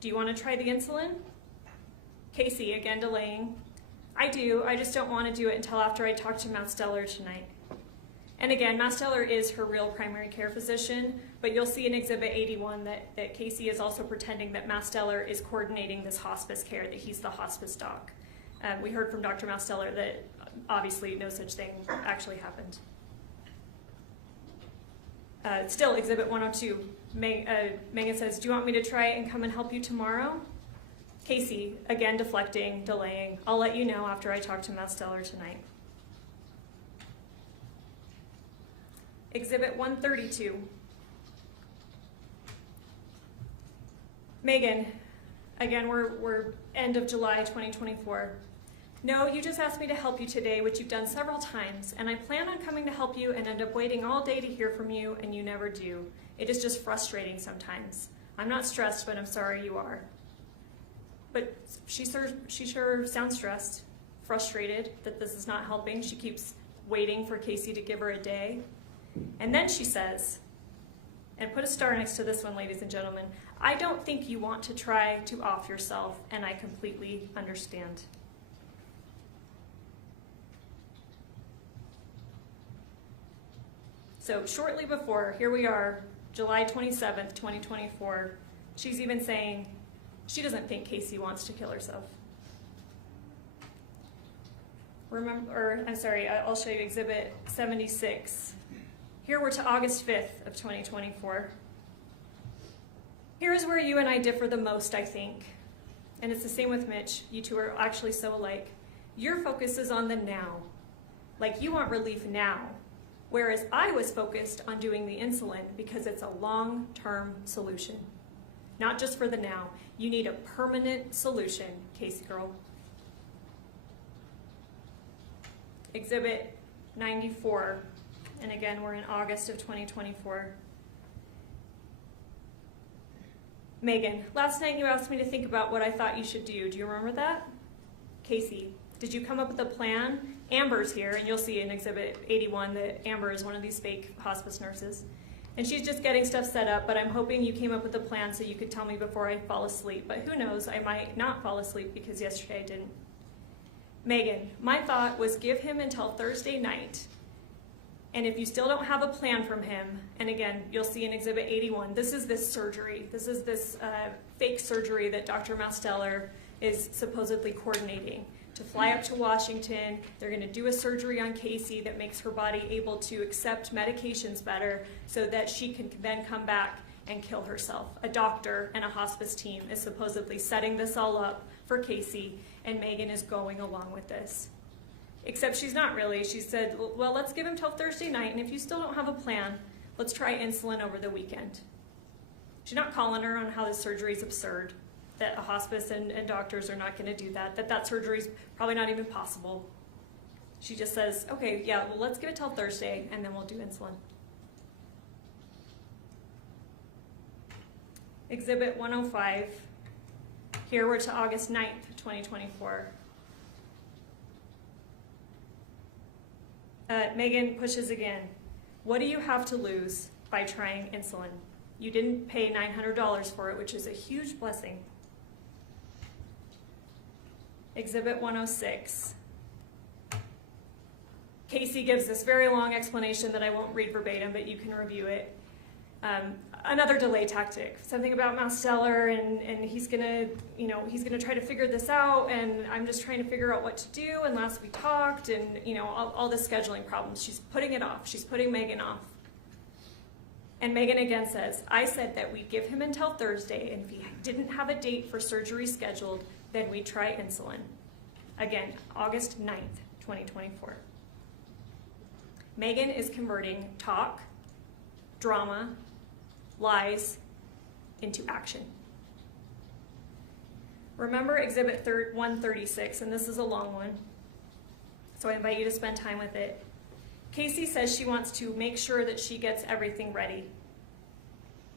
"Do you want to try the insulin?" Kacee, again delaying. "I do, I just don't want to do it until after I talk to Masteller tonight." And again, Masteller is her real primary care physician, but you'll see in Exhibit 81 that Kacee is also pretending that Masteller is coordinating this hospice care, that he's the hospice doc. We heard from Dr. Masteller that obviously no such thing actually happened. Still, Exhibit 102, Meggan says, "Do you want me to try and come and help you tomorrow?" Kacee, again deflecting, delaying. "I'll let you know after I talk to Masteller tonight." Exhibit 132. Meggan, again, we're end of July 2024. "No, you just asked me to help you today, which you've done several times, and I plan on coming to help you and end up waiting all day to hear from you, and you never do. It is just frustrating sometimes. I'm not stressed, but I'm sorry you are." But she sure sounds stressed, frustrated that this is not helping. She keeps waiting for Kacee to give her a day. And then she says, and put a star next to this one, ladies and gentlemen, I don't think you want to try to off yourself, and I completely understand. So shortly before, here we are, July 27th, 2024, she's even saying she doesn't think Kacee wants to kill herself. I'll show you Exhibit 76. Here we're to August 5th of 2024. Here's where you and I differ the most, I think. And it's the same with Mitch. You two are actually so alike. Your focus is on the now. Like you want relief now. Whereas I was focused on doing the insulin because it's a long-term solution. Not just for the now. You need a permanent solution, Kacee girl. Exhibit 94. And again, we're in August of 2024. Meggan, last night you asked me to think about what I thought you should do. Do you remember that? Kacee, did you come up with a plan? Amber's here, and you'll see in Exhibit 81 that Amber is one of these fake hospice nurses. And she's just getting stuff set up, but I'm hoping you came up with a plan so you could tell me before I fall asleep. But who knows, I might not fall asleep because yesterday I didn't. Meggan, my thought was give him until Thursday night. And if you still don't have a plan from him, and again, you'll see in Exhibit 81, this is this surgery. This is this fake surgery that Dr. Masteller is supposedly coordinating. To fly up to Washington, they're going to do a surgery on Kacee that makes her body able to accept medications better so that she can then come back and kill herself. A doctor and a hospice team is supposedly setting this all up for Kacee, and Meggan is going along with this. Except she's not really. She said, well, let's give him till Thursday night, and if you still don't have a plan, let's try insulin over the weekend. She's not calling her on how this surgery is absurd, that a hospice and doctors are not going to do that surgery is probably not even possible. She just says, okay, yeah, well, let's give it till Thursday, and then we'll do insulin. Exhibit 105. Here we're to August 9th, 2024. Meggan pushes again. What do you have to lose by trying insulin? You didn't pay $900 for it, which is a huge blessing. Exhibit 106. Kacee gives this very long explanation that I won't read verbatim, but you can review it. Another delay tactic. Something about Masteller, and he's gonna try to figure this out, and I'm just trying to figure out what to do. And last we talked, and all the scheduling problems. She's putting it off. She's putting Meggan off. And Meggan again says, I said that we'd give him until Thursday, and if he didn't have a date for surgery scheduled, then we'd try insulin. Again, August 9th, 2024. Meggan is converting talk, drama, lies into action. Remember Exhibit 136, and this is a long one, so I invite you to spend time with it. Kacee says she wants to make sure that she gets everything ready.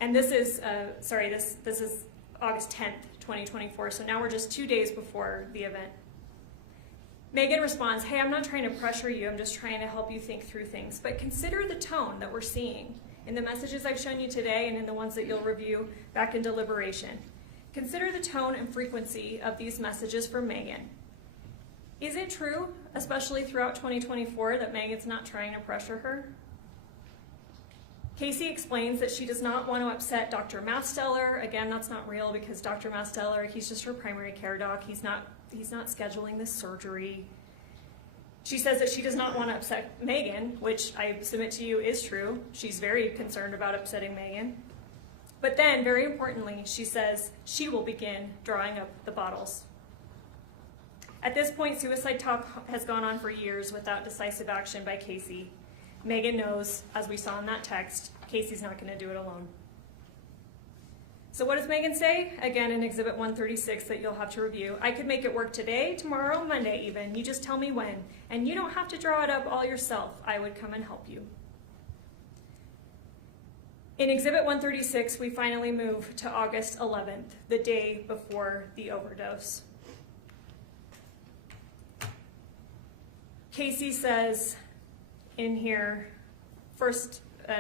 And this is, this is August 10th, 2024, so now we're just 2 days before the event. Meggan responds, hey, I'm not trying to pressure you, I'm just trying to help you think through things. But consider the tone that we're seeing in the messages I've shown you today and in the ones that you'll review back in deliberation. Consider the tone and frequency of these messages from Meggan. Is it true, especially throughout 2024, that Meggan's not trying to pressure her? Kacee explains that she does not want to upset Dr. Masteller. Again, that's not real because Dr. Masteller, he's just her primary care doc. He's not scheduling this surgery. She says that she does not want to upset Meggan, which I submit to you is true. She's very concerned about upsetting Meggan. But then, very importantly, she says she will begin drawing up the bottles. At this point, suicide talk has gone on for years without decisive action by Kacee. Meggan knows, as we saw in that text, Kacee's not going to do it alone. So what does Meggan say? Again, in Exhibit 136 that you'll have to review. I could make it work today, tomorrow, Monday even. You just tell me when. And you don't have to draw it up all yourself. I would come and help you. In Exhibit 136, we finally move to August 11th, the day before the overdose. Kacee says, in here,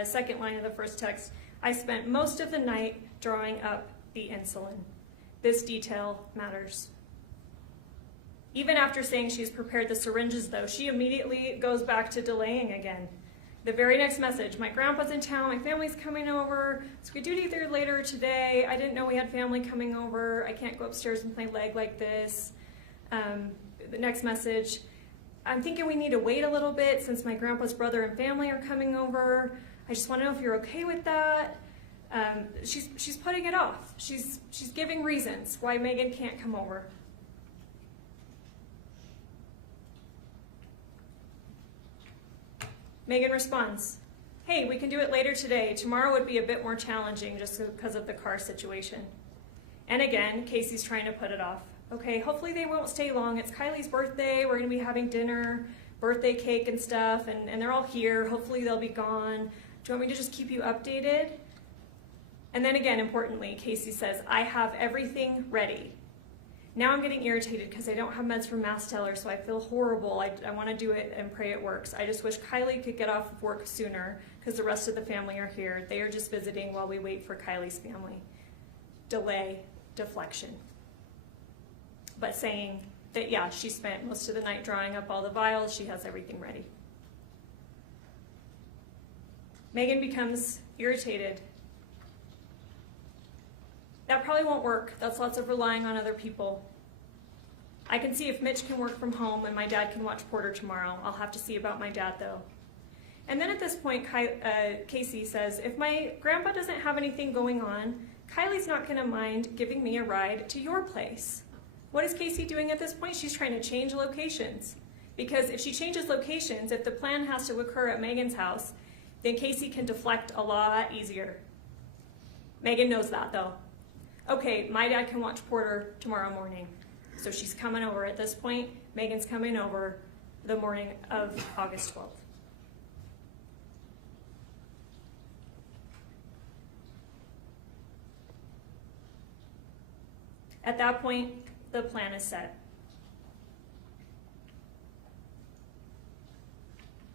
second line of the first text, I spent most of the night drawing up the insulin. This detail matters. Even after saying she's prepared the syringes, though, she immediately goes back to delaying again. The very next message, my grandpa's in town, my family's coming over, so we do need there later today. I didn't know we had family coming over. I can't go upstairs with my leg like this. The next message, I'm thinking we need to wait a little bit since my grandpa's brother and family are coming over. I just want to know if you're okay with that. She's putting it off. She's giving reasons why Meggan can't come over. Meggan responds, hey, we can do it later today. Tomorrow would be a bit more challenging just because of the car situation. And again, Kacee's trying to put it off. Okay, hopefully they won't stay long. It's Kylie's birthday. We're going to be having dinner, birthday cake and stuff, and they're all here. Hopefully they'll be gone. Do you want me to just keep you updated? And then again, importantly, Kacee says, I have everything ready. Now I'm getting irritated because I don't have meds for Masteller, so I feel horrible. I want to do it and pray it works. I just wish Kylie could get off of work sooner because the rest of the family are here. They are just visiting while we wait for Kylie's family. Delay, deflection. But saying that, yeah, she spent most of the night drawing up all the vials. She has everything ready. Meggan becomes irritated. That probably won't work. That's lots of relying on other people. I can see if Mitch can work from home and my dad can watch Porter tomorrow. I'll have to see about my dad, though. And then at this point, Kacee says, if my grandpa doesn't have anything going on, Kylie's not going to mind giving me a ride to your place. What is Kacee doing at this point? She's trying to change locations. Because if she changes locations, if the plan has to occur at Meggan's house, then Kacee can deflect a lot easier. Meggan knows that, though. Okay, my dad can watch Porter tomorrow morning. So she's coming over at this point. Meggan's coming over the morning of August 12th. At that point, the plan is set.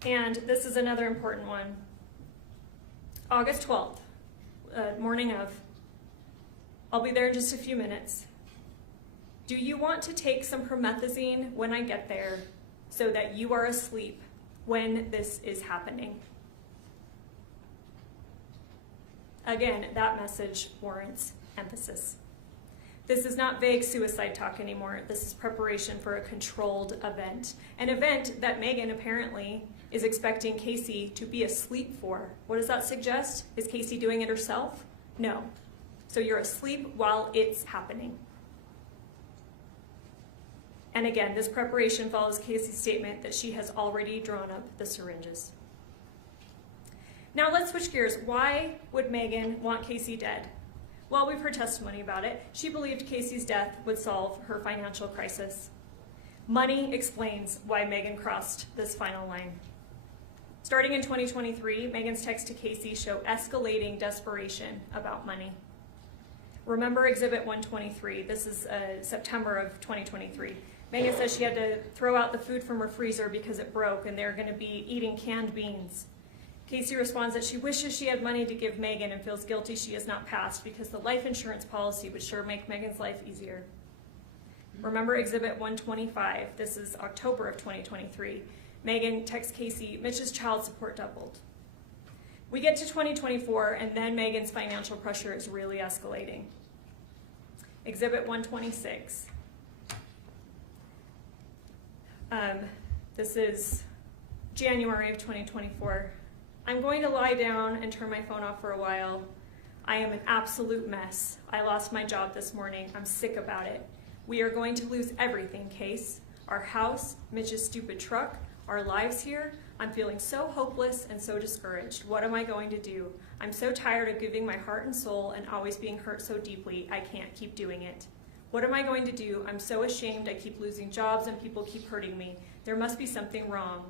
And this is another important one. August 12th, morning of. I'll be there in just a few minutes. Do you want to take some promethazine when I get there so that you are asleep when this is happening? Again, that message warrants emphasis. This is not vague suicide talk anymore. This is preparation for a controlled event. An event that Meggan apparently is expecting Kacee to be asleep for. What does that suggest? Is Kacee doing it herself? No. So you're asleep while it's happening. And again, this preparation follows Kacee's statement that she has already drawn up the syringes. Now let's switch gears. Why would Meggan want Kacee dead? Well, we've heard testimony about it. She believed Kacee's death would solve her financial crisis. Money explains why Meggan crossed this final line. Starting in 2023, Meggan's texts to Kacee show escalating desperation about money. Remember Exhibit 123. This is September of 2023. Meggan says she had to throw out the food from her freezer because it broke and they're going to be eating canned beans. Kacee responds that she wishes she had money to give Meggan and feels guilty she has not passed because the life insurance policy would sure make Meggan's life easier. Remember Exhibit 125. This is October of 2023. Meggan texts Kacee, Mitch's child support doubled. We get to 2024 and then Meggan's financial pressure is really escalating. Exhibit 126. This is January of 2024. I'm going to lie down and turn my phone off for a while. I am an absolute mess. I lost my job this morning. I'm sick about it. We are going to lose everything, Case. Our house, Mitch's stupid truck, our lives here. I'm feeling so hopeless and so discouraged. What am I going to do? I'm so tired of giving my heart and soul and always being hurt so deeply. I can't keep doing it. What am I going to do? I'm so ashamed. I keep losing jobs and people keep hurting me. There must be something wrong.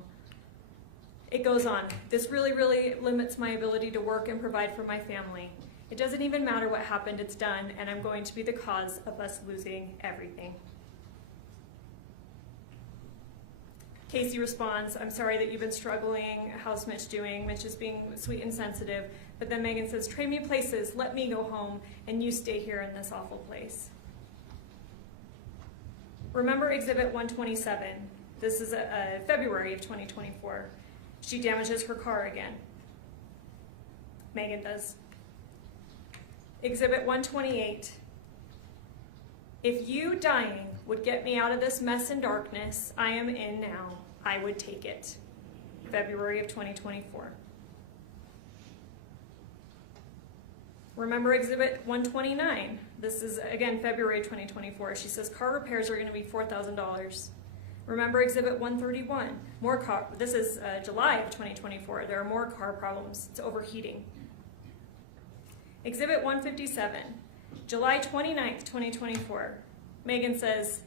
It goes on. This really, really limits my ability to work and provide for my family. It doesn't even matter what happened, it's done, and I'm going to be the cause of us losing everything. Kacee responds, I'm sorry that you've been struggling. How's Mitch doing? Mitch is being sweet and sensitive. But then Meggan says, trade me places, let me go home, and you stay here in this awful place. Remember Exhibit 127. This is February of 2024. She damages her car again. Meggan does. Exhibit 128. If you dying would get me out of this mess and darkness I am in now, I would take it. February of 2024. Remember Exhibit 129. This is, again, February 2024. She says car repairs are going to be $4,000. Remember Exhibit 131. This is July of 2024. There are more car problems. It's overheating. Exhibit 157, July 29th, 2024. Meggan says,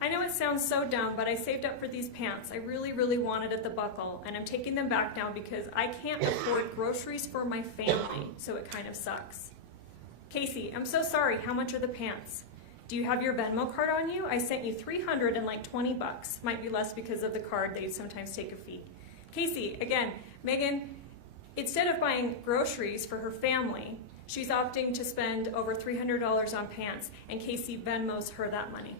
I know it sounds so dumb, but I saved up for these pants. I really, really wanted at the buckle, and I'm taking them back now because I can't afford groceries for my family, so it kind of sucks. Kacee, I'm so sorry. How much are the pants? Do you have your Venmo card on you? I sent you $300 and like $20. Might be less because of the card. They sometimes take a fee. Kacee, again, Meggan, instead of buying groceries for her family, she's opting to spend over $300 on pants, and Kacee Venmos her that money.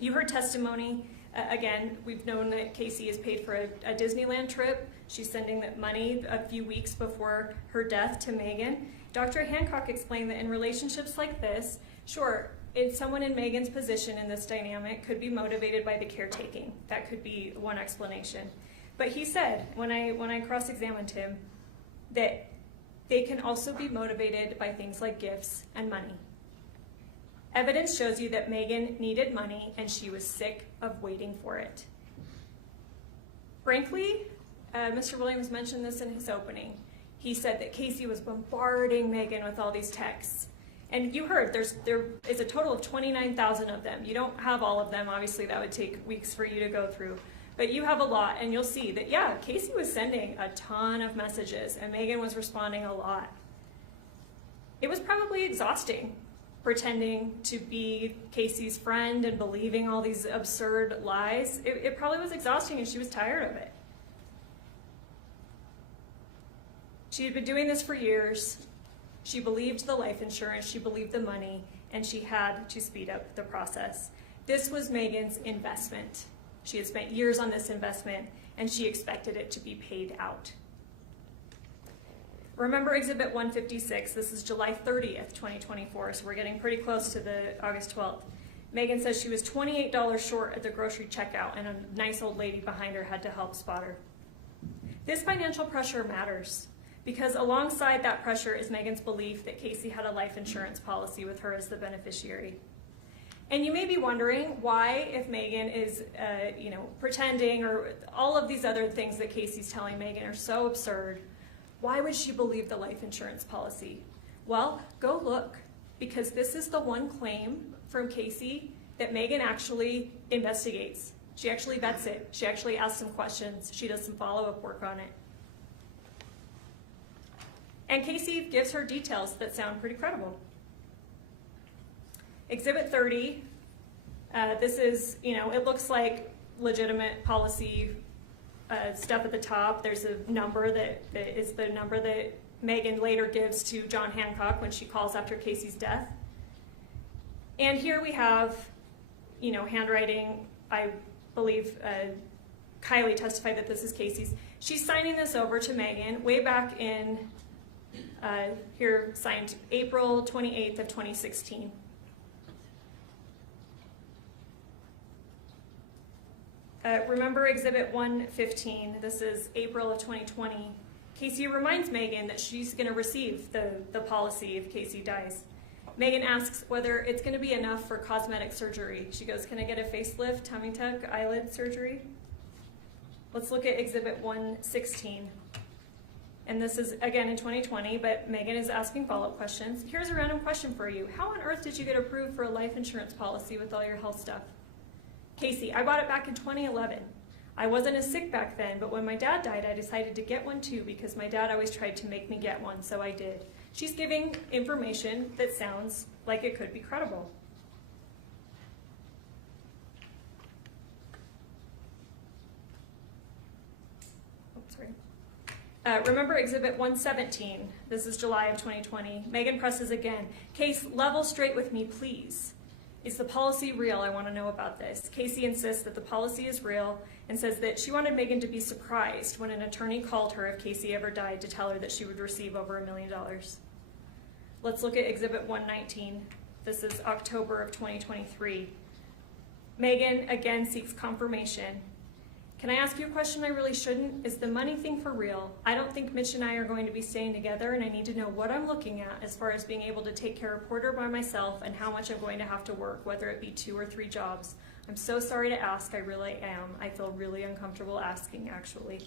You heard testimony. Again, we've known that Kacee is paid for a Disneyland trip. She's sending that money a few weeks before her death to Meggan. Dr. Hancock explained that in relationships like this, sure, someone in Meggan's position in this dynamic could be motivated by the caretaking. That could be one explanation. But he said, when I cross-examined him, that they can also be motivated by things like gifts and money. Evidence shows you that Meggan needed money and she was sick of waiting for it. Frankly, Mr. Williams mentioned this in his opening. He said that Kacee was bombarding Meggan with all these texts. And you heard, there is a total of 29,000 of them. You don't have all of them, obviously that would take weeks for you to go through. But you have a lot, and you'll see that, yeah, Kacee was sending a ton of messages, and Meggan was responding a lot. It was probably exhausting, pretending to be Kacee's friend and believing all these absurd lies. It probably was exhausting, and she was tired of it. She had been doing this for years. She believed the life insurance, she believed the money, and she had to speed up the process. This was Meggan's investment. She had spent years on this investment, and she expected it to be paid out. Remember Exhibit 156. This is July 30th, 2024, so we're getting pretty close to the August 12th. Meggan says she was $28 short at the grocery checkout, and a nice old lady behind her had to help spot her. This financial pressure matters, because alongside that pressure is Meggan's belief that Kacee had a life insurance policy with her as the beneficiary. And you may be wondering why, if Meggan is, pretending, or all of these other things that Kacee's telling Meggan are so absurd, why would she believe the life insurance policy? Well, go look, because this is the one claim from Kacee that Meggan actually investigates. She actually vets it. She actually asks some questions. She does some follow-up work on it. And Kacee gives her details that sound pretty credible. Exhibit 30, this is, it looks like legitimate policy stuff at the top. There's a number that is the number that Meggan later gives to John Hancock when she calls after Kacee's death. And here we have, handwriting. I believe Kylie testified that this is Kacee's. She's signing this over to Meggan way back in, here signed April 28th of 2016. Remember Exhibit 115, this is April of 2020. Kacee reminds Meggan that she's going to receive the policy if Kacee dies. Meggan asks whether it's going to be enough for cosmetic surgery. She goes, can I get a facelift, tummy tuck, eyelid surgery? Let's look at Exhibit 116. And this is, again, in 2020, but Meggan is asking follow-up questions. Here's a random question for you. How on earth did you get approved for a life insurance policy with all your health stuff? Kacee, I bought it back in 2011. I wasn't as sick back then, but when my dad died, I decided to get one too because my dad always tried to make me get one, so I did. She's giving information that sounds like it could be credible. Remember Exhibit 117, this is July of 2020. Meggan presses again. Case, level straight with me, please. Is the policy real? I want to know about this. Kacee insists that the policy is real and says that she wanted Meggan to be surprised when an attorney called her if Kacee ever died to tell her that she would receive over $1 million. Let's look at Exhibit 119. This is October of 2023. Meggan again seeks confirmation. Can I ask you a question I really shouldn't? Is the money thing for real? I don't think Mitch and I are going to be staying together, and I need to know what I'm looking at as far as being able to take care of Porter by myself and how much I'm going to have to work, whether it be 2 or 3 jobs. I'm so sorry to ask, I really am. I feel really uncomfortable asking, actually.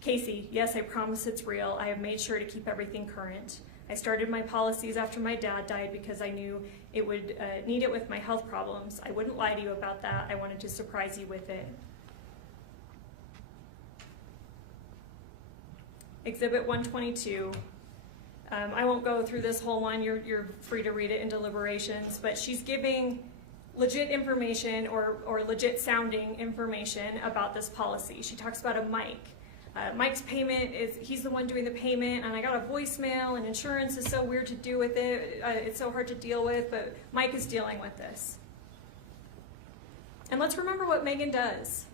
Kacee, yes, I promise it's real. I have made sure to keep everything current. I started my policies after my dad died because I knew it would need it with my health problems. I wouldn't lie to you about that. I wanted to surprise you with it. Exhibit 122. I won't go through this whole one. You're free to read it in deliberations, but she's giving legit information or legit sounding information about this policy. She talks about a Mike. Mike's payment he's the one doing the payment, and I got a voicemail, and insurance is so weird to do with it. It's so hard to deal with, but Mike is dealing with this. And let's remember what Meggan does.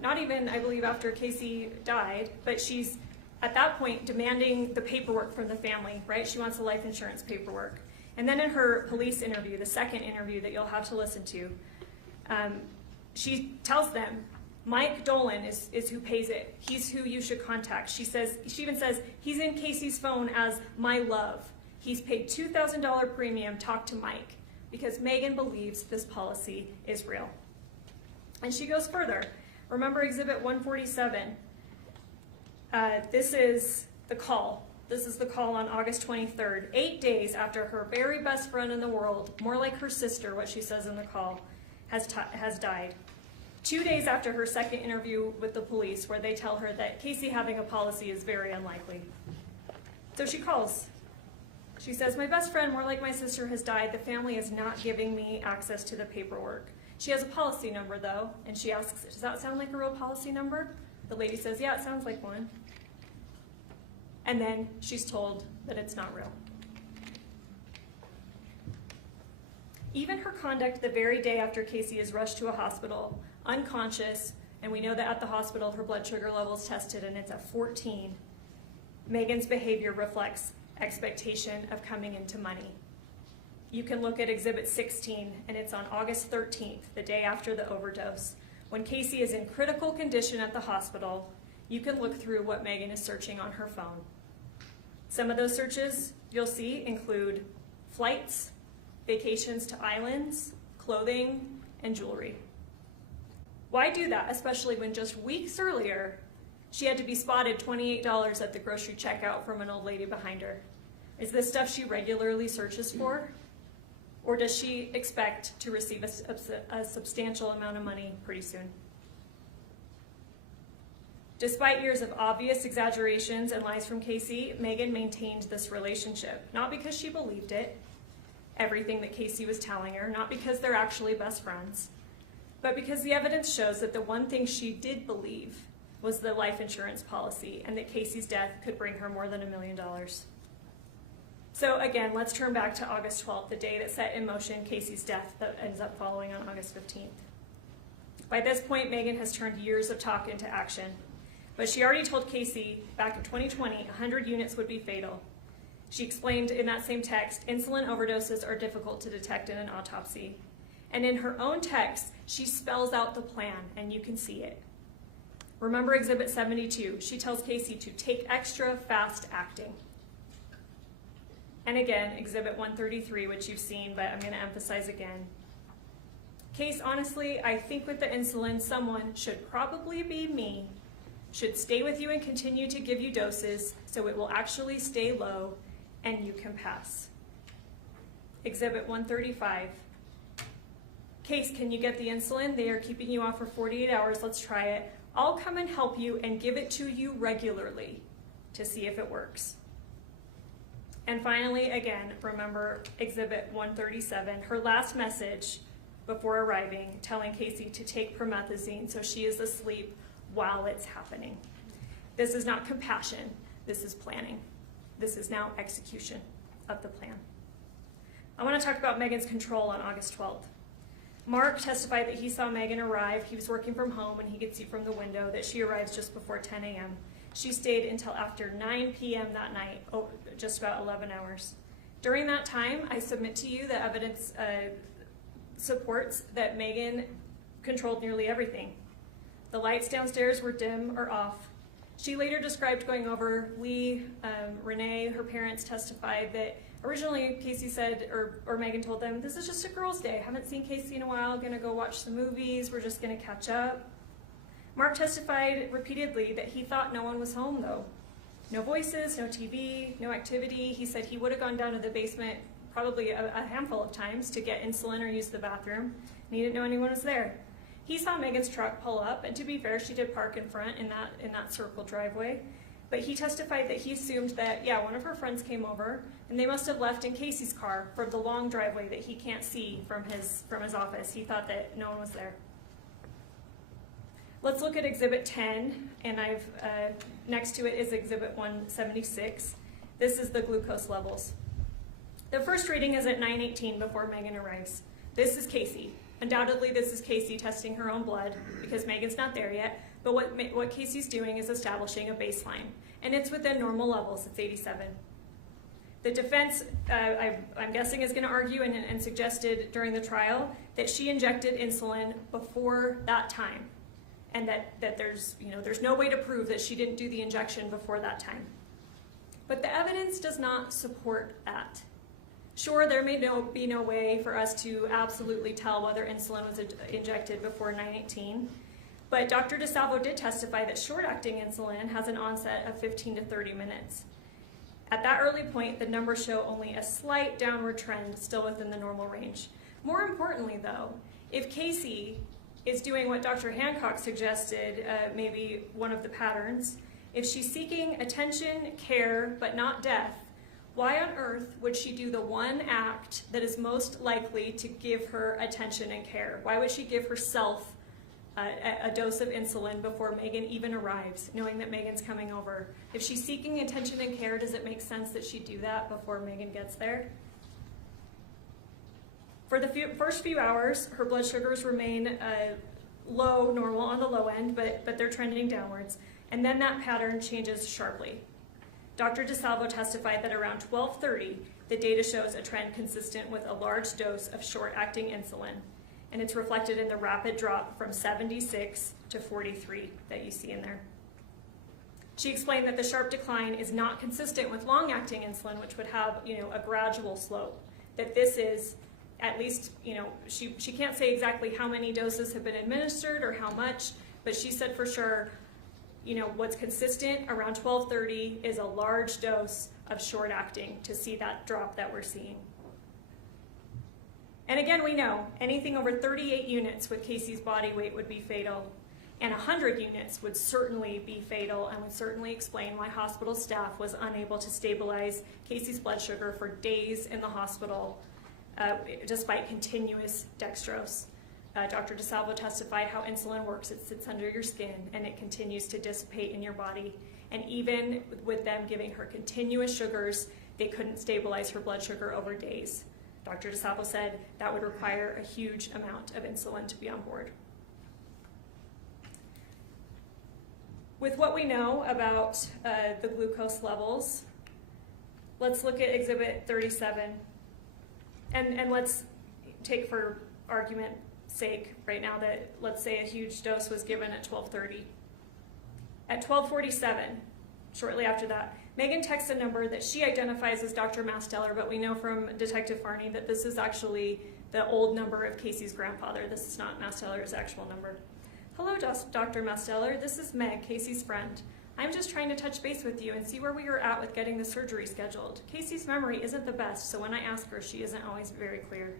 Not even, I believe, after Kacee died, but she's at that point demanding the paperwork from the family, right? She wants the life insurance paperwork. And then in her police interview, the second interview that you'll have to listen to, she tells them, Mike Dolan is who pays it. He's who you should contact. She even says, he's in Kacee's phone as my love. He's paid $2,000 premium, talk to Mike, because Meggan believes this policy is real. And she goes further. Remember Exhibit 147. This is the call. This is the call on August 23rd, 8 days after her very best friend in the world, more like her sister, what she says in the call, has died. 2 days after her second interview with the police, where they tell her that Kacee having a policy is very unlikely. So she calls. She says, my best friend, more like my sister, has died. The family is not giving me access to the paperwork. She has a policy number, though, and she asks, does that sound like a real policy number? The lady says, yeah, it sounds like one. And then she's told that it's not real. Even her conduct the very day after Kacee is rushed to a hospital, unconscious, and we know that at the hospital her blood sugar level's tested and it's at 14. Meggan's behavior reflects expectation of coming into money. You can look at Exhibit 16, and it's on August 13th, the day after the overdose. When Kacee is in critical condition at the hospital, you can look through what Meggan is searching on her phone. Some of those searches you'll see include flights, vacations to islands, clothing, and jewelry. Why do that, especially when just weeks earlier, she had to be spotted $28 at the grocery checkout from an old lady behind her? Is this stuff she regularly searches for? Or does she expect to receive a substantial amount of money pretty soon? Despite years of obvious exaggerations and lies from Kacee, Meggan maintained this relationship, not because she believed it, everything that Kacee was telling her, not because they're actually best friends, but because the evidence shows that the one thing she did believe was the life insurance policy, and that Kacee's death could bring her more than $1 million. So again, let's turn back to August 12th, the day that set in motion Kacee's death that ends up following on August 15th. By this point, Meggan has turned years of talk into action, but she already told Kacee back in 2020, 100 units would be fatal. She explained in that same text, insulin overdoses are difficult to detect in an autopsy. And in her own text, she spells out the plan, and you can see it. Remember Exhibit 72. She tells Kacee to take extra fast acting. And again, Exhibit 133, which you've seen, but I'm going to emphasize again. Case, honestly, I think with the insulin, someone, should probably be me, should stay with you and continue to give you doses so it will actually stay low and you can pass. Exhibit 135. Case, can you get the insulin? They are keeping you off for 48 hours. Let's try it. I'll come and help you and give it to you regularly to see if it works. And finally, again, remember Exhibit 137, her last message before arriving, telling Kacee to take promethazine so she is asleep while it's happening. This is not compassion, this is planning. This is now execution of the plan. I want to talk about Meggan's control on August 12th. Mark testified that he saw Meggan arrive. He was working from home and he could see from the window that she arrives just before 10 a.m. She stayed until after 9 p.m. that night, just about 11 hours. During that time, I submit to you that evidence supports that Meggan controlled nearly everything. The lights downstairs were dim or off. She later described going over. Renee, her parents, testified that originally Kacee said, or Meggan told them, this is just a girl's day. Haven't seen Kacee in a while, gonna go watch the movies, we're just gonna catch up. Mark testified repeatedly that he thought no one was home though. No voices, no TV, no activity. He said he would have gone down to the basement probably a handful of times to get insulin or use the bathroom, and he didn't know anyone was there. He saw Meggan's truck pull up, and to be fair, she did park in front in that circle driveway. But he testified that he assumed that, yeah, one of her friends came over, and they must have left in Kacee's car from the long driveway that he can't see from his office. He thought that no one was there. Let's look at Exhibit 10, and next to it is Exhibit 176. This is the glucose levels. The first reading is at 9:18 before Meggan arrives. This is Kacee. Undoubtedly, this is Kacee testing her own blood because Meggan's not there yet. But what Kacee's doing is establishing a baseline, and it's within normal levels. It's 87. The defense, I'm guessing, is going to argue and suggested during the trial that she injected insulin before that time, and that there's no way to prove that she didn't do the injection before that time. But the evidence does not support that. Sure, there may be no way for us to absolutely tell whether insulin was injected before 9:18, but Dr. DeSalvo did testify that short-acting insulin has an onset of 15 to 30 minutes. At that early point, the numbers show only a slight downward trend, still within the normal range. More importantly, though, if Kacee is doing what Dr. Hancock suggested, maybe one of the patterns, if she's seeking attention, care, but not death, why on earth would she do the one act that is most likely to give her attention and care? Why would she give herself a dose of insulin before Meggan even arrives, knowing that Meggan's coming over? If she's seeking attention and care, does it make sense that she do that before Meggan gets there? For the first few hours, her blood sugars remain low, normal on the low end, but they're trending downwards. And then that pattern changes sharply. Dr. DeSalvo testified that around 12:30, the data shows a trend consistent with a large dose of short-acting insulin, and it's reflected in the rapid drop from 76 to 43 that you see in there. She explained that the sharp decline is not consistent with long-acting insulin, which would have, a gradual slope. That this is, at least, she can't say exactly how many doses have been administered or how much, but she said for sure, what's consistent around 12:30 is a large dose of short-acting to see that drop that we're seeing. And again, we know anything over 38 units with Kacee's body weight would be fatal, and 100 units would certainly be fatal and would certainly explain why hospital staff was unable to stabilize Kacee's blood sugar for days in the hospital despite continuous dextrose. Dr. DeSalvo testified how insulin works. It sits under your skin and it continues to dissipate in your body. And even with them giving her continuous sugars, they couldn't stabilize her blood sugar over days. Dr. DeSalvo said that would require a huge amount of insulin to be on board. With what we know about the glucose levels, let's look at Exhibit 37. And let's take for argument sake right now that let's say a huge dose was given at 12:30. At 12:47, shortly after that, Meggan texts a number that she identifies as Dr. Masteller, but we know from Detective Farney that this is actually the old number of Kacee's grandfather. This is not Masteller's actual number. Hello, Dr. Masteller. This is Meg, Kacee's friend. I'm just trying to touch base with you and see where we are at with getting the surgery scheduled. Kacee's memory isn't the best, so when I ask her, she isn't always very clear.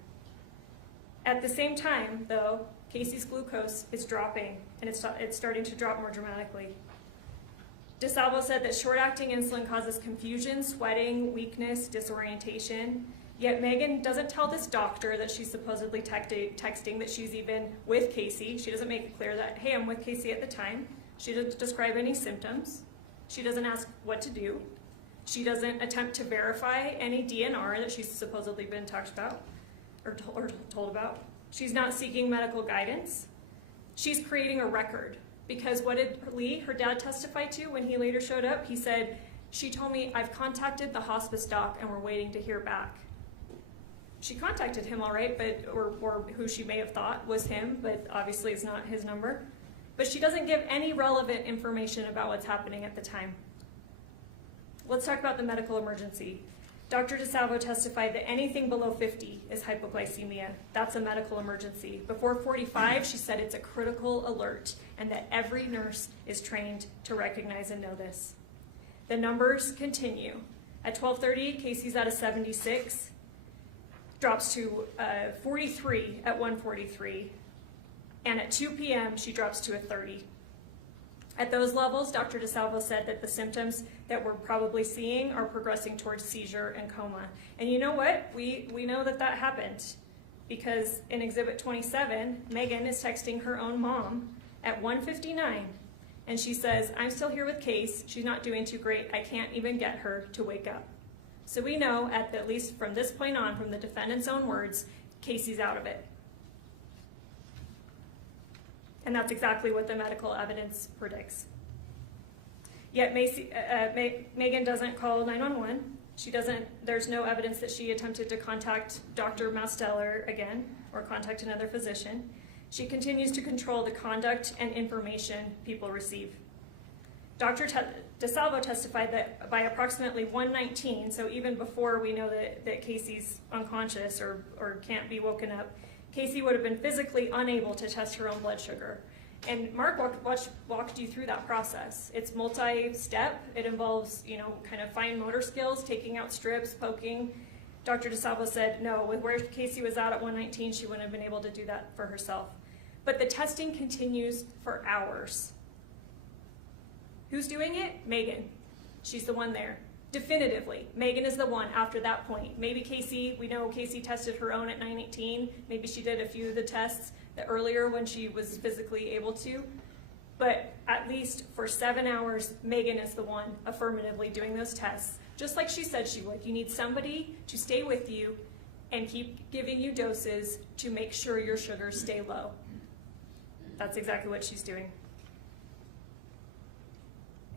At the same time, though, Kacee's glucose is dropping, and it's starting to drop more dramatically. DeSalvo said that short-acting insulin causes confusion, sweating, weakness, disorientation. Yet Meggan doesn't tell this doctor that she's supposedly texting that she's even with Kacee. She doesn't make it clear that, hey, I'm with Kacee at the time. She doesn't describe any symptoms. She doesn't ask what to do. She doesn't attempt to verify any DNR that she's supposedly been talked about or told about. She's not seeking medical guidance. She's creating a record, because what did Lee, her dad, testify to when he later showed up? He said, she told me, I've contacted the hospice doc and we're waiting to hear back. She contacted him, all right, but or who she may have thought was him, but obviously it's not his number. But she doesn't give any relevant information about what's happening at the time. Let's talk about the medical emergency. Dr. DeSalvo testified that anything below 50 is hypoglycemia. That's a medical emergency. Before 45, she said it's a critical alert and that every nurse is trained to recognize and know this. The numbers continue. At 12:30, Kacee's at a 76, drops to 43 at 1:43, and at 2 p.m. she drops to a 30. At those levels, Dr. DeSalvo said that the symptoms that we're probably seeing are progressing towards seizure and coma. And you know what? We know that that happened, because in Exhibit 27, Meggan is texting her own mom at 1:59, and she says, I'm still here with Case. She's not doing too great. I can't even get her to wake up. So we know, at least from this point on, from the defendant's own words, Kacee's out of it. And that's exactly what the medical evidence predicts. Yet Meggan doesn't call 911. There's no evidence that she attempted to contact Dr. Masteller again or contact another physician. She continues to control the conduct and information people receive. Dr. DeSalvo testified that by approximately 1:19, so even before we know that Kacee's unconscious or can't be woken up, Kacee would have been physically unable to test her own blood sugar. And Mark walked you through that process. It's multi-step. It involves, kind of fine motor skills, taking out strips, poking. Dr. DeSalvo said, no, with where Kacee was at 1:19, she wouldn't have been able to do that for herself. But the testing continues for hours. Who's doing it? Meggan. She's the one there. Definitively, Meggan is the one after that point. Maybe Kacee, we know Kacee tested her own at 9:18. Maybe she did a few of the tests earlier when she was physically able to. But at least for 7 hours, Meggan is the one affirmatively doing those tests. Just like she said she would. You need somebody to stay with you and keep giving you doses to make sure your sugars stay low. That's exactly what she's doing.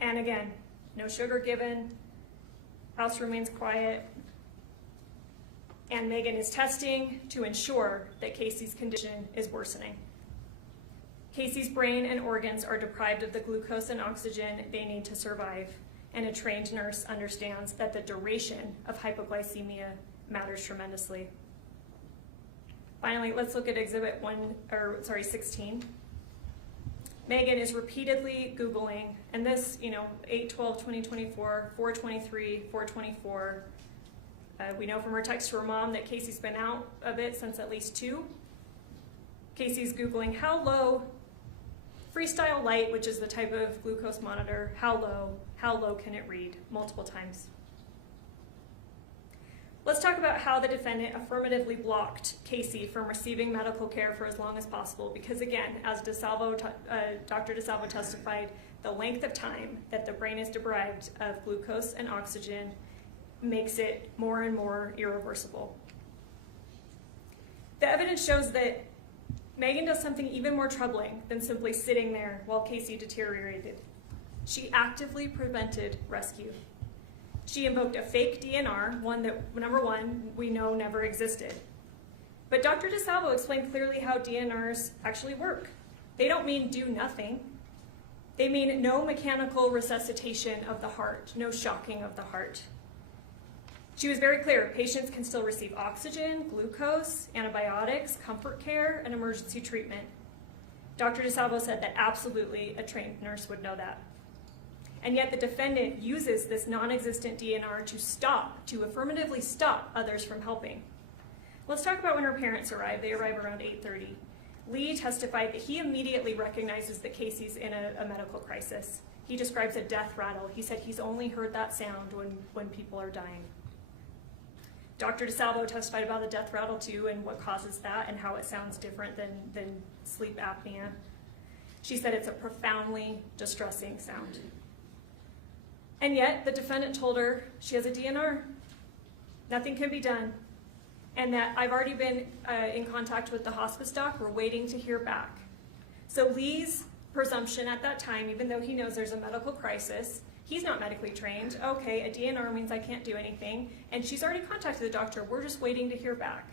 And again, no sugar given. House remains quiet, and Meggan is testing to ensure that Kacee's condition is worsening. Kacee's brain and organs are deprived of the glucose and oxygen they need to survive, and a trained nurse understands that the duration of hypoglycemia matters tremendously. Finally, let's look at Exhibit 16. Meggan is repeatedly Googling, and this, 8/12/2024, 4/23, 4/24. We know from her text to her mom that Kacee's been out a bit since at least 2. Kacee's Googling how low, Freestyle Light, which is the type of glucose monitor, how low can it read, multiple times. Let's talk about how the defendant affirmatively blocked Kacee from receiving medical care for as long as possible, because again, as Dr. DeSalvo testified, the length of time that the brain is deprived of glucose and oxygen makes it more and more irreversible. The evidence shows that Meggan does something even more troubling than simply sitting there while Kacee deteriorated. She actively prevented rescue. She invoked a fake DNR, one that, number one, we know never existed. But Dr. DeSalvo explained clearly how DNRs actually work. They don't mean do nothing. They mean no mechanical resuscitation of the heart, no shocking of the heart. She was very clear, patients can still receive oxygen, glucose, antibiotics, comfort care, and emergency treatment. Dr. DeSalvo said that absolutely a trained nurse would know that. And yet the defendant uses this non-existent DNR to affirmatively stop others from helping. Let's talk about when her parents arrive. They arrive around 8:30. Lee testified that he immediately recognizes that Kacee's in a medical crisis. He describes a death rattle. He said he's only heard that sound when people are dying. Dr. DeSalvo testified about the death rattle too, and what causes that and how it sounds different than sleep apnea. She said it's a profoundly distressing sound. And yet, the defendant told her she has a DNR. Nothing can be done. And that I've already been in contact with the hospice doc. We're waiting to hear back. So Lee's presumption at that time, even though he knows there's a medical crisis, he's not medically trained. Okay, a DNR means I can't do anything. And she's already contacted the doctor. We're just waiting to hear back.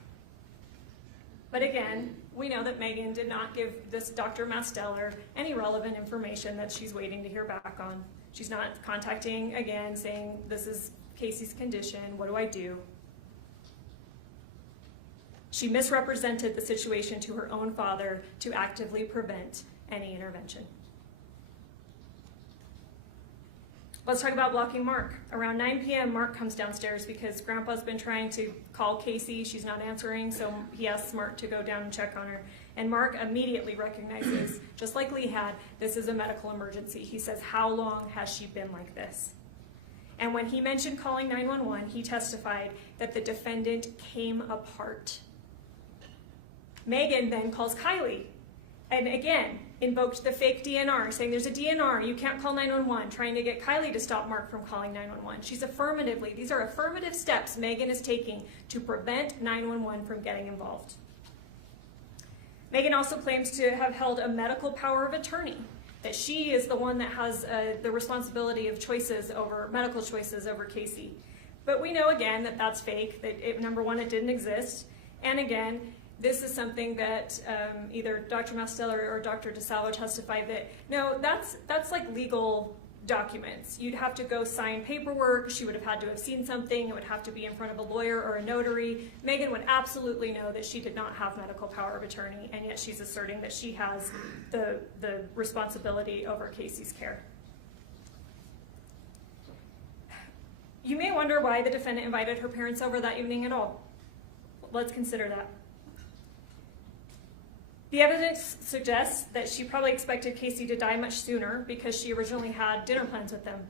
But again, we know that Meggan did not give this Dr. Masteller any relevant information that she's waiting to hear back on. She's not contacting again saying, this is Kacee's condition, what do I do? She misrepresented the situation to her own father to actively prevent any intervention. Let's talk about blocking Mark. Around 9 p.m., Mark comes downstairs because Grandpa's been trying to call Kacee. She's not answering, so he asks Mark to go down and check on her. And Mark immediately recognizes, just like Lee had, this is a medical emergency. He says, how long has she been like this? And when he mentioned calling 911, he testified that the defendant came apart. Meggan then calls Kylie, and again, invoked the fake DNR, saying there's a DNR, you can't call 911, trying to get Kylie to stop Mark from calling 911. These are affirmative steps Meggan is taking to prevent 911 from getting involved. Meggan also claims to have held a medical power of attorney, that she is the one that has the responsibility of medical choices over Kacee. But we know again that that's fake, that number one, it didn't exist, and again, this is something that either Dr. Masteller or Dr. DeSalvo testified that, no, that's like legal documents. You'd have to go sign paperwork. She would have had to have seen something. It would have to be in front of a lawyer or a notary. Meggan would absolutely know that she did not have medical power of attorney, and yet she's asserting that she has the responsibility over Kacee's care. You may wonder why the defendant invited her parents over that evening at all. Let's consider that. The evidence suggests that she probably expected Kacee to die much sooner because she originally had dinner plans with them.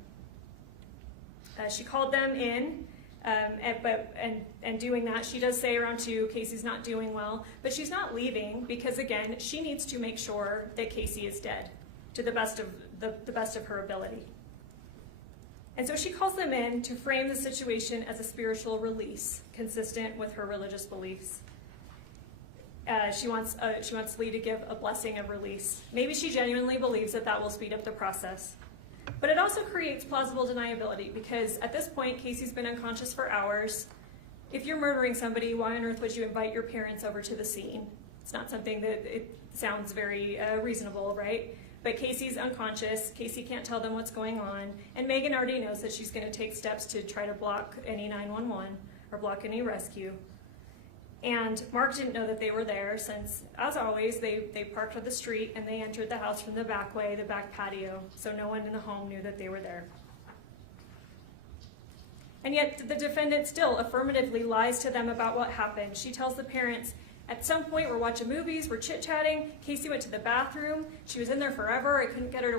She called them in, and doing that, she does say around 2, Kacee's not doing well, but she's not leaving because, again, she needs to make sure that Kacee is dead to the best of her ability. And so she calls them in to frame the situation as a spiritual release, consistent with her religious beliefs. She wants Lee to give a blessing of release. Maybe she genuinely believes that that will speed up the process. But it also creates plausible deniability because at this point, Kacee's been unconscious for hours. If you're murdering somebody, why on earth would you invite your parents over to the scene? It's not something that it sounds very reasonable, right? But Kacee's unconscious. Kacee can't tell them what's going on. And Meggan already knows that she's going to take steps to try to block any 911 or block any rescue. And Mark didn't know that they were there since, as always, they parked on the street and they entered the house from the back way, the back patio, so no one in the home knew that they were there. And yet the defendant still affirmatively lies to them about what happened. She tells the parents, at some point we're watching movies, we're chit-chatting, Kacee went to the bathroom, she was in there forever, I couldn't get her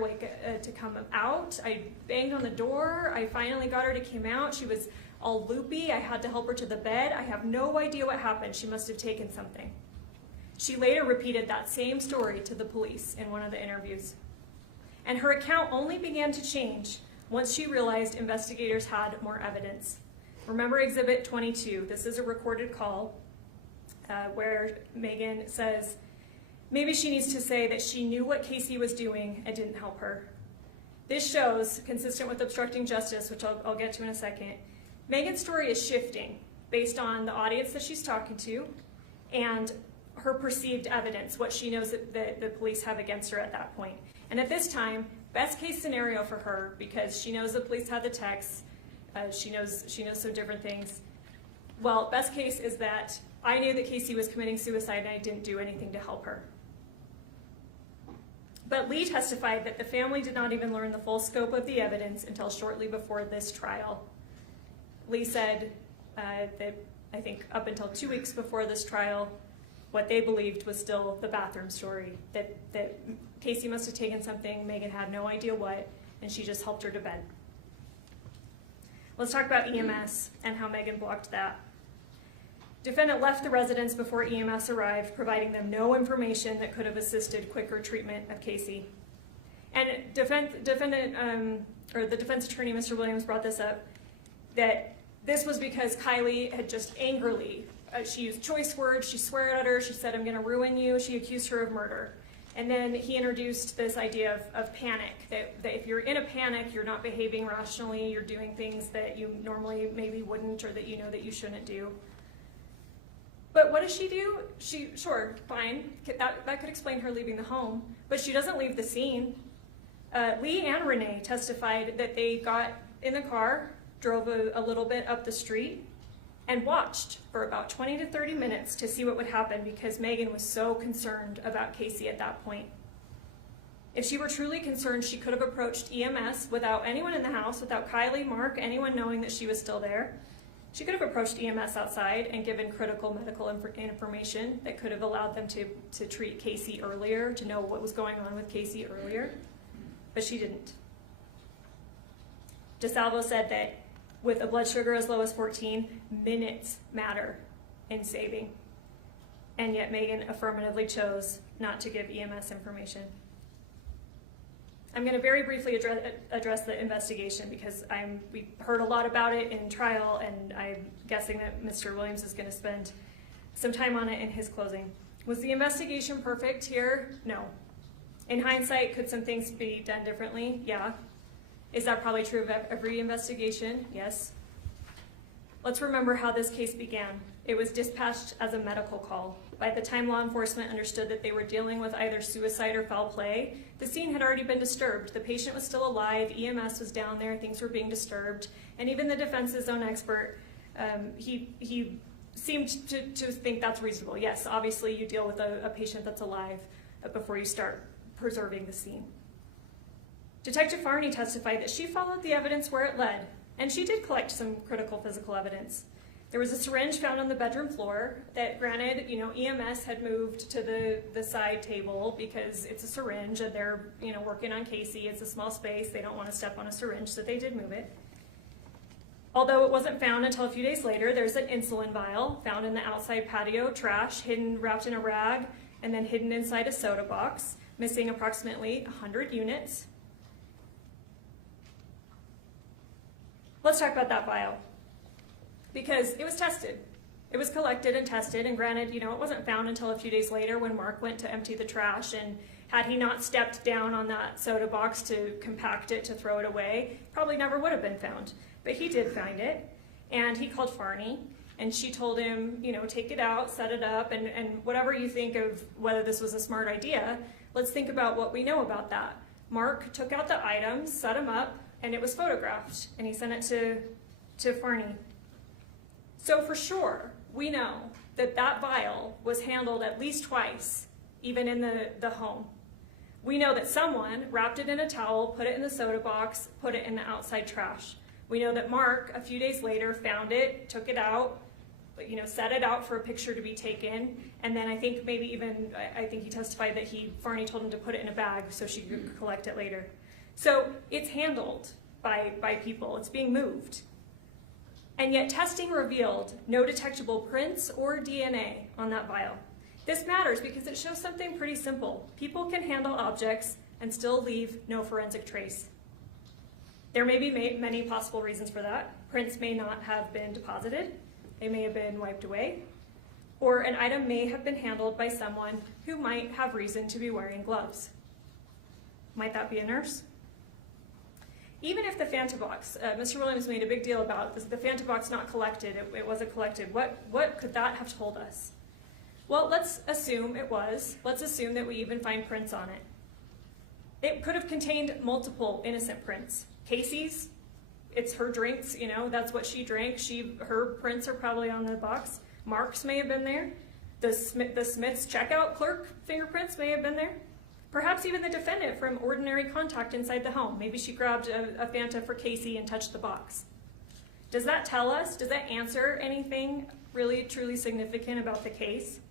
to come out, I banged on the door, I finally got her to come out, she was all loopy, I had to help her to the bed. I have no idea what happened. She must have taken something. She later repeated that same story to the police in one of the interviews. And her account only began to change once she realized investigators had more evidence. Remember Exhibit 22. This is a recorded call where Meggan says, maybe she needs to say that she knew what Kacee was doing and didn't help her. This shows, consistent with obstructing justice, which I'll get to in a second, Meggan's story is shifting based on the audience that she's talking to and her perceived evidence, what she knows that the police have against her at that point. And at this time, best case scenario for her, because she knows the police had the texts, she knows some different things. Well, best case is that I knew that Kacee was committing suicide and I didn't do anything to help her. But Lee testified that the family did not even learn the full scope of the evidence until shortly before this trial. Lee said that I think up until 2 weeks before this trial, what they believed was still the bathroom story, that Kacee must have taken something, Meggan had no idea what, and she just helped her to bed. Let's talk about EMS and how Meggan blocked that. Defendant left the residence before EMS arrived, providing them no information that could have assisted quicker treatment of Kacee. And defendant or the defense attorney, Mr. Williams, brought this up, that this was because Kylie had just angrily, she used choice words, she swore at her, she said, I'm gonna ruin you, she accused her of murder. And then he introduced this idea of panic, that if you're in a panic, you're not behaving rationally, you're doing things that you normally maybe wouldn't, or that you know that you shouldn't do. But what does she do? Sure, fine, that could explain her leaving the home, but she doesn't leave the scene. Lee and Renee testified that they got in the car, drove a little bit up the street, and watched for about 20 to 30 minutes to see what would happen because Meggan was so concerned about Kacee at that point. If she were truly concerned, she could have approached EMS without anyone in the house, without Kylie, Mark, anyone knowing that she was still there. She could have approached EMS outside and given critical medical information that could have allowed them to treat Kacee earlier, to know what was going on with Kacee earlier, but she didn't. DeSalvo said that with a blood sugar as low as 14, minutes matter in saving. And yet Meggan affirmatively chose not to give EMS information. I'm going to very briefly address the investigation because we heard a lot about it in trial, and I'm guessing that Mr. Williams is going to spend some time on it in his closing. Was the investigation perfect here? No. In hindsight, could some things be done differently? Yeah. Is that probably true of every investigation? Yes. Let's remember how this case began. It was dispatched as a medical call. By the time law enforcement understood that they were dealing with either suicide or foul play, the scene had already been disturbed. The patient was still alive, EMS was down there, things were being disturbed, and even the defense's own expert, he seemed to think that's reasonable. Yes, obviously you deal with a patient that's alive before you start preserving the scene. Detective Farney testified that she followed the evidence where it led, and she did collect some critical physical evidence. There was a syringe found on the bedroom floor that, granted, EMS had moved to the side table because it's a syringe and they're, working on Kacee. It's a small space. They don't want to step on a syringe, so they did move it. Although it wasn't found until a few days later, there's an insulin vial found in the outside patio trash, wrapped in a rag, and then hidden inside a soda box, missing approximately 100 units. Let's talk about that vial, because it was tested. It was collected and tested, and granted, it wasn't found until a few days later when Mark went to empty the trash, and had he not stepped down on that soda box to compact it, to throw it away, probably never would have been found. But he did find it, and he called Farney, and she told him, take it out, set it up, and whatever you think of whether this was a smart idea, let's think about what we know about that. Mark took out the items, set them up, and it was photographed, and he sent it to Farney. So for sure, we know that vial was handled at least twice, even in the home. We know that someone wrapped it in a towel, put it in the soda box, put it in the outside trash. We know that Mark, a few days later, found it, took it out, set it out for a picture to be taken, and then I think he testified that Farney told him to put it in a bag so she could collect it later. So it's handled by people, it's being moved. And yet testing revealed no detectable prints or DNA on that vial. This matters because it shows something pretty simple. People can handle objects and still leave no forensic trace. There may be many possible reasons for that. Prints may not have been deposited, they may have been wiped away, or an item may have been handled by someone who might have reason to be wearing gloves. Might that be a nurse? Even if the Fantabox, Mr. Williams made a big deal about this, the Fantabox not collected, it wasn't collected, what could that have told us? Well, let's assume it was. Let's assume that we even find prints on it. It could have contained multiple innocent prints. Kacee's, it's her drinks, that's what she drank. Her prints are probably on the box. Mark's may have been there. The Smith's checkout clerk fingerprints may have been there. Perhaps even the defendant from ordinary contact inside the home. Maybe she grabbed a Fanta for Kacee and touched the box. Does that tell us, does that answer anything really truly significant about the case?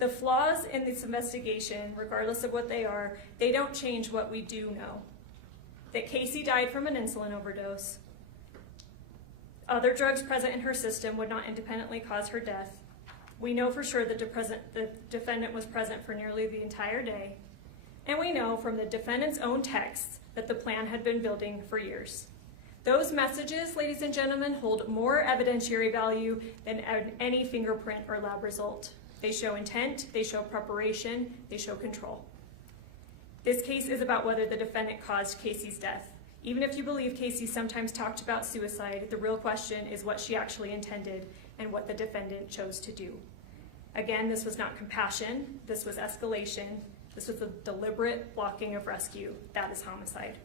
The flaws in this investigation, regardless of what they are, they don't change what we do know. That Kacee died from an insulin overdose. Other drugs present in her system would not independently cause her death. We know for sure that the defendant was present for nearly the entire day. And we know from the defendant's own texts that the plan had been building for years. Those messages, ladies and gentlemen, hold more evidentiary value than any fingerprint or lab result. They show intent, they show preparation, they show control. This case is about whether the defendant caused Kacee's death. Even if you believe Kacee sometimes talked about suicide, the real question is what she actually intended and what the defendant chose to do. Again, this was not compassion, this was escalation, this was a deliberate blocking of rescue. That is homicide.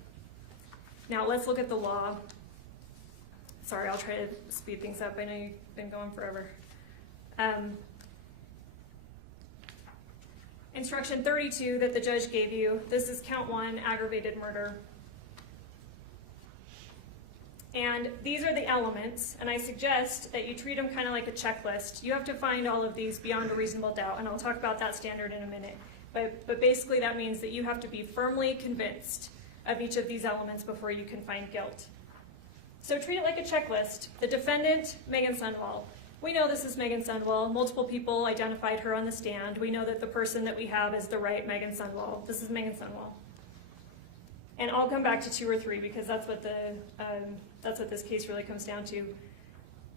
Now let's look at the law. Sorry, I'll try to speed things up. I know you've been going forever. Instruction 32 that the judge gave you, this is count 1, aggravated murder. And these are the elements, and I suggest that you treat them kind of like a checklist. You have to find all of these beyond a reasonable doubt, and I'll talk about that standard in a minute. But basically that means that you have to be firmly convinced of each of these elements before you can find guilt. So treat it like a checklist. The defendant, Meggan Sundwall. We know this is Meggan Sundwall. Multiple people identified her on the stand. We know that the person that we have is the right Meggan Sundwall. This is Meggan Sundwall. And I'll come back to 2 or 3 because that's what this case really comes down to.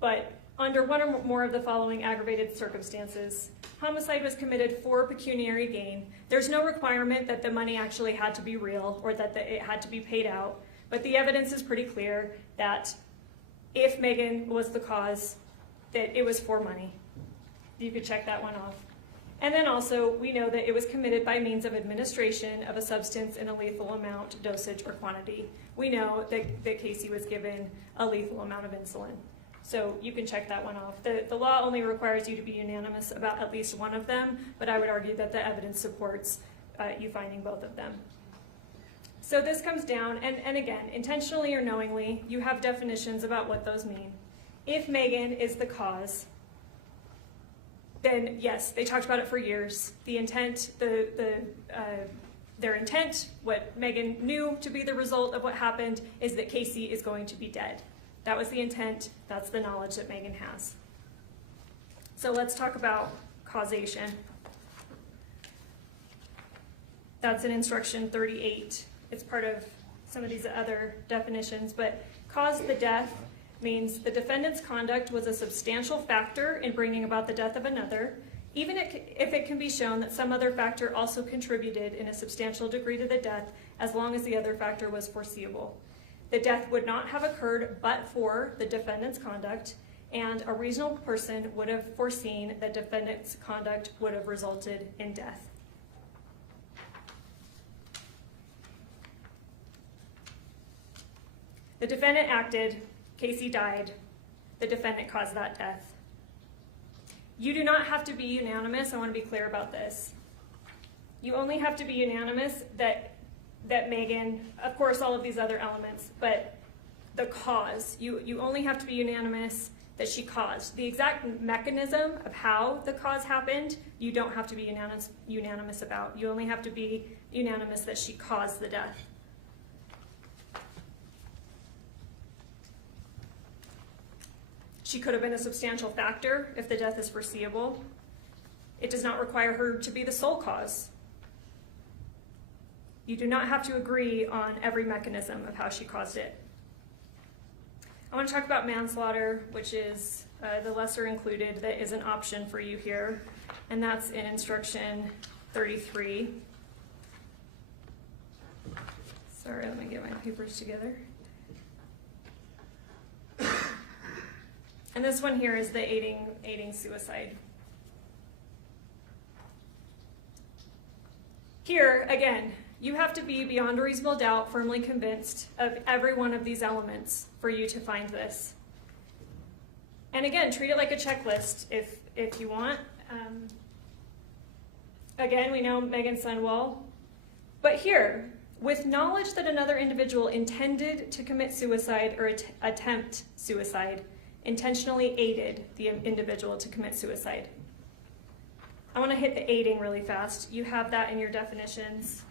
But under one or more of the following aggravated circumstances, homicide was committed for pecuniary gain. There's no requirement that the money actually had to be real or that it had to be paid out, but the evidence is pretty clear that if Meggan was the cause, that it was for money. You could check that one off. And then also, we know that it was committed by means of administration of a substance in a lethal amount, dosage, or quantity. We know that Kacee was given a lethal amount of insulin. So you can check that one off. The law only requires you to be unanimous about at least one of them, but I would argue that the evidence supports you finding both of them. So this comes down, and again, intentionally or knowingly, you have definitions about what those mean. If Meggan is the cause, then yes, they talked about it for years. The intent, their intent, what Meggan knew to be the result of what happened, is that Kacee is going to be dead. That was the intent, that's the knowledge that Meggan has. So let's talk about causation. That's in instruction 38. It's part of some of these other definitions, but cause the death means the defendant's conduct was a substantial factor in bringing about the death of another, even if it can be shown that some other factor also contributed in a substantial degree to the death, as long as the other factor was foreseeable. The death would not have occurred but for the defendant's conduct, and a reasonable person would have foreseen that defendant's conduct would have resulted in death. The defendant acted, Kacee died, the defendant caused that death. You do not have to be unanimous, I want to be clear about this. You only have to be unanimous that Meggan, of course all of these other elements, but the cause, you only have to be unanimous that she caused. The exact mechanism of how the cause happened, you don't have to be unanimous about. You only have to be unanimous that she caused the death. She could have been a substantial factor if the death is foreseeable. It does not require her to be the sole cause. You do not have to agree on every mechanism of how she caused it. I want to talk about manslaughter, which is the lesser included that is an option for you here, and that's in instruction 33. Sorry, let me get my papers together. And this one here is the aiding suicide. Here, again, you have to be beyond a reasonable doubt firmly convinced of every one of these elements for you to find this. And again, treat it like a checklist if you want. Again, we know Meggan Sundwall. But here, with knowledge that another individual intended to commit suicide or attempt suicide, intentionally aided the individual to commit suicide. I want to hit the aiding really fast. You have that in your definitions.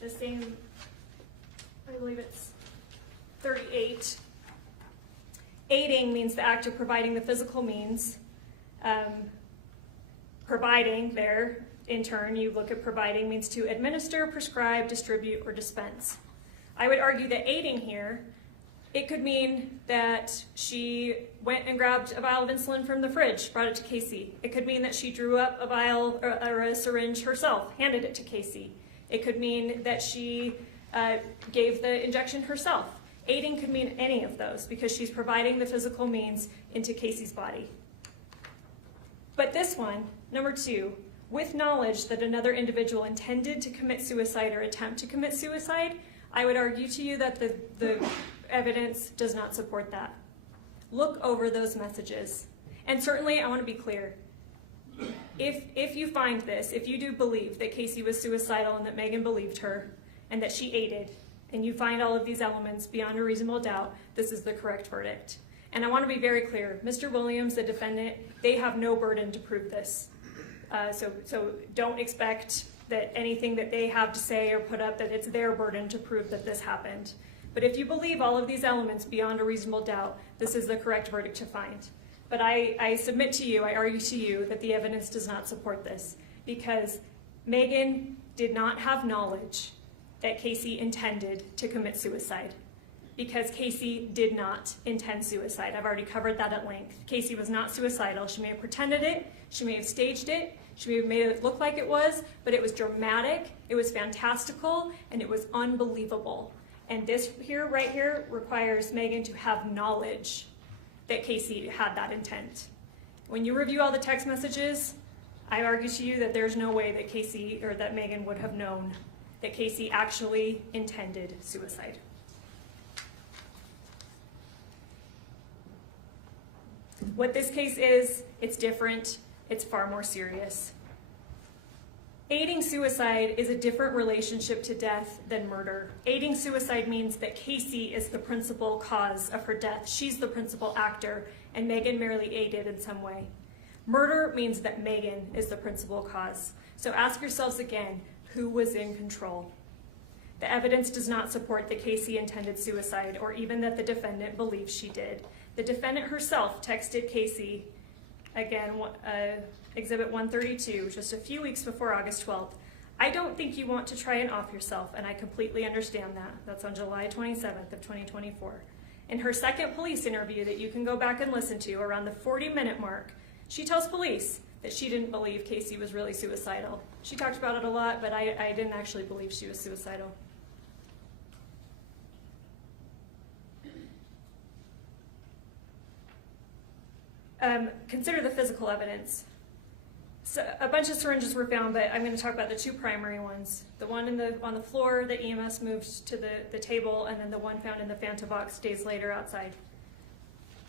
The same, I believe it's 38. Aiding means the act of providing the physical means. Providing there, in turn, you look at providing means to administer, prescribe, distribute, or dispense. I would argue that aiding here, it could mean that she went and grabbed a vial of insulin from the fridge, brought it to Kacee. It could mean that she drew up a vial or a syringe herself, handed it to Kacee. It could mean that she gave the injection herself. Aiding could mean any of those because she's providing the physical means into Kacee's body. But this one, number 2, with knowledge that another individual intended to commit suicide or attempt to commit suicide, I would argue to you that the evidence does not support that. Look over those messages. And certainly, I want to be clear, if you find this, if you do believe that Kacee was suicidal and that Meggan believed her and that she aided, and you find all of these elements beyond a reasonable doubt, this is the correct verdict. And I want to be very clear, Mr. Williams, the defendant, they have no burden to prove this. So don't expect that anything that they have to say or put up, that it's their burden to prove that this happened. But if you believe all of these elements beyond a reasonable doubt, this is the correct verdict to find. But I submit to you, I argue to you, that the evidence does not support this because Meggan did not have knowledge that Kacee intended to commit suicide because Kacee did not intend suicide. I've already covered that at length. Kacee was not suicidal. She may have pretended it, she may have staged it, she may have made it look like it was, but it was dramatic, it was fantastical, and it was unbelievable. And this here, right here, requires Meggan to have knowledge that Kacee had that intent. When you review all the text messages, I argue to you that there's no way that Kacee or that Meggan would have known that Kacee actually intended suicide. What this case is, it's different, it's far more serious. Aiding suicide is a different relationship to death than murder. Aiding suicide means that Kacee is the principal cause of her death. She's the principal actor, and Meggan merely aided in some way. Murder means that Meggan is the principal cause. So ask yourselves again, who was in control? The evidence does not support that Kacee intended suicide or even that the defendant believes she did. The defendant herself texted Kacee, again, Exhibit 132, just a few weeks before August 12th. I don't think you want to try and off yourself, and I completely understand that. That's on July 27th of 2024. In her second police interview that you can go back and listen to, around the 40-minute mark, she tells police that she didn't believe Kacee was really suicidal. She talked about it a lot, but I didn't actually believe she was suicidal. Consider the physical evidence. So a bunch of syringes were found, but I'm going to talk about the 2 primary ones. The one on the floor that EMS moved to the table, and then the one found in the Fanta box days later outside.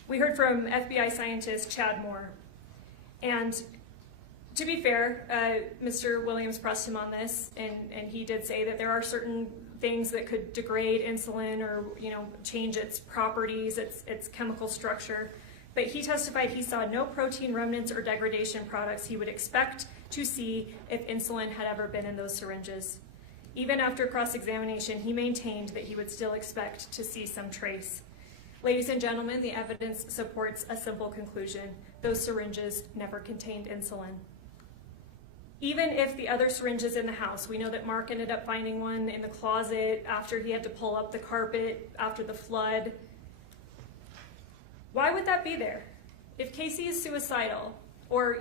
We heard from FBI scientist Chad Moore. And to be fair, Mr. Williams pressed him on this, and he did say that there are certain things that could degrade insulin or change its properties, its chemical structure. But he testified he saw no protein remnants or degradation products he would expect to see if insulin had ever been in those syringes. Even after cross-examination, he maintained that he would still expect to see some trace. Ladies and gentlemen, the evidence supports a simple conclusion. Those syringes never contained insulin. Even if the other syringes in the house, we know that Mark ended up finding one in the closet after he had to pull up the carpet after the flood. Why would that be there? If Kacee is suicidal, or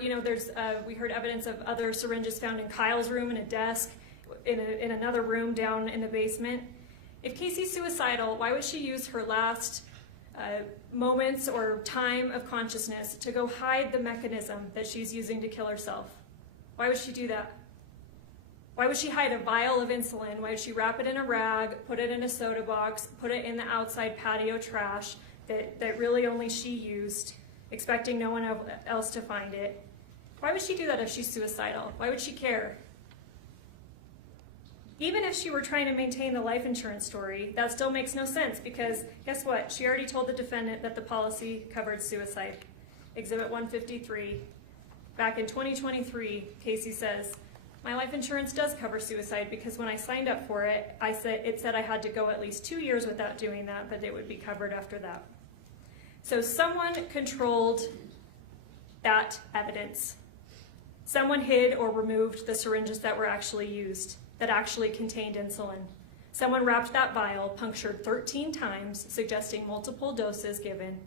we heard evidence of other syringes found in Kyle's room in a desk, in another room down in the basement. If Kacee's suicidal, why would she use her last moments or time of consciousness to go hide the mechanism that she's using to kill herself? Why would she do that? Why would she hide a vial of insulin? Why would she wrap it in a rag, put it in a soda box, put it in the outside patio trash that really only she used, expecting no one else to find it? Why would she do that if she's suicidal? Why would she care? Even if she were trying to maintain the life insurance story, that still makes no sense because guess what? She already told the defendant that the policy covered suicide. Exhibit 153. Back in 2023, Kacee says, my life insurance does cover suicide because when I signed up for it, it said I had to go at least 2 years without doing that, but it would be covered after that. So someone controlled that evidence. Someone hid or removed the syringes that were actually used, that actually contained insulin. Someone wrapped that vial, punctured 13 times, suggesting multiple doses given,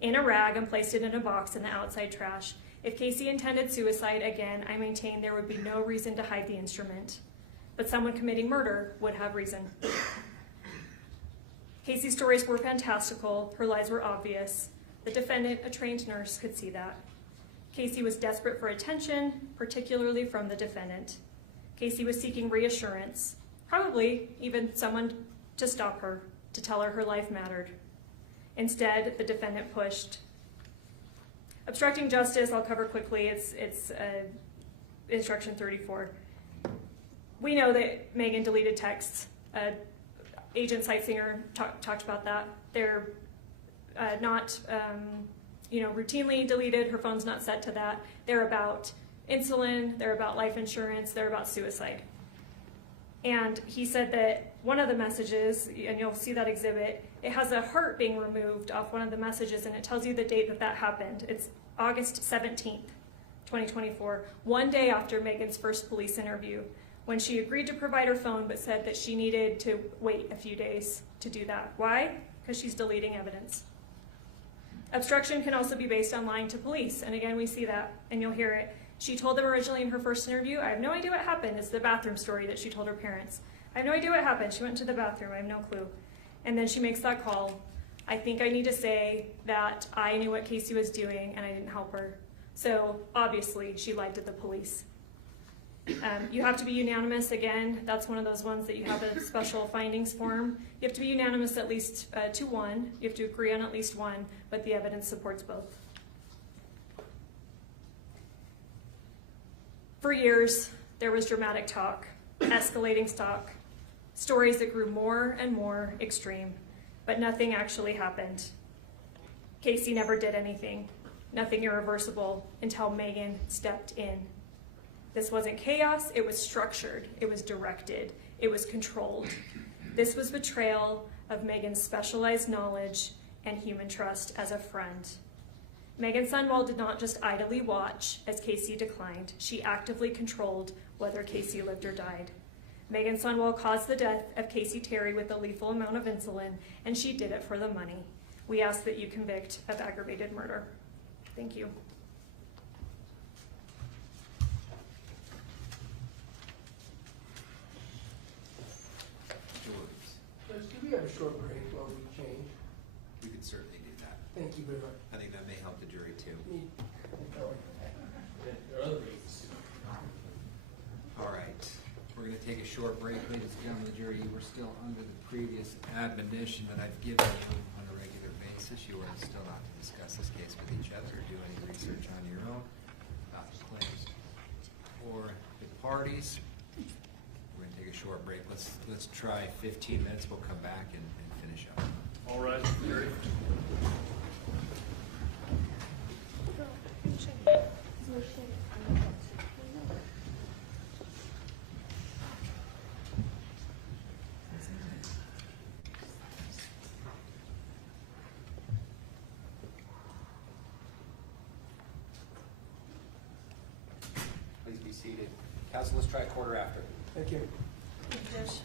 in a rag and placed it in a box in the outside trash. If Kacee intended suicide, again, I maintain there would be no reason to hide the instrument. But someone committing murder would have reason. Kacee's stories were fantastical. Her lies were obvious. The defendant, a trained nurse, could see that. Kacee was desperate for attention, particularly from the defendant. Kacee was seeking reassurance, probably even someone to stop her, to tell her her life mattered. Instead, the defendant pushed. Obstructing justice, I'll cover quickly. It's instruction 34. We know that Meggan deleted texts. Agent Sightsinger talked about that. They're not routinely deleted. Her phone's not set to that. They're about insulin, they're about life insurance, they're about suicide. And he said that one of the messages, and you'll see that exhibit, it has a heart being removed off one of the messages, and it tells you the date that happened. It's August 17th, 2024, one day after Meggan's first police interview, when she agreed to provide her phone but said that she needed to wait a few days to do that. Why? Because she's deleting evidence. Obstruction can also be based on lying to police, and again, we see that, and you'll hear it. She told them originally in her first interview, I have no idea what happened. It's the bathroom story that she told her parents. I have no idea what happened. She went to the bathroom. I have no clue. And then she makes that call. I think I need to say that I knew what Kacee was doing and I didn't help her. So obviously she lied to the police. You have to be unanimous. Again, that's one of those ones that you have a special findings form. You have to be unanimous at least to one. You have to agree on at least one, but the evidence supports both. For years, there was dramatic talk, escalating talk, stories that grew more and more extreme, but nothing actually happened. Kacee never did anything, nothing irreversible, until Meggan stepped in. This wasn't chaos, it was structured, it was directed, it was controlled. This was betrayal of Meggan's specialized knowledge and human trust as a friend. Meggan Sundwall did not just idly watch as Kacee declined. She actively controlled whether Kacee lived or died. Meggan Sundwall caused the death of Kacee Terry with a lethal amount of insulin, and she did it for the money. We ask that you convict of aggravated murder. Thank you. Judge, can we have a short break while we change? We could certainly do that. Thank you very much. I think that may help the jury too. There are other reasons. All right, we're going to take a short break. Ladies and gentlemen of the jury, you were still under the previous admonition that I've given you on a regular basis. You are still not to discuss this case with each other or do any research on your own about the claims or the parties. We're going to take a short break. Let's try 15 minutes. We'll come back and finish up. All right, jury. Please be seated. Counsel, let's try quarter after. Thank you. Please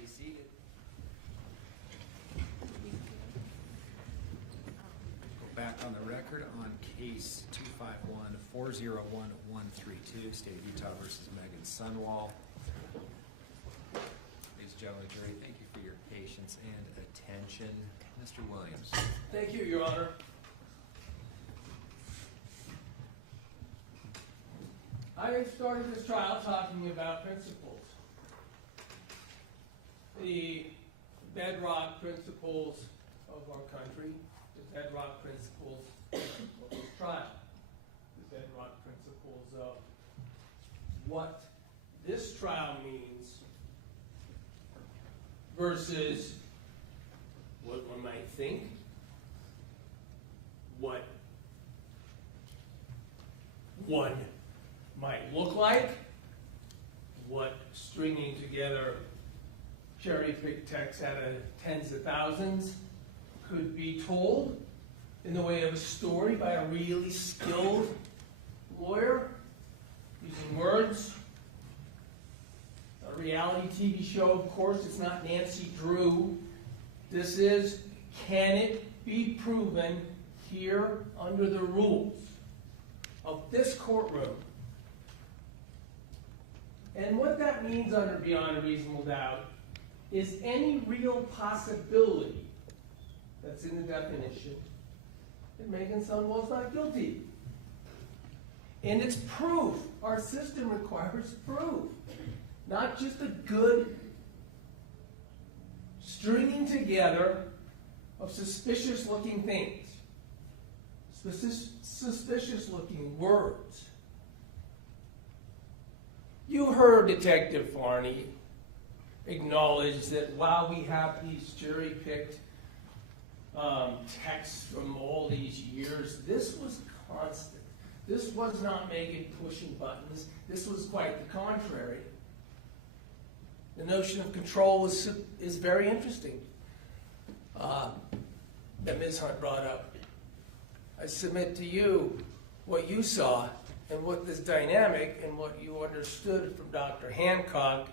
be seated. Go back on the record on case 251-401-132, State of Utah versus Meggan Sundwall. Ladies and gentlemen of the jury, thank you for your patience and attention. Mr. Williams. Thank you, Your Honor. I have started this trial talking about principles. The bedrock principles of our country, the bedrock principles of this trial, the bedrock principles of what this trial means versus what one might think, what one might look like, what stringing together cherry-picked text out of tens of thousands could be told in the way of a story by a really skilled lawyer, using words. A reality TV show, of course, it's not Nancy Drew. This is, can it be proven here under the rules of this courtroom? And what that means under beyond a reasonable doubt is any real possibility that's in the definition that Meggan Sundwall is not guilty. And it's proof. Our system requires proof. Not just a good stringing together of suspicious looking things. Suspicious looking words. You heard Detective Farney acknowledge that while we have these jury-picked texts from all these years, this was constant. This was not Meggan pushing buttons. This was quite the contrary. The notion of control is very interesting that Ms. Hunt brought up. I submit to you what you saw and what this dynamic and what you understood from Dr. Hancock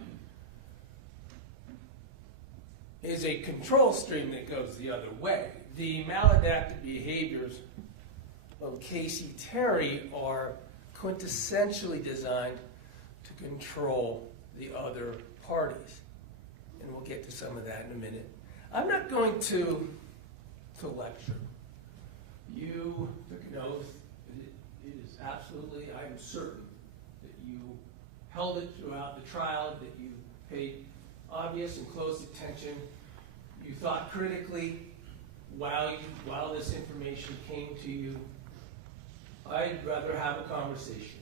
is a control stream that goes the other way. The maladaptive behaviors of Kacee Terry are quintessentially designed to control the other parties. And we'll get to some of that in a minute. I'm not going to lecture. You took an oath. It is absolutely, I am certain, that you held it throughout the trial, that you paid obvious and close attention. You thought critically while this information came to you. I'd rather have a conversation.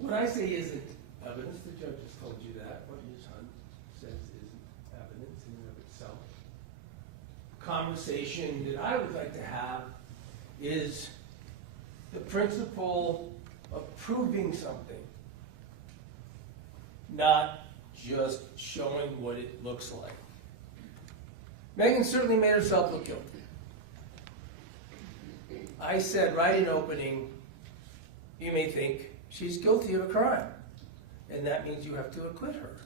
What I say isn't evidence. The judge has told you that. What Ms. Hunt says isn't evidence in and of itself. Conversation that I would like to have is the principle of proving something, not just showing what it looks like. Meggan certainly made herself look guilty. I said right in opening, you may think she's guilty of a crime, and that means you have to acquit her.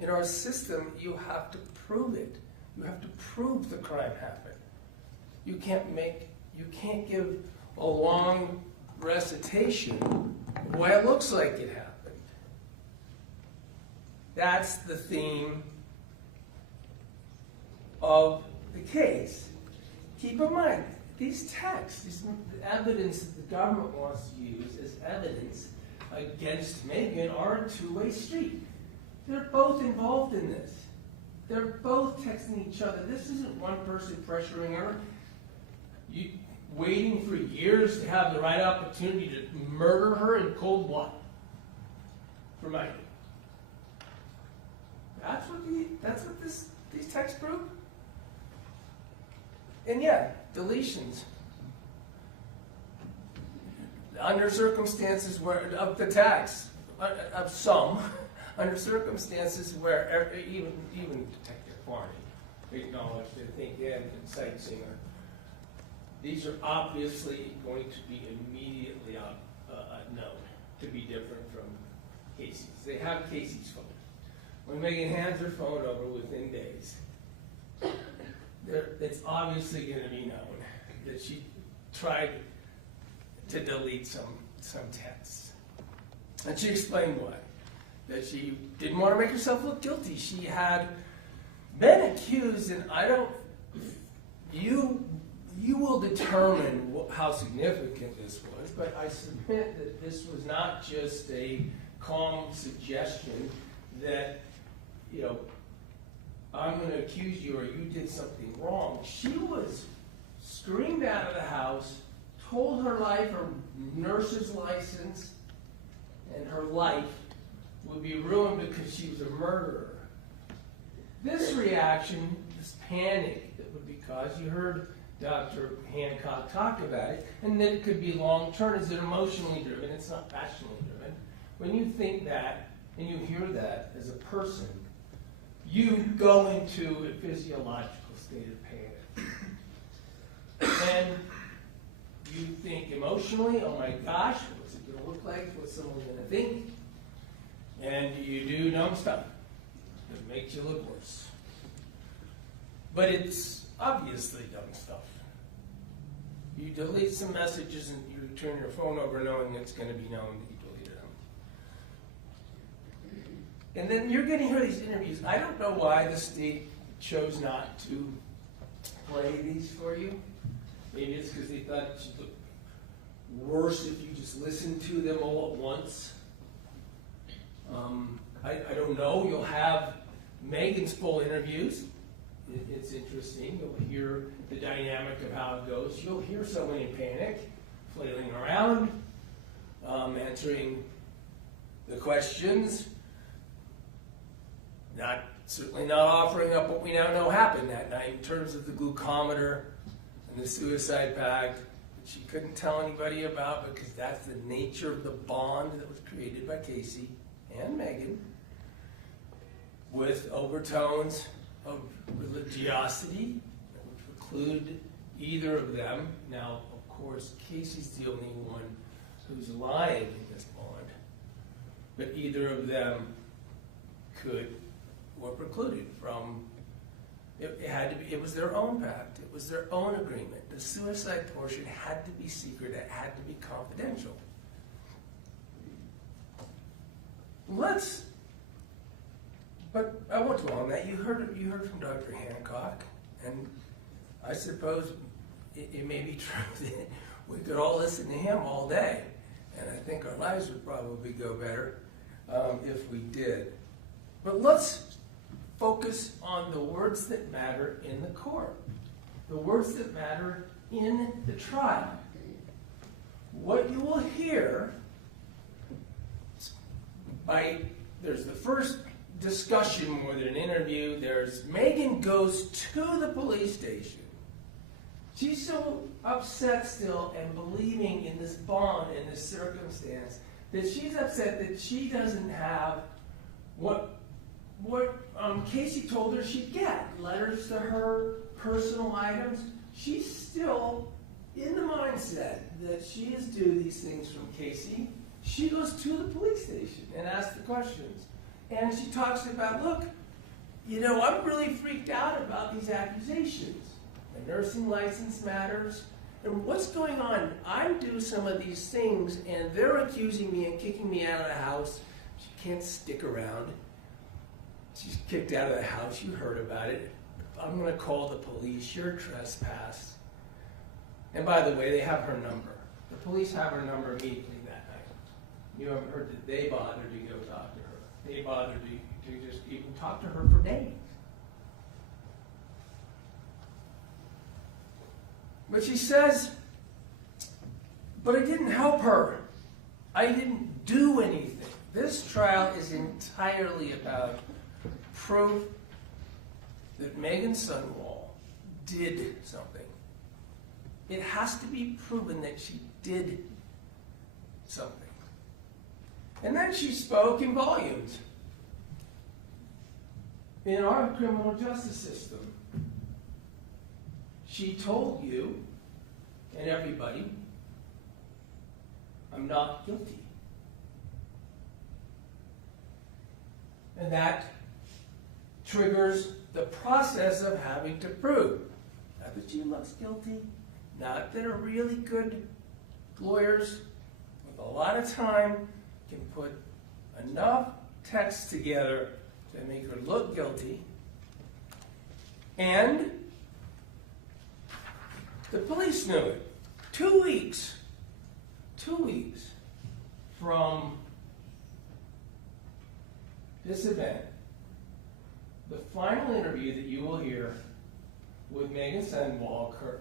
In our system, you have to prove it. You have to prove the crime happened. You can't give a long recitation of why it looks like it happened. That's the theme of the case. Keep in mind, these texts, the evidence that the government wants to use as evidence against Meggan are a two-way street. They're both involved in this. They're both texting each other. This isn't one person pressuring her, waiting for years to have the right opportunity to murder her in cold blood for money. That's what these texts prove. And yeah, deletions. Under circumstances where, of the tax, of some, under circumstances where even Detective Farney acknowledged, I think, and Sightseer, these are obviously going to be immediately known to be different from Kacee's. They have Kacee's phone. When Meggan hands her phone over within days, it's obviously going to be known that she tried to delete some texts. And she explained why. That she didn't want to make herself look guilty. She had been accused, and you will determine how significant this was, but I submit that this was not just a calm suggestion that, I'm going to accuse you or you did something wrong. She was screamed out of the house, told her life, her nurse's license, and her life would be ruined because she was a murderer. This reaction, this panic that would be caused, you heard Dr. Hancock talked about it, and that it could be long-term. Is it emotionally driven? It's not passionately driven. When you think that, and you hear that as a person, you go into a physiological state of panic. And you think emotionally, oh my gosh, what's it going to look like? What's someone going to think? And you do dumb stuff that makes you look worse. But it's obviously dumb stuff. You delete some messages and you turn your phone over knowing it's going to be known that you deleted them. And then you're going to hear these interviews. I don't know why the state chose not to play these for you. Maybe it's because they thought it should look worse if you just listened to them all at once. I don't know. You'll have Meggan's full interviews. It's interesting. You'll hear the dynamic of how it goes. You'll hear someone in panic, flailing around, answering the questions, certainly not offering up what we now know happened that night in terms of the glucometer and the suicide pact that she couldn't tell anybody about because that's the nature of the bond that was created by Kacee and Meggan with overtones of religiosity that would preclude either of them. Now, of course, Kacee's the only one who's lying in this bond, but either of them were precluded from. It had to be. It was their own pact. It was their own agreement. The suicide portion had to be secret. It had to be confidential. But I won't dwell on that. You heard from Dr. Hancock, and I suppose it may be true that we could all listen to him all day, and I think our lives would probably go better if we did. But let's focus on the words that matter in the court, the words that matter in the trial. What you will hear there's the first discussion more than an interview. There's Meggan goes to the police station. She's so upset still and believing in this bond, in this circumstance, that she's upset that she doesn't have what Kacee told her she'd get. Letters to her, personal items. She's still in the mindset that she is due these things from Kacee. She goes to the police station and asks the questions. And she talks about, look, I'm really freaked out about these accusations. My nursing license matters. And what's going on? I do some of these things, and they're accusing me and kicking me out of the house. She can't stick around. She's kicked out of the house. You heard about it. I'm going to call the police. You're trespassed. And by the way, they have her number. The police have her number immediately that night. You haven't heard that they bothered to go talk to her. They bothered to just even talk to her for days. But she says, but I didn't help her. I didn't do anything. This trial is entirely about proof that Meggan Sundwall did something. It has to be proven that she did something. And then she spoke in volumes. In our criminal justice system, she told you and everybody, I'm not guilty. And that triggers the process of having to prove. Not that she looks guilty, not that are really good lawyers with a lot of time can put enough text together to make her look guilty. And the police knew it. 2 weeks from this event, the final interview that you will hear with Meggan Sundwall occurs.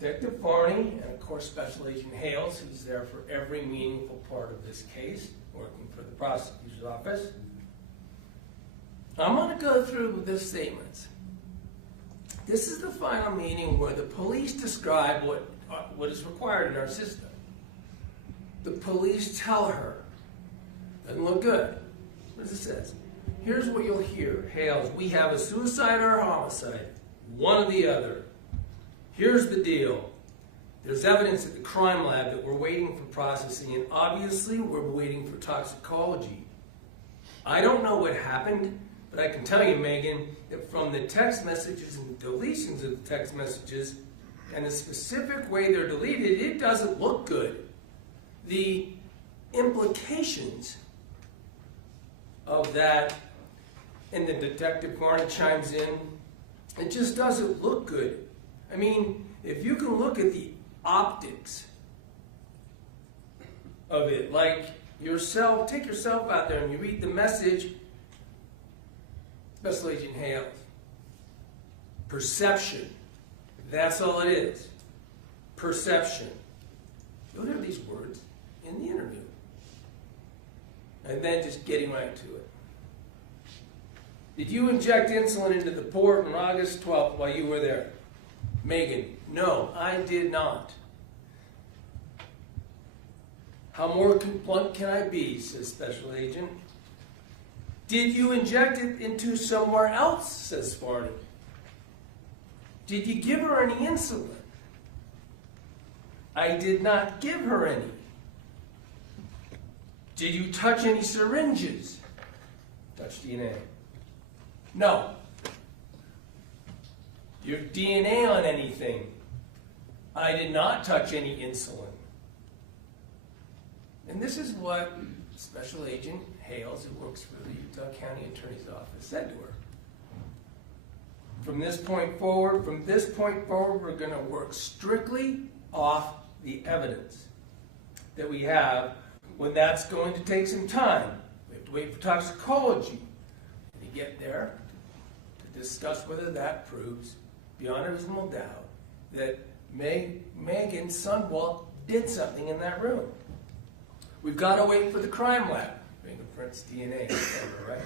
Detective Farney and, of course, Special Agent Hales, who's there for every meaningful part of this case, working for the prosecutor's office. I'm going to go through the statements. This is the final meeting where the police describe what is required in our system. The police tell her, doesn't look good. What does it say? Here's what you'll hear. Hales, we have a suicide or a homicide. One or the other. Here's the deal. There's evidence at the crime lab that we're waiting for processing, and obviously we're waiting for toxicology. I don't know what happened, but I can tell you, Megan, that from the text messages and deletions of the text messages and the specific way they're deleted, it doesn't look good. The implications of that, and the detective Barney chimes in, it just doesn't look good. I mean, if you can look at the optics of it, like yourself, take yourself out there and you read the message, Special Agent Hales, perception, that's all it is, perception. You'll hear these words in the interview. And then just getting right to it. Did you inject insulin into the port on August 12th while you were there? Meggan, no, I did not. How more blunt can I be, says Special Agent. Did you inject it into somewhere else, says Barney. Did you give her any insulin? I did not give her any. Did you touch any syringes? Touch DNA. No. Your DNA on anything? I did not touch any insulin. And this is what Special Agent Hales, who works for the Utah County Attorney's Office, said to her. From this point forward, we're going to work strictly off the evidence that we have. When that's going to take some time, we have to wait for toxicology to get there to discuss whether that proves beyond a reasonable doubt that Meggan Sundwall did something in that room. We've got to wait for the crime lab, fingerprints, DNA, etc., right?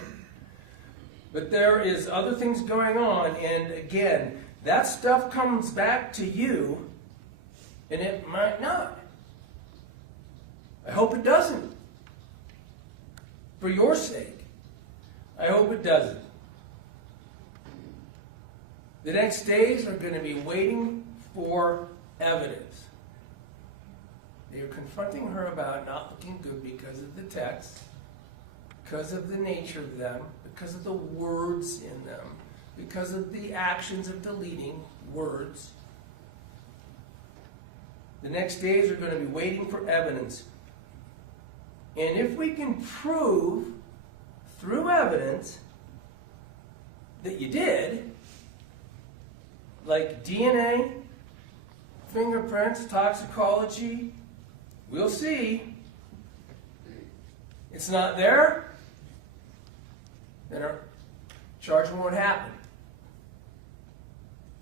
But there is other things going on, and again, that stuff comes back to you, and it might not. I hope it doesn't. For your sake, I hope it doesn't. The next days are going to be waiting for evidence. They are confronting her about not looking good because of the text, because of the nature of them, because of the words in them, because of the actions of deleting words. The next days are going to be waiting for evidence. And if we can prove through evidence that you did, like DNA, fingerprints, toxicology, we'll see. It's not there, then our charge won't happen.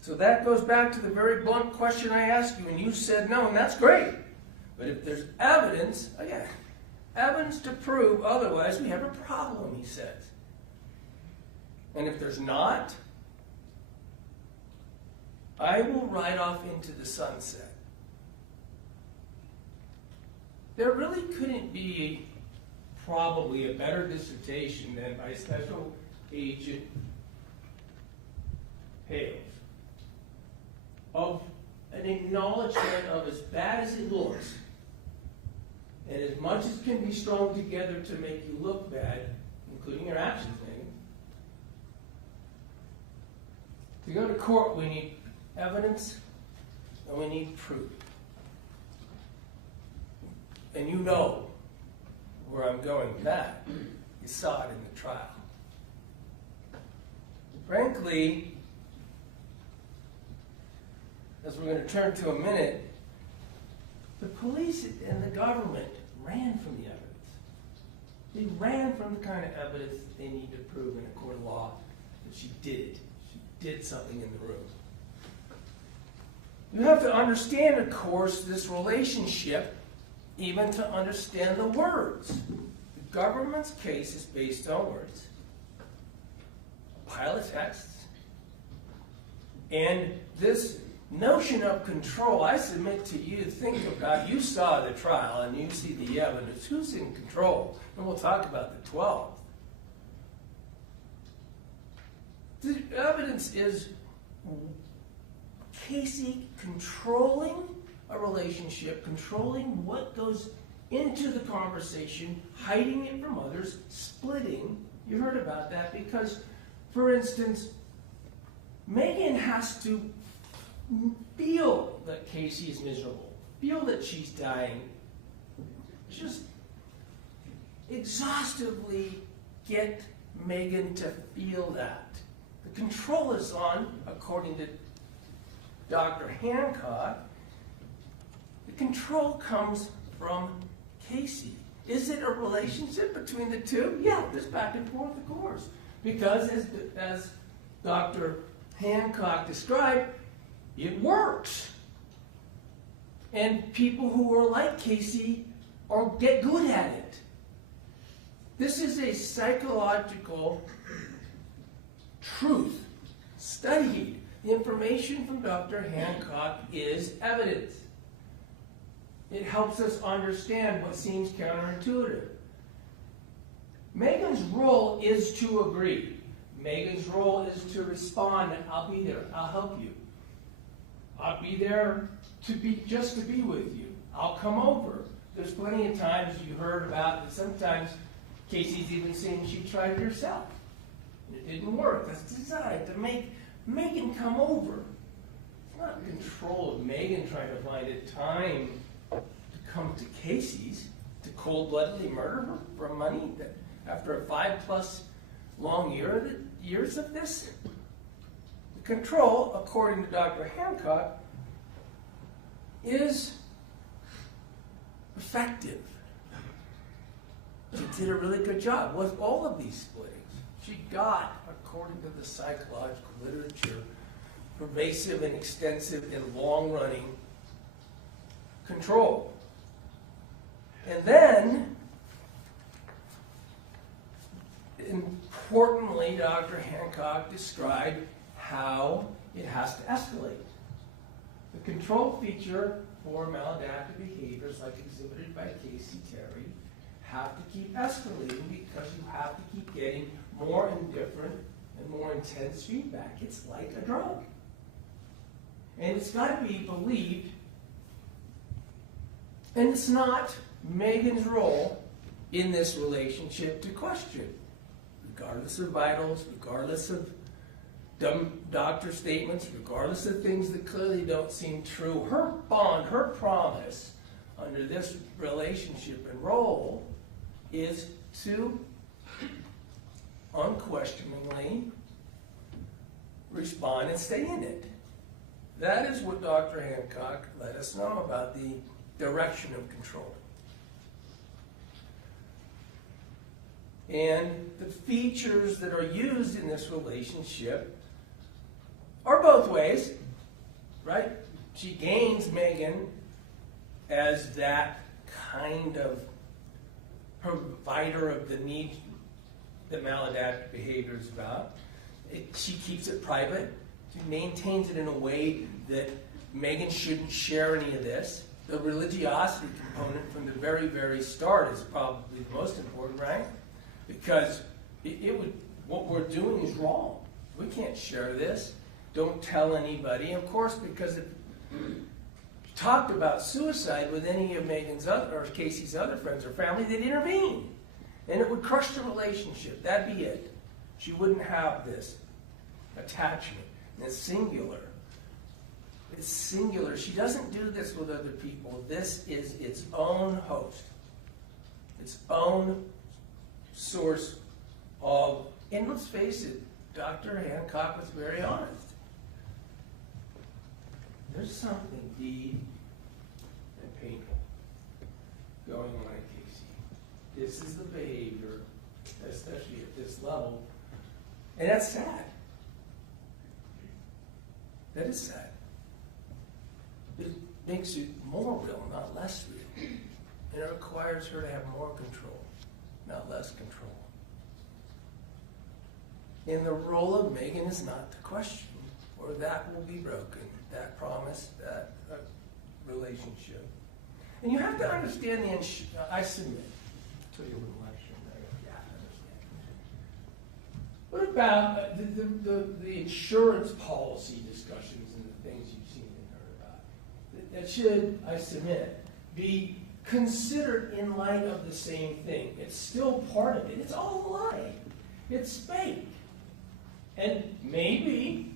So that goes back to the very blunt question I asked you, and you said no, and that's great. But if there's evidence, again, evidence to prove otherwise, we have a problem, he says. And if there's not, I will ride off into the sunset. There really couldn't be probably a better dissertation than by Special Agent Hales of an acknowledgement of as bad as it looks, and as much as can be strung together to make you look bad, including your actions, Megan. To go to court, we need evidence and we need proof. And you know where I'm going with that. You saw it in the trial. Frankly, as we're going to turn to a minute, the police and the government ran from the evidence. They ran from the kind of evidence that they need to prove in a court of law that she did it. She did something in the room. You have to understand, of course, this relationship even to understand the words. The government's case is based on words, a pile of texts, And this notion of control, I submit to you, think about, you saw the trial and you see the evidence. Who's in control? And we'll talk about the 12. The evidence is Kacee controlling a relationship, controlling what goes into the conversation, hiding it from others, splitting. You heard about that because, for instance, Meggan has to feel that Kacee is miserable, feel that she's dying, just exhaustively get Meggan to feel that. The control is on, according to Dr. Hancock, the control comes from Kacee. Is it a relationship between the two? Yeah, there's back and forth, of course. Because as Dr. Hancock described, it works. And people who are like Kacee get good at it. This is a psychological truth studied. The information from Dr. Hancock is evidence. It helps us understand what seems counterintuitive. Meggan's role is to agree. Meggan's role is to respond, and I'll be there. I'll help you. I'll be there just to be with you. I'll come over. There's plenty of times you heard about that sometimes Kacee's even saying she tried it herself. It didn't work. That's designed to make Meggan come over. It's not control of Meggan trying to find a time to come to Kacee's to cold-bloodedly murder her for money that after a 5+ long years of this. The control, according to Dr. Hancock, is effective. She did a really good job with all of these splittings. She got, according to the psychological literature, pervasive and extensive and long-running control. And then, importantly, Dr. Hancock described how it has to escalate. The control feature for maladaptive behaviors like exhibited by Kacee Terry have to keep escalating because you have to keep getting more and different and more intense feedback. It's like a drug. And it's got to be believed. And it's not Meggan's role in this relationship to question, regardless of vitals, regardless of dumb doctor statements, regardless of things that clearly don't seem true. Her bond, her promise under this relationship and role is to unquestioningly respond and stay in it. That is what Dr. Hancock let us know about the direction of control. And the features that are used in this relationship are both ways, right? She gains Meggan as that kind of provider of the need that maladaptive behavior is about. She keeps it private. She maintains it in a way that Meggan shouldn't share any of this. The religiosity component from the very, very start is probably the most important, right? Because what we're doing is wrong. We can't share this. Don't tell anybody. Of course, because if you talked about suicide with any of Meggan's or Kacee's other friends or family, they'd intervene. And it would crush the relationship. That'd be it. She wouldn't have this attachment. And it's singular. It's singular. She doesn't do this with other people. This is its own host. Its own source of, and let's face it, Dr. Hancock was very honest. There's something deep and painful going on at Kacee. This is the behavior, especially at this level, and that's sad. That is sad. It makes it more real, not less real. And it requires her to have more control, not less control. And the role of Meggan is not to question or or that will be broken, that promise, that relationship. And you have to understand I submit to you with election. You have to understand. What about the insurance policy discussions and the things you've seen and heard about? That should, I submit, be considered in light of the same thing. It's still part of it. It's all a lie. It's fake. And maybe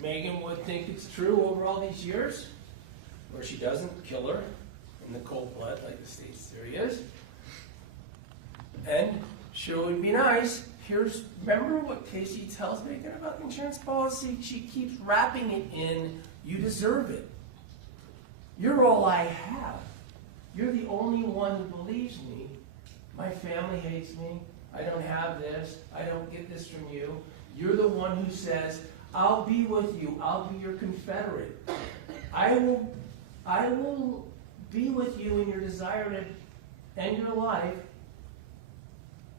Meggan would think it's true over all these years, where she doesn't kill her in the cold blood like the state's theory is. And sure would be nice. Remember what Kacee tells Meggan about the insurance policy? She keeps wrapping it in, you deserve it. You're all I have. You're the only one who believes me. My family hates me. I don't have this. I don't get this from you. You're the one who says, I'll be with you. I'll be your confederate. I will be with you in your desire to end your life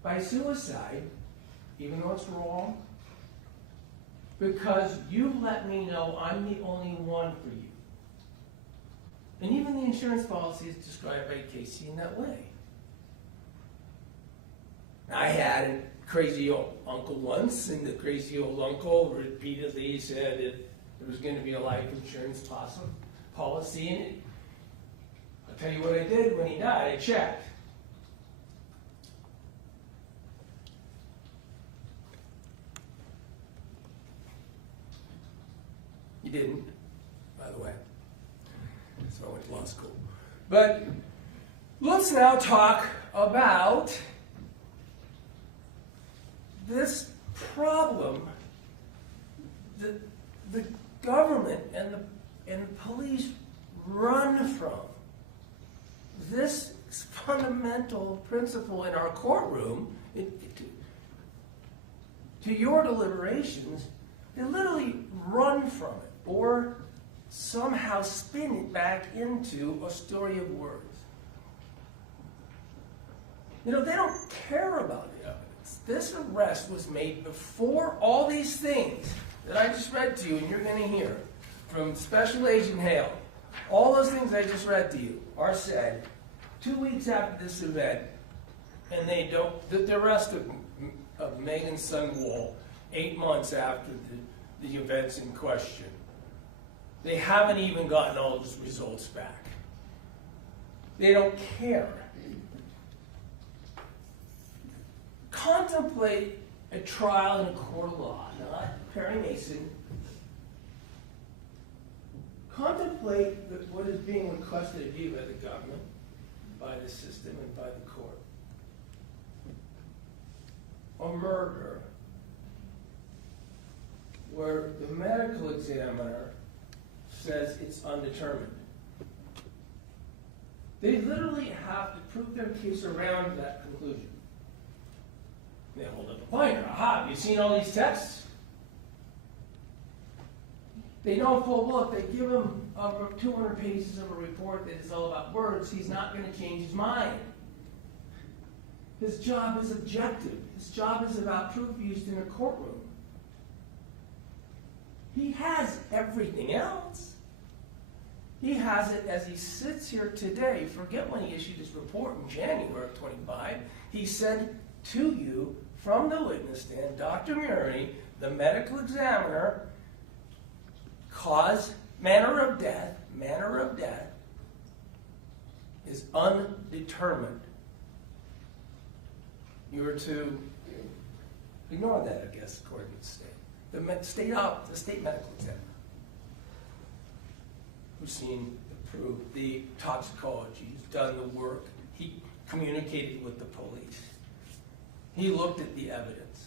by suicide, even though it's wrong, because you let me know I'm the only one for you. And even the insurance policy is described by Kacee in that way. I had a crazy old uncle once, and the crazy old uncle repeatedly said that there was going to be a life insurance policy in it. I'll tell you what I did when he died. I checked. He didn't, by the way. So I went to law school. But let's now talk about this problem that the government and the police run from. This fundamental principle in our courtroom, to your deliberations, they literally run from it or somehow spin it back into a story of words. They don't care about the evidence. This arrest was made before all these things that I just read to you and you're going to hear from Special Agent Hale. All those things I just read to you are said 2 weeks after this event, and the arrest of Meggan Sundwall 8 months after the events in question. They haven't even gotten all those results back. They don't care. Contemplate a trial in a court of law, not Perry Mason. Contemplate what is being requested of you by the government, by the system, and by the court. A murder where the medical examiner says it's undetermined. They literally have to prove their case around that conclusion. They hold up a pointer. Aha, have you seen all these tests? They know full well if they give him over 200 pages of a report that is all about words, he's not going to change his mind. His job is objective. His job is about proof used in a courtroom. He has everything else. He has it as he sits here today. Forget when he issued his report in January of 25. He said to you from the witness stand, Dr. Murray, the medical examiner, manner of death is undetermined. You are to ignore that, I guess, according to the state. The state medical examiner, who's seen the proof, the toxicology, who's done the work. He communicated with the police. He looked at the evidence.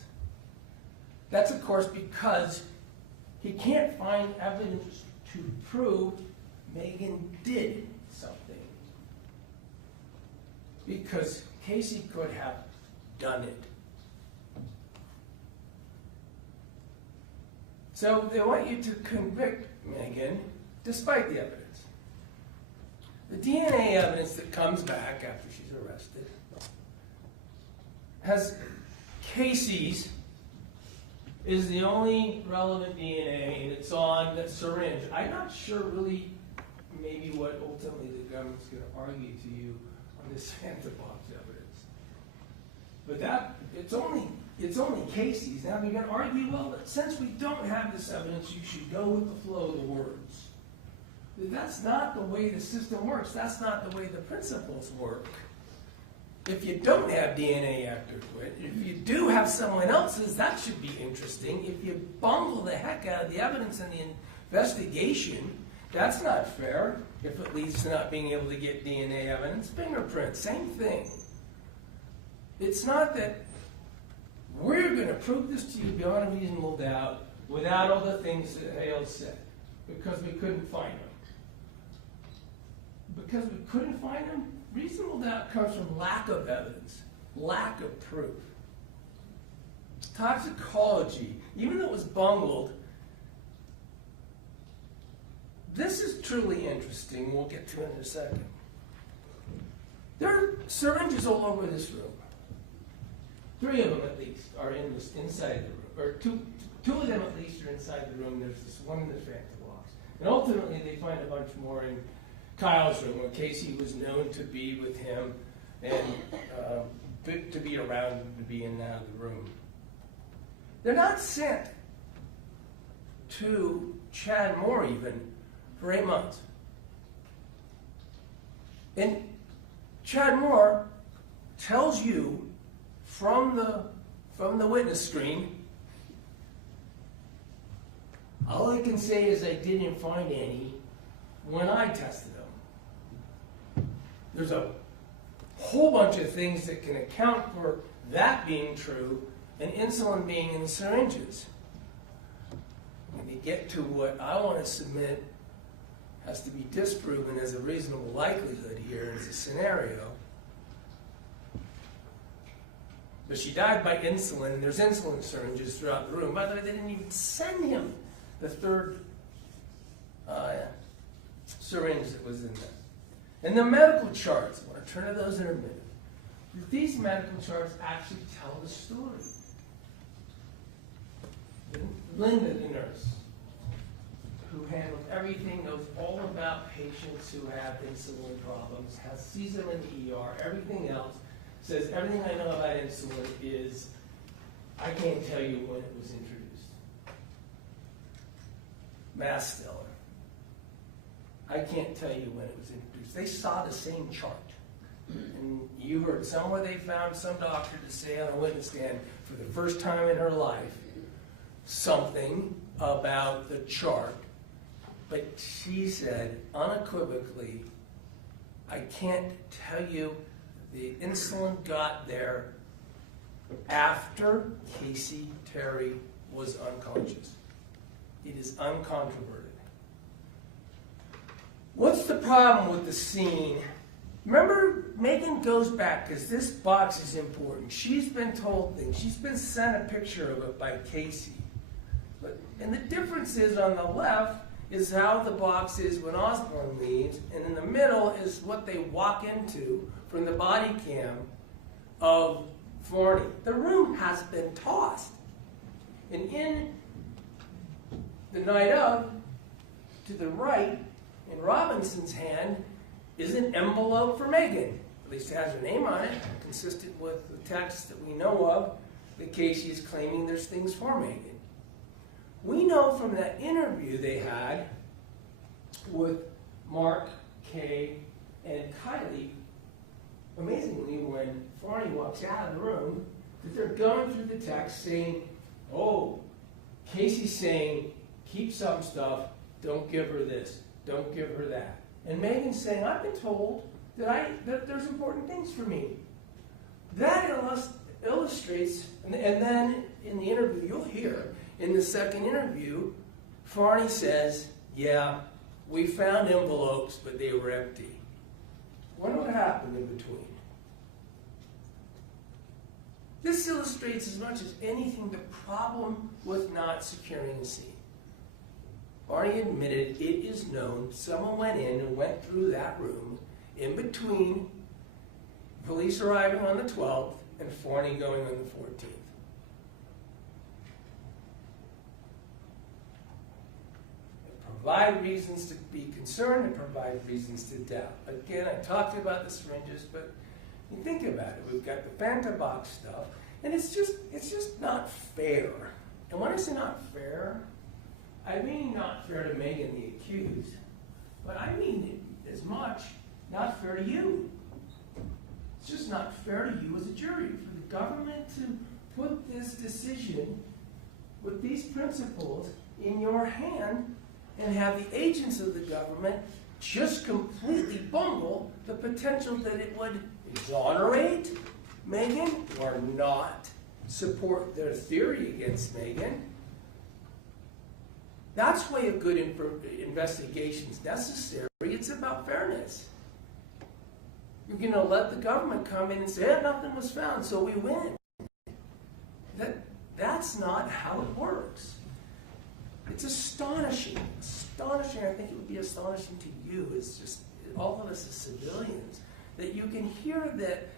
That's, of course, because he can't find evidence to prove Meggan did something. Because Kacee could have done it. So they want you to convict Meggan despite the evidence. The DNA evidence that comes back after she's arrested has Kacee's is the only relevant DNA, and it's on that syringe. I'm not sure really maybe what ultimately the government's going to argue to you on this Santa box evidence. But that, it's only Kacee's. Now you're going to argue, well, since we don't have this evidence, you should go with the flow of the words. That's not the way the system works. That's not the way the principles work. If you don't have DNA after quit, if you do have someone else's, that should be interesting. If you bungle the heck out of the evidence in the investigation, that's not fair. If it leads to not being able to get DNA evidence, fingerprints, same thing. It's not that we're going to prove this to you beyond a reasonable doubt without all the things that Hale said, because we couldn't find them. Because we couldn't find them, reasonable doubt comes from lack of evidence, lack of proof. Toxicology, even though it was bungled, this is truly interesting. We'll get to it in a second. There are syringes all over this room. 3 of them at least are inside the room, or two of them at least are inside the room. There's this one in the phantom box. And ultimately they find a bunch more in Kyle's room, when Kacee was known to be with him and to be around him, to be in and out of the room. They're not sent to Chad Moore even for 8 months. And Chad Moore tells you from the witness screen, all I can say is I didn't find any when I tested them. There's a whole bunch of things that can account for that being true and insulin being in the syringes. When you get to what I want to submit has to be disproven as a reasonable likelihood here as a scenario. But she died by insulin, and there's insulin syringes throughout the room. By the way, they didn't even send him the third syringe that was in there. And the medical charts, I want to turn to those in a minute. These medical charts actually tell the story. Linda, the nurse, who handled everything, knows all about patients who have insulin problems, sees them in the ER, everything else, says everything I know about insulin is, I can't tell you when it was introduced. Mass Stellar. I can't tell you when it was introduced. They saw the same chart. And you heard somewhere they found some doctor to say on a witness stand for the first time in her life something about the chart. But she said unequivocally, I can't tell you the insulin got there after Kacee Terry was unconscious. It is uncontroverted. What's the problem with the scene? Remember, Meggan goes back, because this box is important. She's been told things. She's been sent a picture of it by Kacee. And the difference is on the left is how the box is when Osborne leaves, and in the middle is what they walk into from the body cam of Forney. The room has been tossed. And in the night of, to the right, in Robinson's hand, is an envelope for Meggan. At least it has her name on it, consistent with the text that we know of, that Kacee is claiming there's things for Meggan. We know from that interview they had with Mark, Kay, and Kylie, amazingly, when Forney walks out of the room, that they're going through the text saying, oh, Kacee's saying, keep some stuff, don't give her this, don't give her that. And Meggan's saying, I've been told that there's important things for me. That illustrates, and then in the interview you'll hear, in the second interview, Forney says, yeah, we found envelopes, but they were empty. What would happen in between? This illustrates as much as anything the problem with not securing the scene. Forney admitted it is known someone went in and went through that room in between police arriving on the 12th and Forney going on the 14th. provide reasons to be concerned and provide reasons to doubt. Again, I talked about the syringes, but you think about it. We've got the Fanta box stuff, and it's just not fair. And when I say not fair, I mean not fair to Meggan the accused, but I mean it as much not fair to you. It's just not fair to you as a jury for the government to put this decision with these principles in your hand and have the agents of the government just completely bungle the potential that it would exonerate Meggan or not support their theory against Meggan. That's why a good investigation is necessary. It's about fairness. You're going to let the government come in and say, nothing was found, so we win. That's not how it works. It's astonishing. Astonishing. I think it would be astonishing to you, as just all of us as civilians, that you can hear that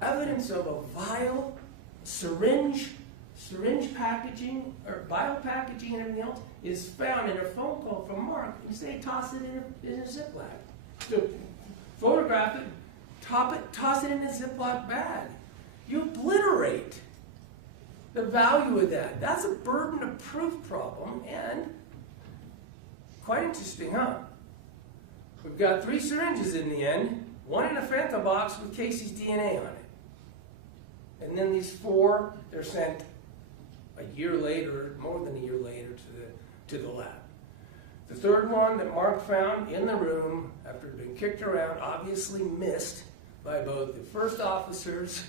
evidence of a vial, syringe packaging, or vial packaging and everything else is found in a phone call from Mark. You say, toss it in a Ziploc. So, photograph it, toss it in a Ziploc bag. You obliterate the value of that. That's a burden of proof problem, and quite interesting, huh? We've got 3 syringes in the end, one in a Fanta box with Kacee's DNA on it. And then these 4, they're sent a year later, more than a year later, to the lab. The 3rd one that Mark found in the room, after it had been kicked around, obviously missed by both the first officers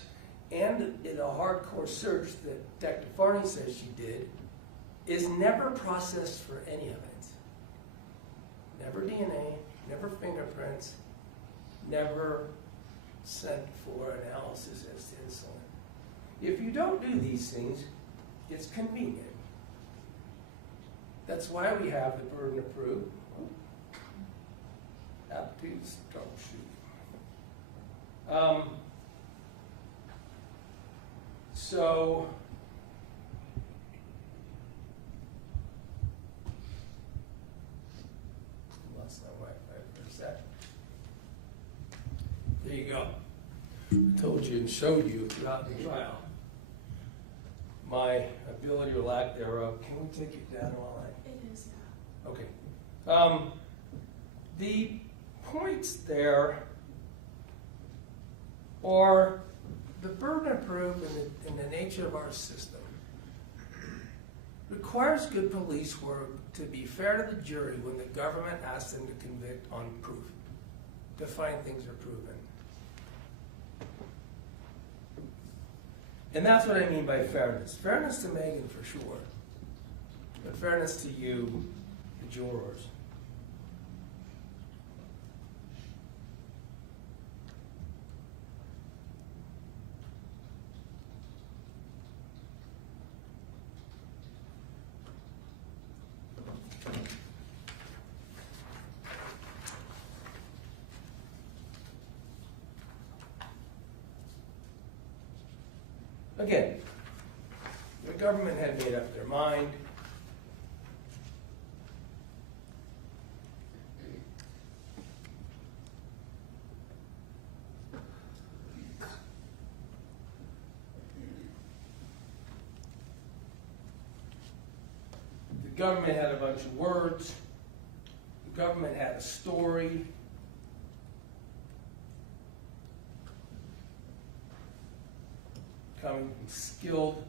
and in a hardcore search that Detective Farney says she did, is never processed for any evidence. Never DNA, never fingerprints, never sent for analysis as to insulin. If you don't do these things, it's convenient. That's why we have the burden of proof. Aptitudes, troubleshooting. So, lost my Wi-Fi for a sec. There you go. I told you and showed you throughout the trial my ability or lack thereof. Can we take it down while I? It is, yeah. Okay. The points there are the burden of proof and the nature of our system requires good police work to be fair to the jury when the government asks them to convict on proof, to find things are proven. And that's what I mean by fairness. Fairness to Meggan for sure, but fairness to you, the jurors. Again, the government had made up their mind. The government had a bunch of words. The government had a story. Coming from skilled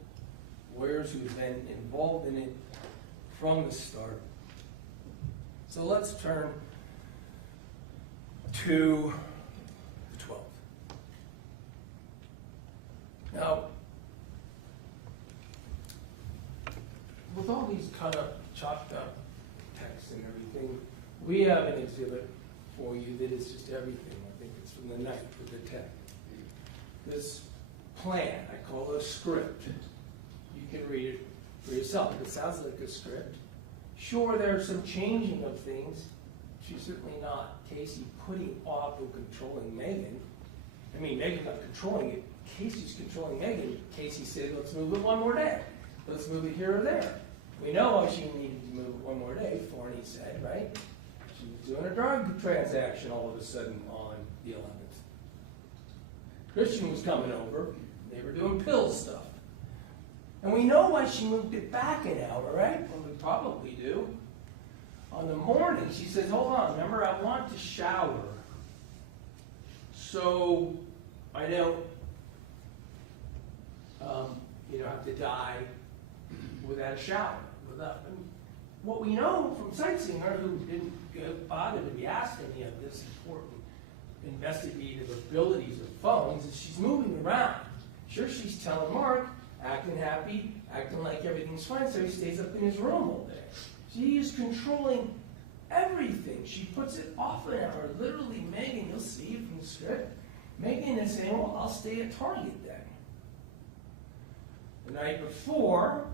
lawyers who've been involved in it from the start. So let's turn to the 12th. Now, with all these kind of chopped up texts and everything, we have an exhibit for you that is just everything. I think it's from the night with the text. This plan, I call it a script. You can read it for yourself. It sounds like a script. Sure, there's some changing of things. She's certainly not Kacee putting off or controlling Meggan. I mean, Meggan's not controlling it. Kacee's controlling Meggan. Kacee said, let's move it one more day. Let's move it here or there. We know why she needed to move it one more day, Forney said, right? She was doing a drug transaction all of a sudden on the 11th. Christian was coming over. They were doing pill stuff. And we know why she moved it back an hour, right? Well, we probably do. On the morning, she says, hold on, remember, I want to shower. So I don't, have to die without a shower. What we know from sightseeing her, who didn't bother to be asked any of this important investigative abilities of phones, is she's moving around. Sure, she's telling Mark, acting happy, acting like everything's fine, so he stays up in his room all day. She is controlling everything. She puts it off an hour. Literally, Meggan, you'll see from the script, Meggan is saying, well, I'll stay at Target then. The night before,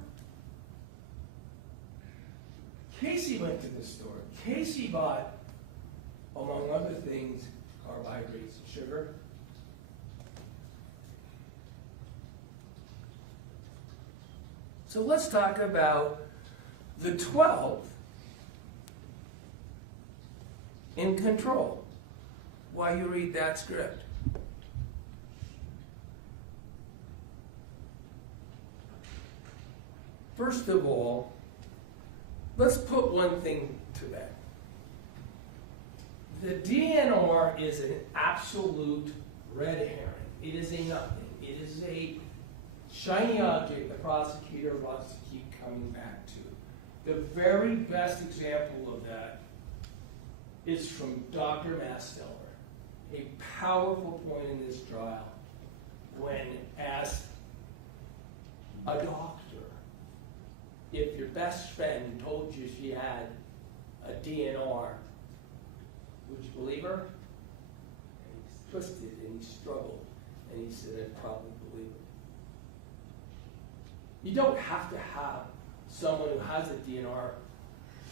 Kacee went to the store. Kacee bought, among other things, carbohydrates and sugar. So let's talk about the 12 in control while you read that script. First of all, let's put one thing to bed. The DNR is an absolute red herring. It is a nothing. It is a shiny object the prosecutor wants to keep coming back to. The very best example of that is from Dr. Masteller, a powerful point in this trial when asked a doctor if your best friend told you she had a DNR, would you believe her? And he twisted and he struggled and he said, I'd probably believe it. You don't have to have someone who has a DNR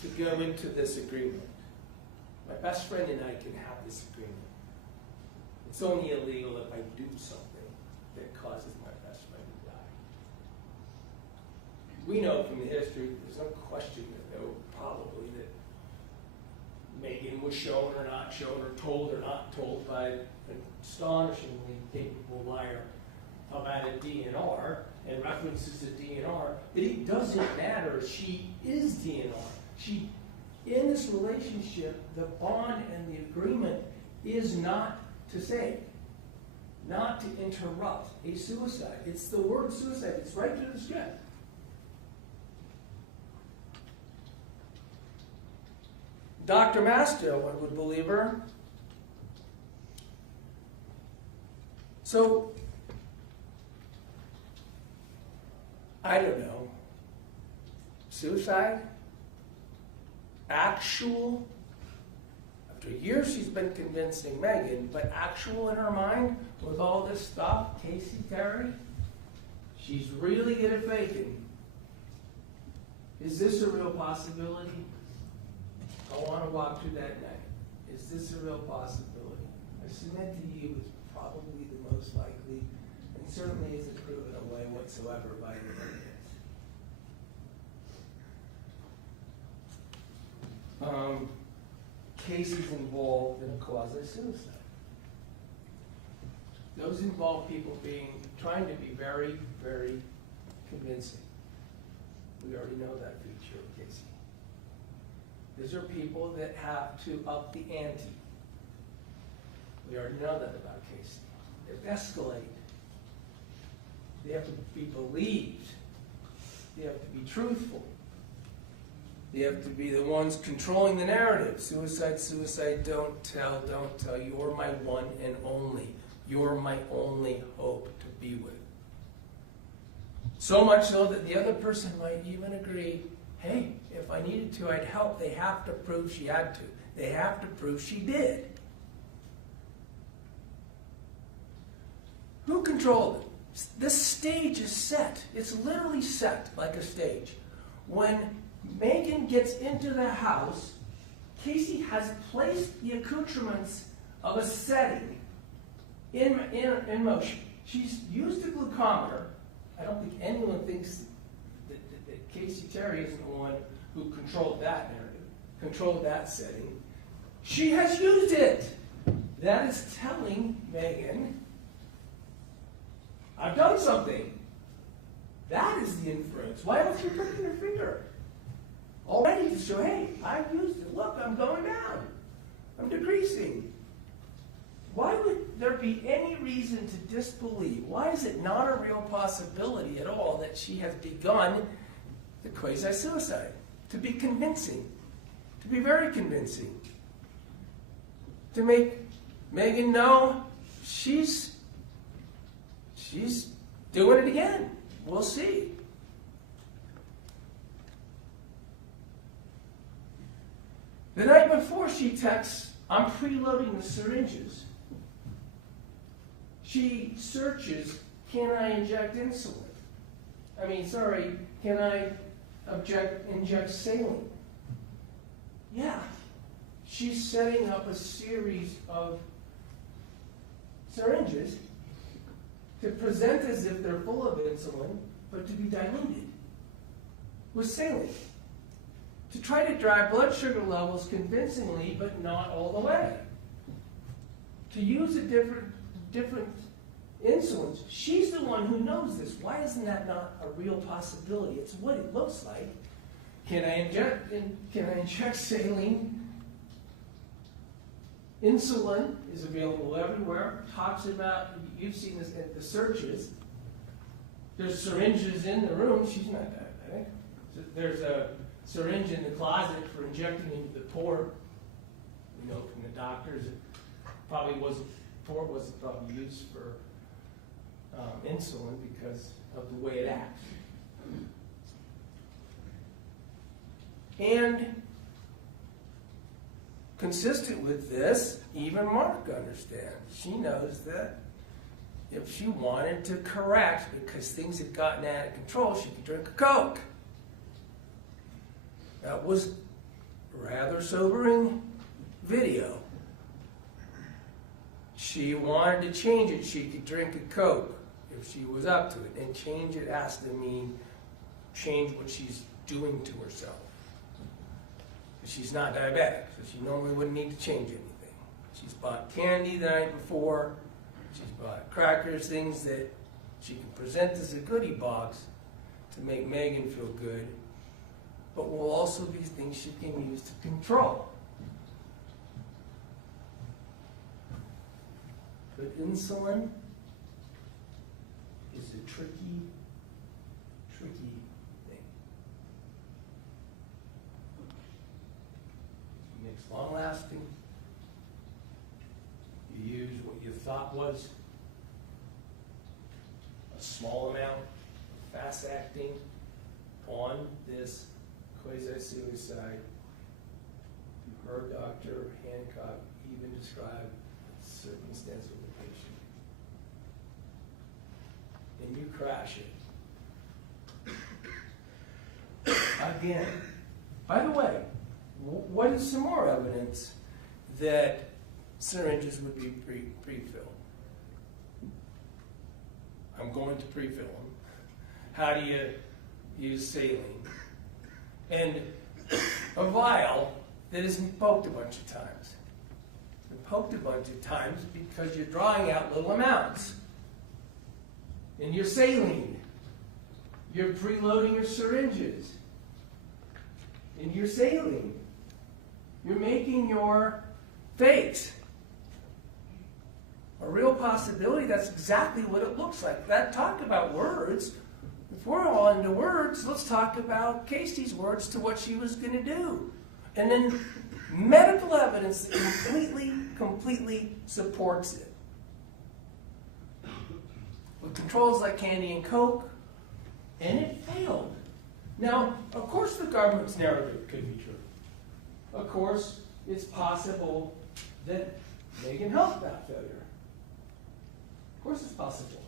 to go into this agreement. My best friend and I can have this agreement. It's only illegal if I do something that causes my best friend to die. We know from the history, there's no question probably that Meggan was shown or not shown or told or not told by an astonishingly capable liar about a DNR and references to DNR, but it doesn't matter. She is DNR. In this relationship, the bond and the agreement is not to save, not to interrupt a suicide. It's the word suicide. It's right to the script. Dr. Masteller would believe her. So, I don't know, suicide? Actual? After years she's been convincing Meggan, but actual in her mind with all this stuff, Kacee Terry? She's really good at faking. Is this a real possibility? I want to walk through that night. Is this a real possibility? I submit to you it's probably the most likely, and certainly isn't proven away whatsoever by the evidence. Cases involved in a quasi-suicide. Those involve people trying to be very, very convincing. We already know that feature of Kacee. These are people that have to up the ante. We already know that about Kacee. They escalate. They have to be believed. They have to be truthful. They have to be the ones controlling the narrative. Suicide, suicide, don't tell, you're my one and only. You're my only hope to be with. So much so that the other person might even agree, hey, if I needed to, I'd help. They have to prove she had to. They have to prove she did. Who controlled it? This stage is set. It's literally set like a stage. When Meggan gets into the house, Kacee has placed the accoutrements of a setting in motion. She's used a glucometer. I don't think anyone thinks that Kacee Terry isn't the one who controlled that narrative, controlled that setting. She has used it. That is telling Meggan, I've done something. That is the inference. Why don't you put in your finger? Already to show, hey, I've used it. Look, I'm going down. I'm decreasing. Why would there be any reason to disbelieve? Why is it not a real possibility at all that she has begun the quasi-suicide? To be convincing. To be very convincing. To make Meggan know she's doing it again. We'll see. The night before, she texts, I'm preloading the syringes. She searches, can I inject insulin? Can I inject saline? Yeah. She's setting up a series of syringes to present as if they're full of insulin, but to be diluted with saline. To try to drive blood sugar levels convincingly, but not all the way. To use a different insulins. She's the one who knows this. Why isn't that not a real possibility? It's what it looks like. Can I inject saline? Insulin is available everywhere. Talks about, you've seen this at the searches. There's syringes in the room. She's not diabetic. There's a syringe in the closet for injecting into the port. We know from the doctors it probably port was probably used for insulin because of the way it acts. And consistent with this, even Mark understands. She knows that if she wanted to correct because things had gotten out of control, she could drink a Coke. That was rather sobering video. She wanted to change it. She could drink a Coke if she was up to it. And change it has to mean change what she's doing to herself. She's not diabetic, so she normally wouldn't need to change anything. She's bought candy the night before. She's bought crackers, things that she can present as a goodie box to make Meggan feel good, but will also be things she can use to control. But insulin is a tricky thing. It makes long-lasting. You use what you thought was a small amount, fast-acting, on this quasi-suicide. You heard Dr. Hancock even describe the circumstance of the patient. And you crash it. Again. By the way, what is some more evidence that syringes would be pre-filled? I'm going to pre-fill them. How do you use saline? And a vial that isn't poked a bunch of times. It's poked a bunch of times because you're drawing out little amounts. In your saline, you're preloading your syringes. In your saline, you're making your fakes. A real possibility, that's exactly what it looks like. That talk about words. If we're all into words, let's talk about Kacee's words to what she was going to do. And then medical evidence that completely supports it. With controls like candy and Coke, and it failed. Now, of course the government's narrative could be true. Of course, it's possible that Meggan helped that failure. Of course it's possible.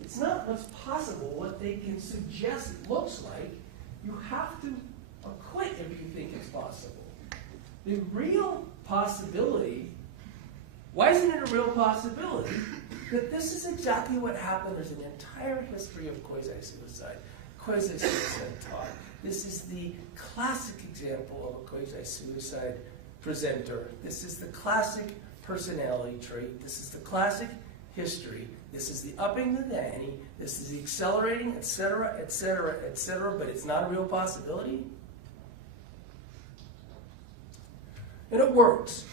It's not what's possible, what they can suggest it looks like. You have to acquit if you think it's possible. The real possibility, why isn't it a real possibility? That this is exactly what happened. There's an entire history of quasi-suicide. quasi-suicide talk. This is the classic example of a quasi-suicide presenter. This is the classic personality trait. This is the classic history. This is the upping the ante. This is the accelerating, etc., etc., etc., but it's not a real possibility. And it works.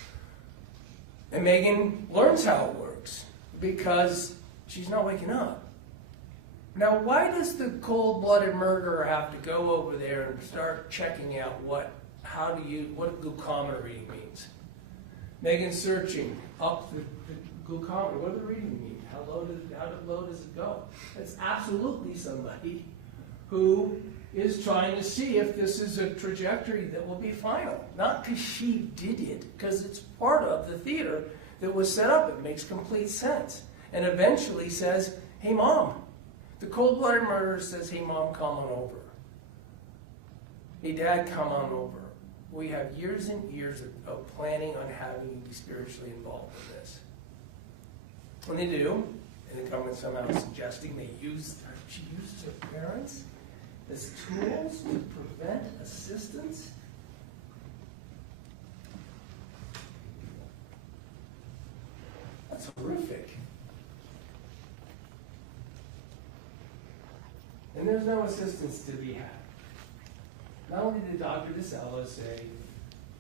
And Meggan learns how it works because she's not waking up. Now, why does the cold-blooded murderer have to go over there and start checking out what glucometer reading means? Meggan's searching up the glucometer. What does the reading mean? How low does it go? It's absolutely somebody who is trying to see if this is a trajectory that will be final. Not because she did it, because it's part of the theater that was set up. It makes complete sense. And eventually says, hey, Mom. The cold-blooded murderer says, hey, Mom, come on over. Hey, Dad, come on over. We have years and years of planning on having you be spiritually involved in this. When they do, and the government somehow suggesting she used her parents as tools to prevent assistance. That's horrific. And there's no assistance to be had. Not only did Dr. DeSalvo say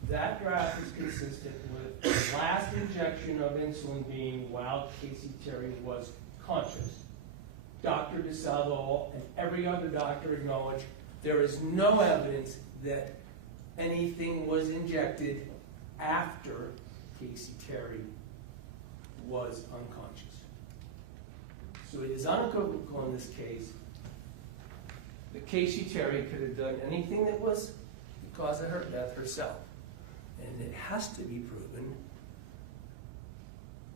that graph is consistent with the last injection of insulin being while Kacee Terry was conscious. Dr. DeSalvo and every other doctor acknowledged there is no evidence that anything was injected after Kacee Terry was unconscious. So it is unequivocal in this case that Kacee Terry could have done anything that was the cause of her death herself. And it has to be proven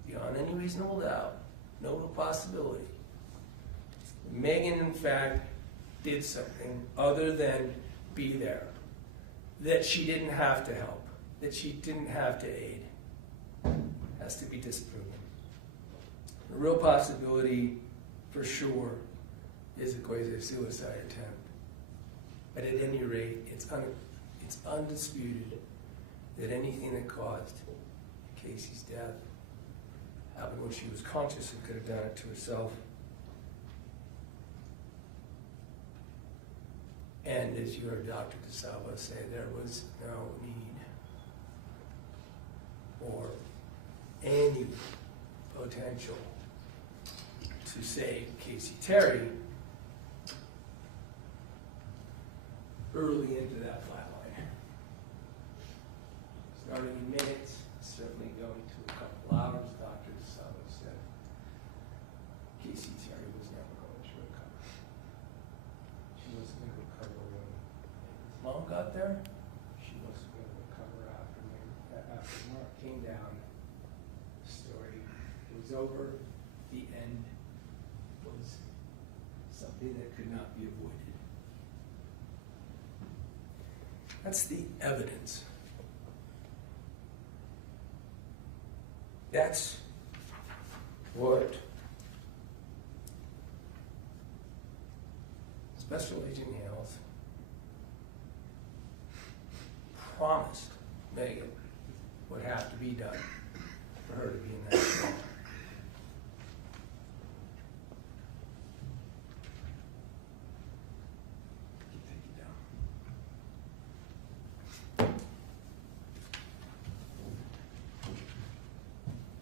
beyond any reasonable doubt, no possibility. Meggan, in fact, did something other than be there. That she didn't have to help. That she didn't have to aid. Has to be disproven. The real possibility, for sure, is a quasi-suicide attempt. But at any rate, it's undisputed that anything that caused Kacee's death happened when she was conscious and could have done it to herself. And as you heard Dr. DeSalvo say, there was no need or any potential to save Kacee Terry early into that flatline. Starting in minutes, certainly going to a couple hours, Dr. DeSalvo said Kacee Terry was never going to recover. She wasn't going to recover when his mom got there. She wasn't going to recover after Mark came down. The story was over. The end was something that could not be avoided. That's the evidence. That's what Special Agent Hales promised Meggan would have to be done for her to be in that spot.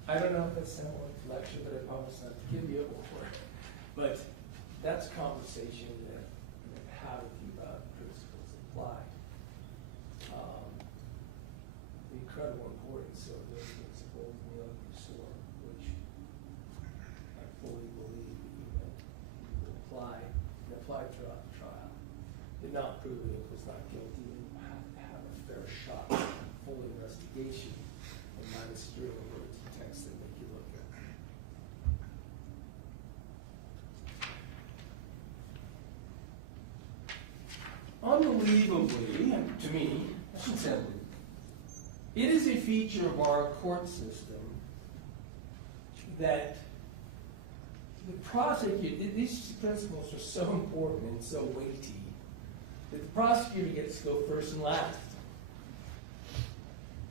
I don't know if that's sound like a lecture that I promised not to give you, but that's a conversation that how to keep out principles apply. The incredible importance of those principles in the ugly sword, which I fully believe that you will apply and apply throughout the trial. Did not prove that it was not guilty, and have to have a fair shot, full investigation, and minus string of words and text that make you look at. Unbelievably, to me, I shouldn't say unbelievably, it is a feature of our court system that the prosecutor, these principles are so important and so weighty that the prosecutor gets to go first and last.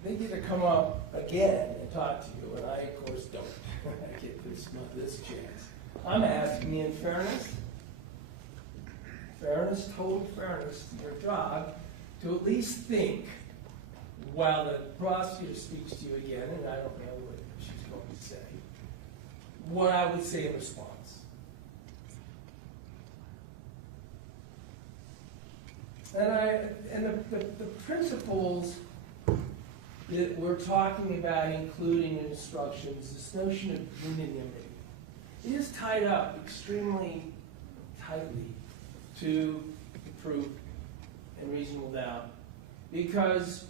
They get to come up again and talk to you, and I, of course, don't. I get this chance. I'm asking you in fairness, total fairness to your job, to at least think while the prosecutor speaks to you again, and I don't know what she's going to say, what I would say in response. And the principles that we're talking about, including in instructions, this notion of unanimity, it is tied up extremely tightly to proof and reasonable doubt, because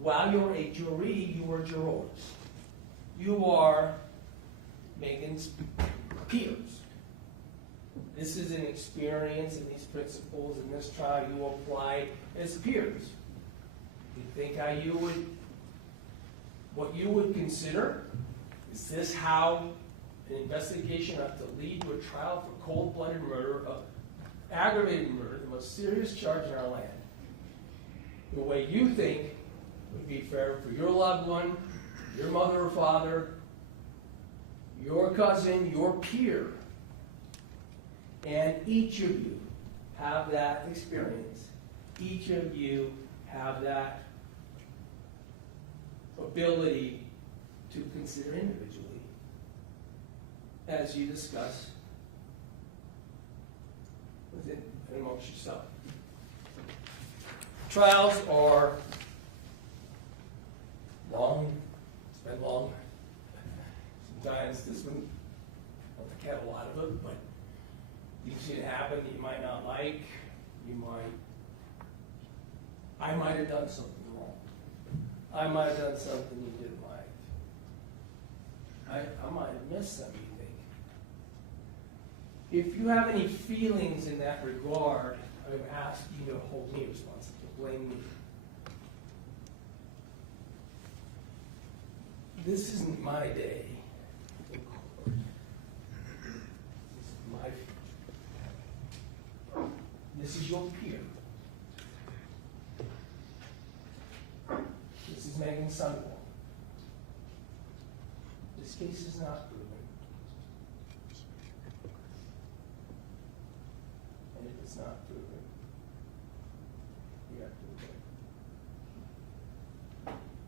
while you're a jury, you are jurors. You are Meggan's peers. This is an experience, and these principles in this trial you apply as peers. You think what you would consider, is this how an investigation ought to lead to a trial for cold-blooded murder, aggravated murder, the most serious charge in our land? The way you think would be fair for your loved one, your mother or father, your cousin, your peer. And each of you have that experience. Each of you have that ability to consider individually as you discuss within and amongst yourself. Trials are long. It's been long. Sometimes this one, I don't think I had a lot of it, but things can happen that you might not like. I might have done something wrong. I might have done something you didn't like. I might have missed something you think. If you have any feelings in that regard, I would ask you to hold me responsible, to blame me. This isn't my day in court. This is my future. This is your peer. This is Meggan Sundwall. This case is not proven. And if it's not proven, you have to obey.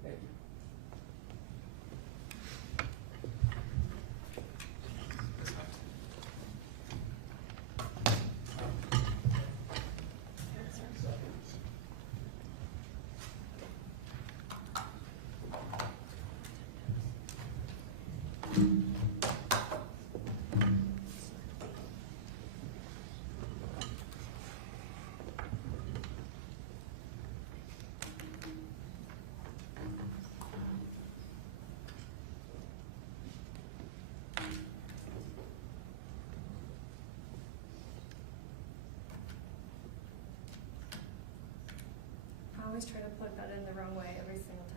Thank you. I always try to plug that in the wrong way every single time.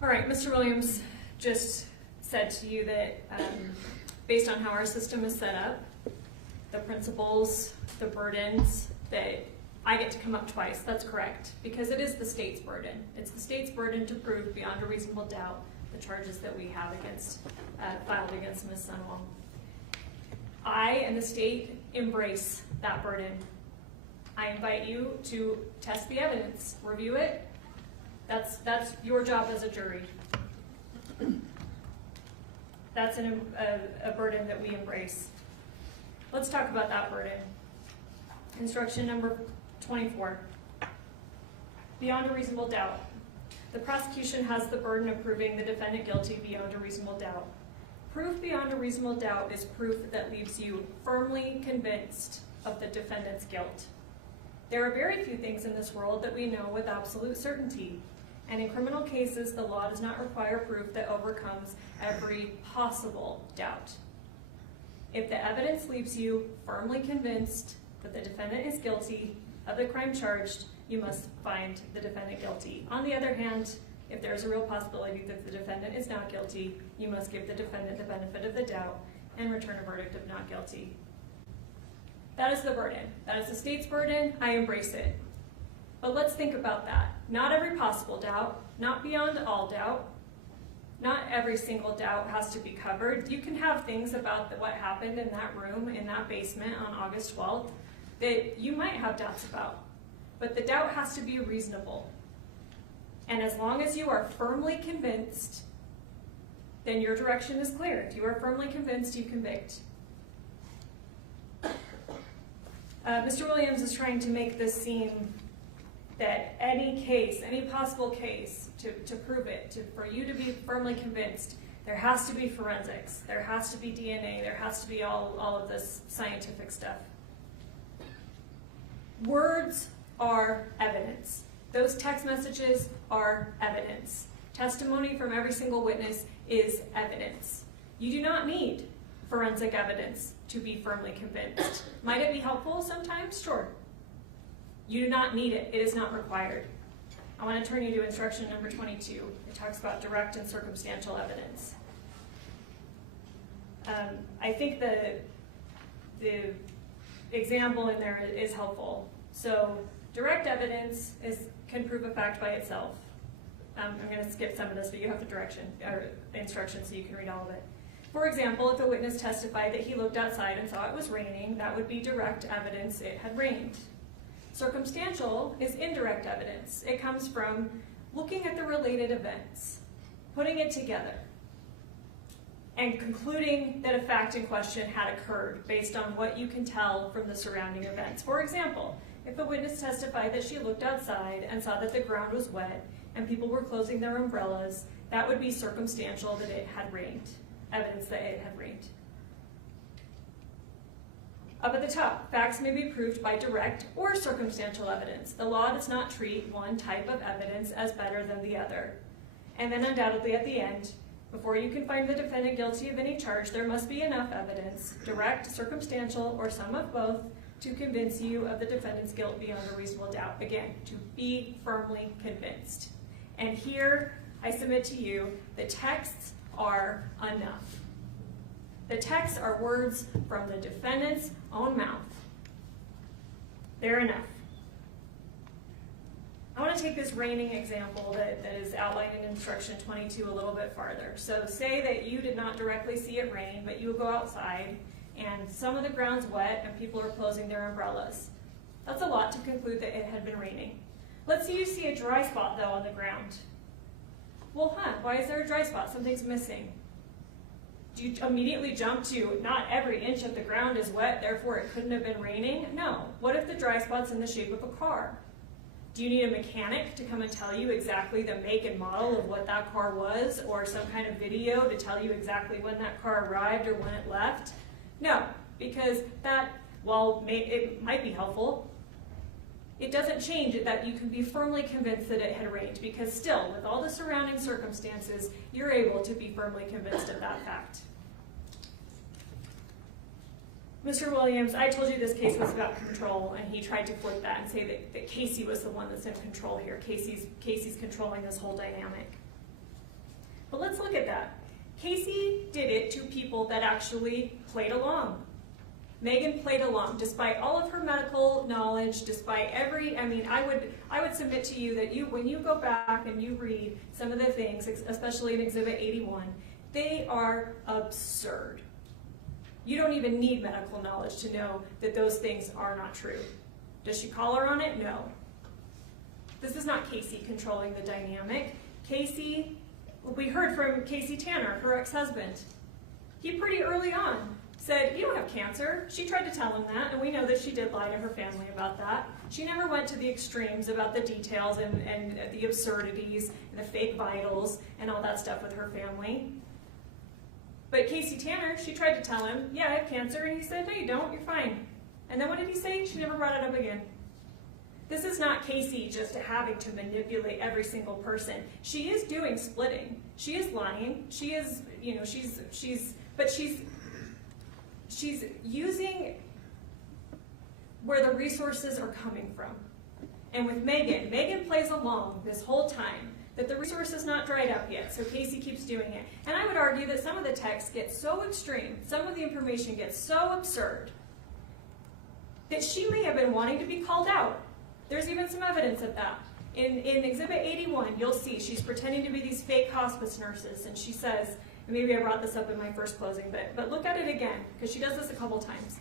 All right, Mr. Williams just said to you that based on how our system is set up, the principles, the burdens, that I get to come up twice. That's correct, because it is the state's burden. It's the state's burden to prove beyond a reasonable doubt the charges that we have filed against Ms. Sundwall. I and the state embrace that burden. I invite you to test the evidence, review it. That's your job as a jury. That's a burden that we embrace. Let's talk about that burden. Instruction number 24. Beyond a reasonable doubt. The prosecution has the burden of proving the defendant guilty beyond a reasonable doubt. Proof beyond a reasonable doubt is proof that leaves you firmly convinced of the defendant's guilt. There are very few things in this world that we know with absolute certainty, and in criminal cases, the law does not require proof that overcomes every possible doubt. If the evidence leaves you firmly convinced that the defendant is guilty of the crime charged, you must find the defendant guilty. On the other hand, if there is a real possibility that the defendant is not guilty, you must give the defendant the benefit of the doubt and return a verdict of not guilty. That is the burden. That is the state's burden. I embrace it. But let's think about that. Not every possible doubt, not beyond all doubt. Not every single doubt has to be covered. You can have things about what happened in that room, in that basement on August 12th that you might have doubts about. But the doubt has to be reasonable. And as long as you are firmly convinced, then your direction is clear. If you are firmly convinced, you convict. Mr. Williams is trying to make this seem that any case, any possible case, to prove it, for you to be firmly convinced, there has to be forensics, there has to be DNA, there has to be all of this scientific stuff. Words are evidence. Those text messages are evidence. Testimony from every single witness is evidence. You do not need forensic evidence to be firmly convinced. Might it be helpful sometimes? Sure. You do not need it. It is not required. I want to turn you to instruction number 22. It talks about direct and circumstantial evidence. I think the example in there is helpful. So direct evidence can prove a fact by itself. I'm going to skip some of this, but you have the instruction so you can read all of it. For example, if a witness testified that he looked outside and saw it was raining, that would be direct evidence it had rained. Circumstantial is indirect evidence. It comes from looking at the related events, putting it together, and concluding that a fact in question had occurred based on what you can tell from the surrounding events. For example, if a witness testified that she looked outside and saw that the ground was wet and people were closing their umbrellas, that would be circumstantial that it had rained, evidence that it had rained. Up at the top, facts may be proved by direct or circumstantial evidence. The law does not treat one type of evidence as better than the other. And then undoubtedly at the end, before you can find the defendant guilty of any charge, there must be enough evidence, direct, circumstantial, or some of both, to convince you of the defendant's guilt beyond a reasonable doubt. Again, to be firmly convinced. And here, I submit to you, the texts are enough. The texts are words from the defendant's own mouth. They're enough. I want to take this raining example that is outlined in instruction 22 a little bit farther. So say that you did not directly see it rain, but you go outside and some of the ground's wet and people are closing their umbrellas. That's a lot to conclude that it had been raining. Let's say you see a dry spot though on the ground. Well, why is there a dry spot? Something's missing. Do you immediately jump to not every inch of the ground is wet, therefore it couldn't have been raining? No. What if the dry spot's in the shape of a car? Do you need a mechanic to come and tell you exactly the make and model of what that car was, or some kind of video to tell you exactly when that car arrived or when it left? No, because that, while it might be helpful, it doesn't change it that you can be firmly convinced that it had rained, because still, with all the surrounding circumstances, you're able to be firmly convinced of that fact. Mr. Williams, I told you this case was about control, and he tried to flip that and say that Kacee was the one that's in control here. Kacee's controlling this whole dynamic. But let's look at that. Kacee did it to people that actually played along. Meggan played along, despite all of her medical knowledge, despite I would submit to you that when you go back and you read some of the things, especially in Exhibit 81, they are absurd. You don't even need medical knowledge to know that those things are not true. Does she call her on it? No. This is not Kacee controlling the dynamic. We heard from Kacee Tanner, her ex-husband. He pretty early on said, you don't have cancer. She tried to tell him that, and we know that she did lie to her family about that. She never went to the extremes about the details and the absurdities and the fake vitals and all that stuff with her family. But Kacee Tanner, she tried to tell him, yeah, I have cancer, and he said, no, you don't, you're fine. And then what did he say? She never brought it up again. This is not Kacee just having to manipulate every single person. She is doing splitting. She is lying. She is, but she's using where the resources are coming from. And with Meggan plays along this whole time that the resource is not dried up yet, so Kacee keeps doing it. And I would argue that some of the text gets so extreme, some of the information gets so absurd, that she may have been wanting to be called out. There's even some evidence of that. In Exhibit 81, you'll see she's pretending to be these fake hospice nurses, and she says, and maybe I brought this up in my first closing, but look at it again, because she does this a couple times.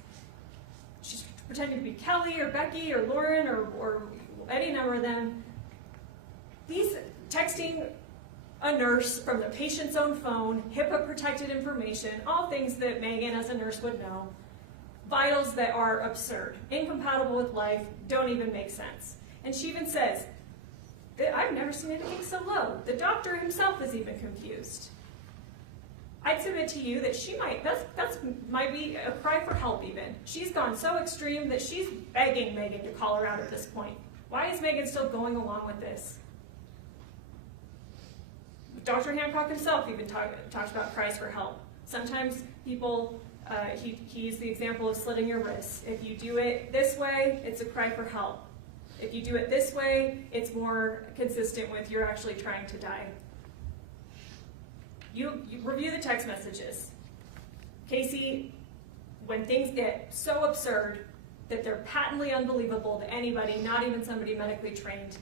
She's pretending to be Kelly or Becky or Lauren or any number of them. These texting a nurse from the patient's own phone, HIPAA-protected information, all things that Meggan as a nurse would know, vitals that are absurd, incompatible with life, don't even make sense. And she even says, I've never seen anything so low. The doctor himself is even confused. I'd submit to you that she might be a cry for help even. She's gone so extreme that she's begging Meggan to call her out at this point. Why is Meggan still going along with this? Dr. Hancock himself even talked about cries for help. Sometimes people, he used the example of slitting your wrists. If you do it this way, it's a cry for help. If you do it this way, it's more consistent with you're actually trying to die. You review the text messages. Kacee, when things get so absurd that they're patently unbelievable to anybody, not even somebody medically trained,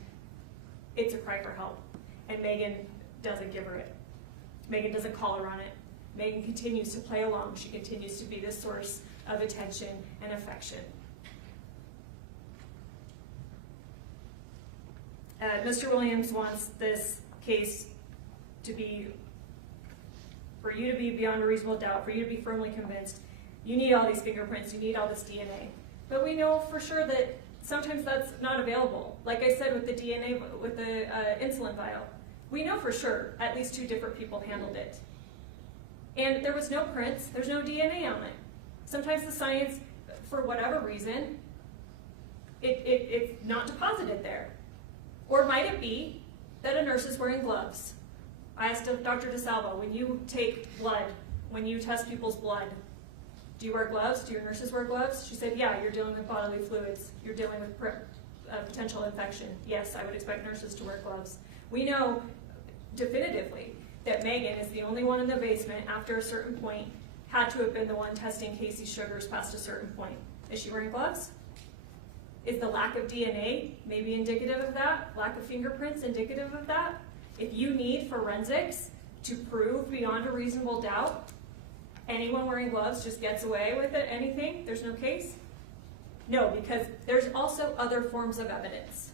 it's a cry for help. And Meggan doesn't give her it. Meggan doesn't call her on it. Meggan continues to play along. She continues to be this source of attention and affection. Mr. Williams wants this case to be, for you to be beyond a reasonable doubt, for you to be firmly convinced, you need all these fingerprints, you need all this DNA. But we know for sure that sometimes that's not available. Like I said with the DNA, with the insulin vial, we know for sure at least 2 different people handled it. And there was no prints, there's no DNA on it. Sometimes the science, for whatever reason, it's not deposited there. Or might it be that a nurse is wearing gloves? I asked Dr. DeSalvo, when you take blood, when you test people's blood, do you wear gloves? Do your nurses wear gloves? She said, yeah, you're dealing with bodily fluids. You're dealing with potential infection. Yes, I would expect nurses to wear gloves. We know definitively that Meggan is the only one in the basement after a certain point, had to have been the one testing Kacee's sugars past a certain point. Is she wearing gloves? Is the lack of DNA maybe indicative of that? Lack of fingerprints indicative of that? If you need forensics to prove beyond a reasonable doubt anyone wearing gloves just gets away with it, anything, there's no case? No, because there's also other forms of evidence.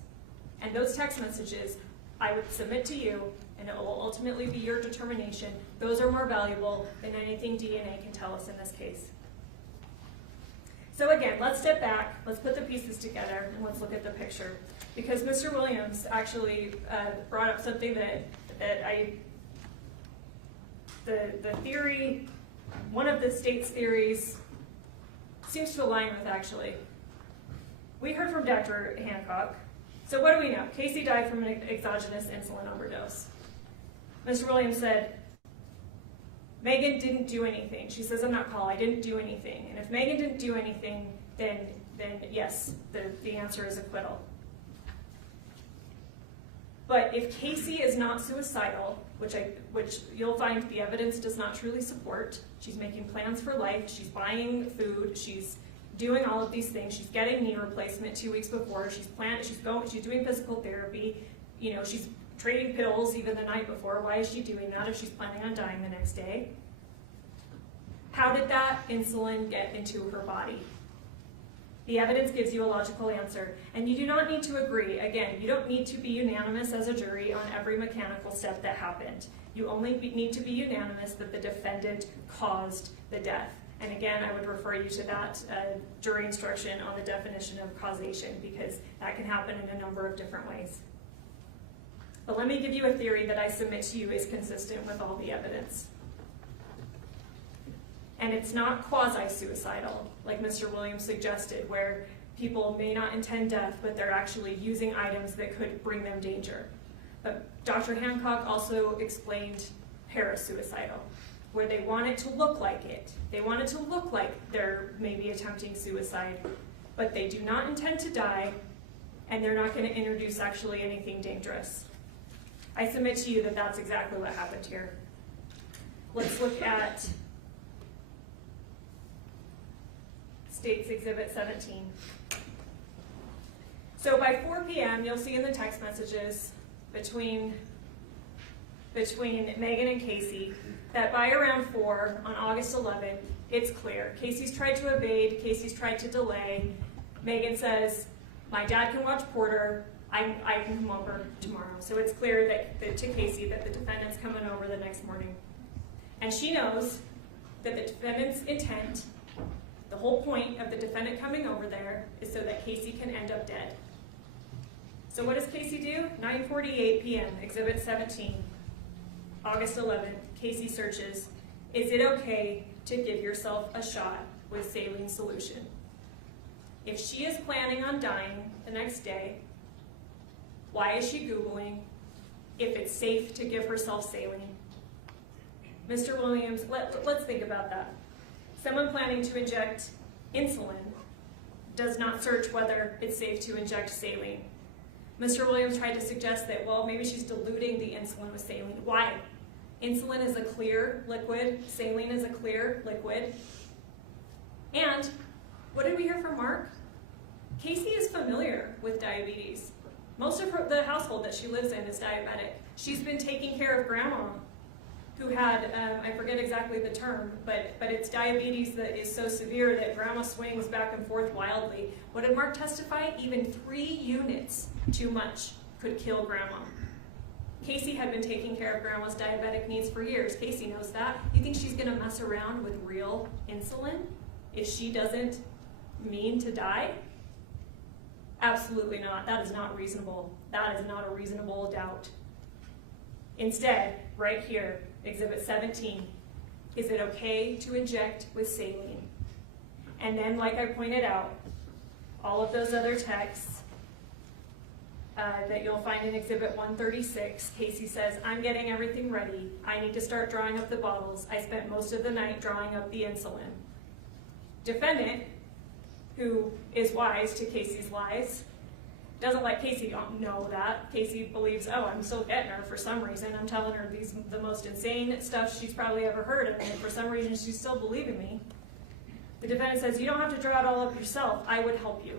And those text messages, I would submit to you, and it will ultimately be your determination, those are more valuable than anything DNA can tell us in this case. So again, let's step back, let's put the pieces together, and let's look at the picture. Because Mr. Williams actually brought up something that the theory, one of the state's theories, seems to align with actually. We heard from Dr. Hancock. So what do we know? Kacee died from an exogenous insulin overdose. Mr. Williams said, Meggan didn't do anything. She says, I'm not called, I didn't do anything. And if Meggan didn't do anything, then yes, the answer is acquittal. But if Kacee is not suicidal, which you'll find the evidence does not truly support, she's making plans for life, she's buying food, she's doing all of these things, she's getting knee replacement 2 weeks before, she's doing physical therapy, she's trading pills even the night before. Why is she doing that if she's planning on dying the next day? How did that insulin get into her body? The evidence gives you a logical answer, and you do not need to agree. Again, you don't need to be unanimous as a jury on every mechanical step that happened. You only need to be unanimous that the defendant caused the death. And again, I would refer you to that jury instruction on the definition of causation, because that can happen in a number of different ways. But let me give you a theory that I submit to you is consistent with all the evidence. And it's not quasi-suicidal, like Mr. Williams suggested, where people may not intend death, but they're actually using items that could bring them danger. But Dr. Hancock also explained parasuicidal, where they want it to look like it. They want it to look like they're maybe attempting suicide, but they do not intend to die, and they're not going to introduce actually anything dangerous. I submit to you that that's exactly what happened here. Let's look at State's Exhibit 17. So by 4 p.m., you'll see in the text messages between Meggan and Kacee that by around 4 on August 11th, it's clear. Casee's tried to evade, Casee's tried to delay. Meggan says, my dad can watch Porter, I can come over tomorrow. So it's clear that to Kacee that the defendant's coming over the next morning. And she knows that the defendant's intent, the whole point of the defendant coming over there, is so that Kacee can end up dead. So what does Kacee do? 9:48 p.m., Exhibit 17, August 11th, Kacee searches, is it okay to give yourself a shot with saline solution? If she is planning on dying the next day, why is she Googling if it's safe to give herself saline? Mr. Williams, let's think about that. Someone planning to inject insulin does not search whether it's safe to inject saline. Mr. Williams tried to suggest that, well, maybe she's diluting the insulin with saline. Why? Insulin is a clear liquid. Saline is a clear liquid. And what did we hear from Mark? Kacee is familiar with diabetes. Most of the household that she lives in is diabetic. She's been taking care of grandma, who had, I forget exactly the term, but it's diabetes that is so severe that grandma swings back and forth wildly. What did Mark testify? Even 3 units too much could kill grandma. Kacee had been taking care of grandma's diabetic needs for years. Kacee knows that. You think she's gonna mess around with real insulin if she doesn't mean to die? Absolutely not. That is not reasonable. That is not a reasonable doubt. Instead, right here, Exhibit 17, is it okay to inject with saline? And then, like I pointed out, all of those other texts that you'll find in Exhibit 136, Kacee says, I'm getting everything ready. I need to start drawing up the bottles. I spent most of the night drawing up the insulin. Defendant, who is wise to Kacee's lies, doesn't let Kacee know that. Kacee believes, oh, I'm still getting her for some reason. I'm telling her the most insane stuff she's probably ever heard of, and for some reason she's still believing me. The defendant says, you don't have to draw it all up yourself. I would help you.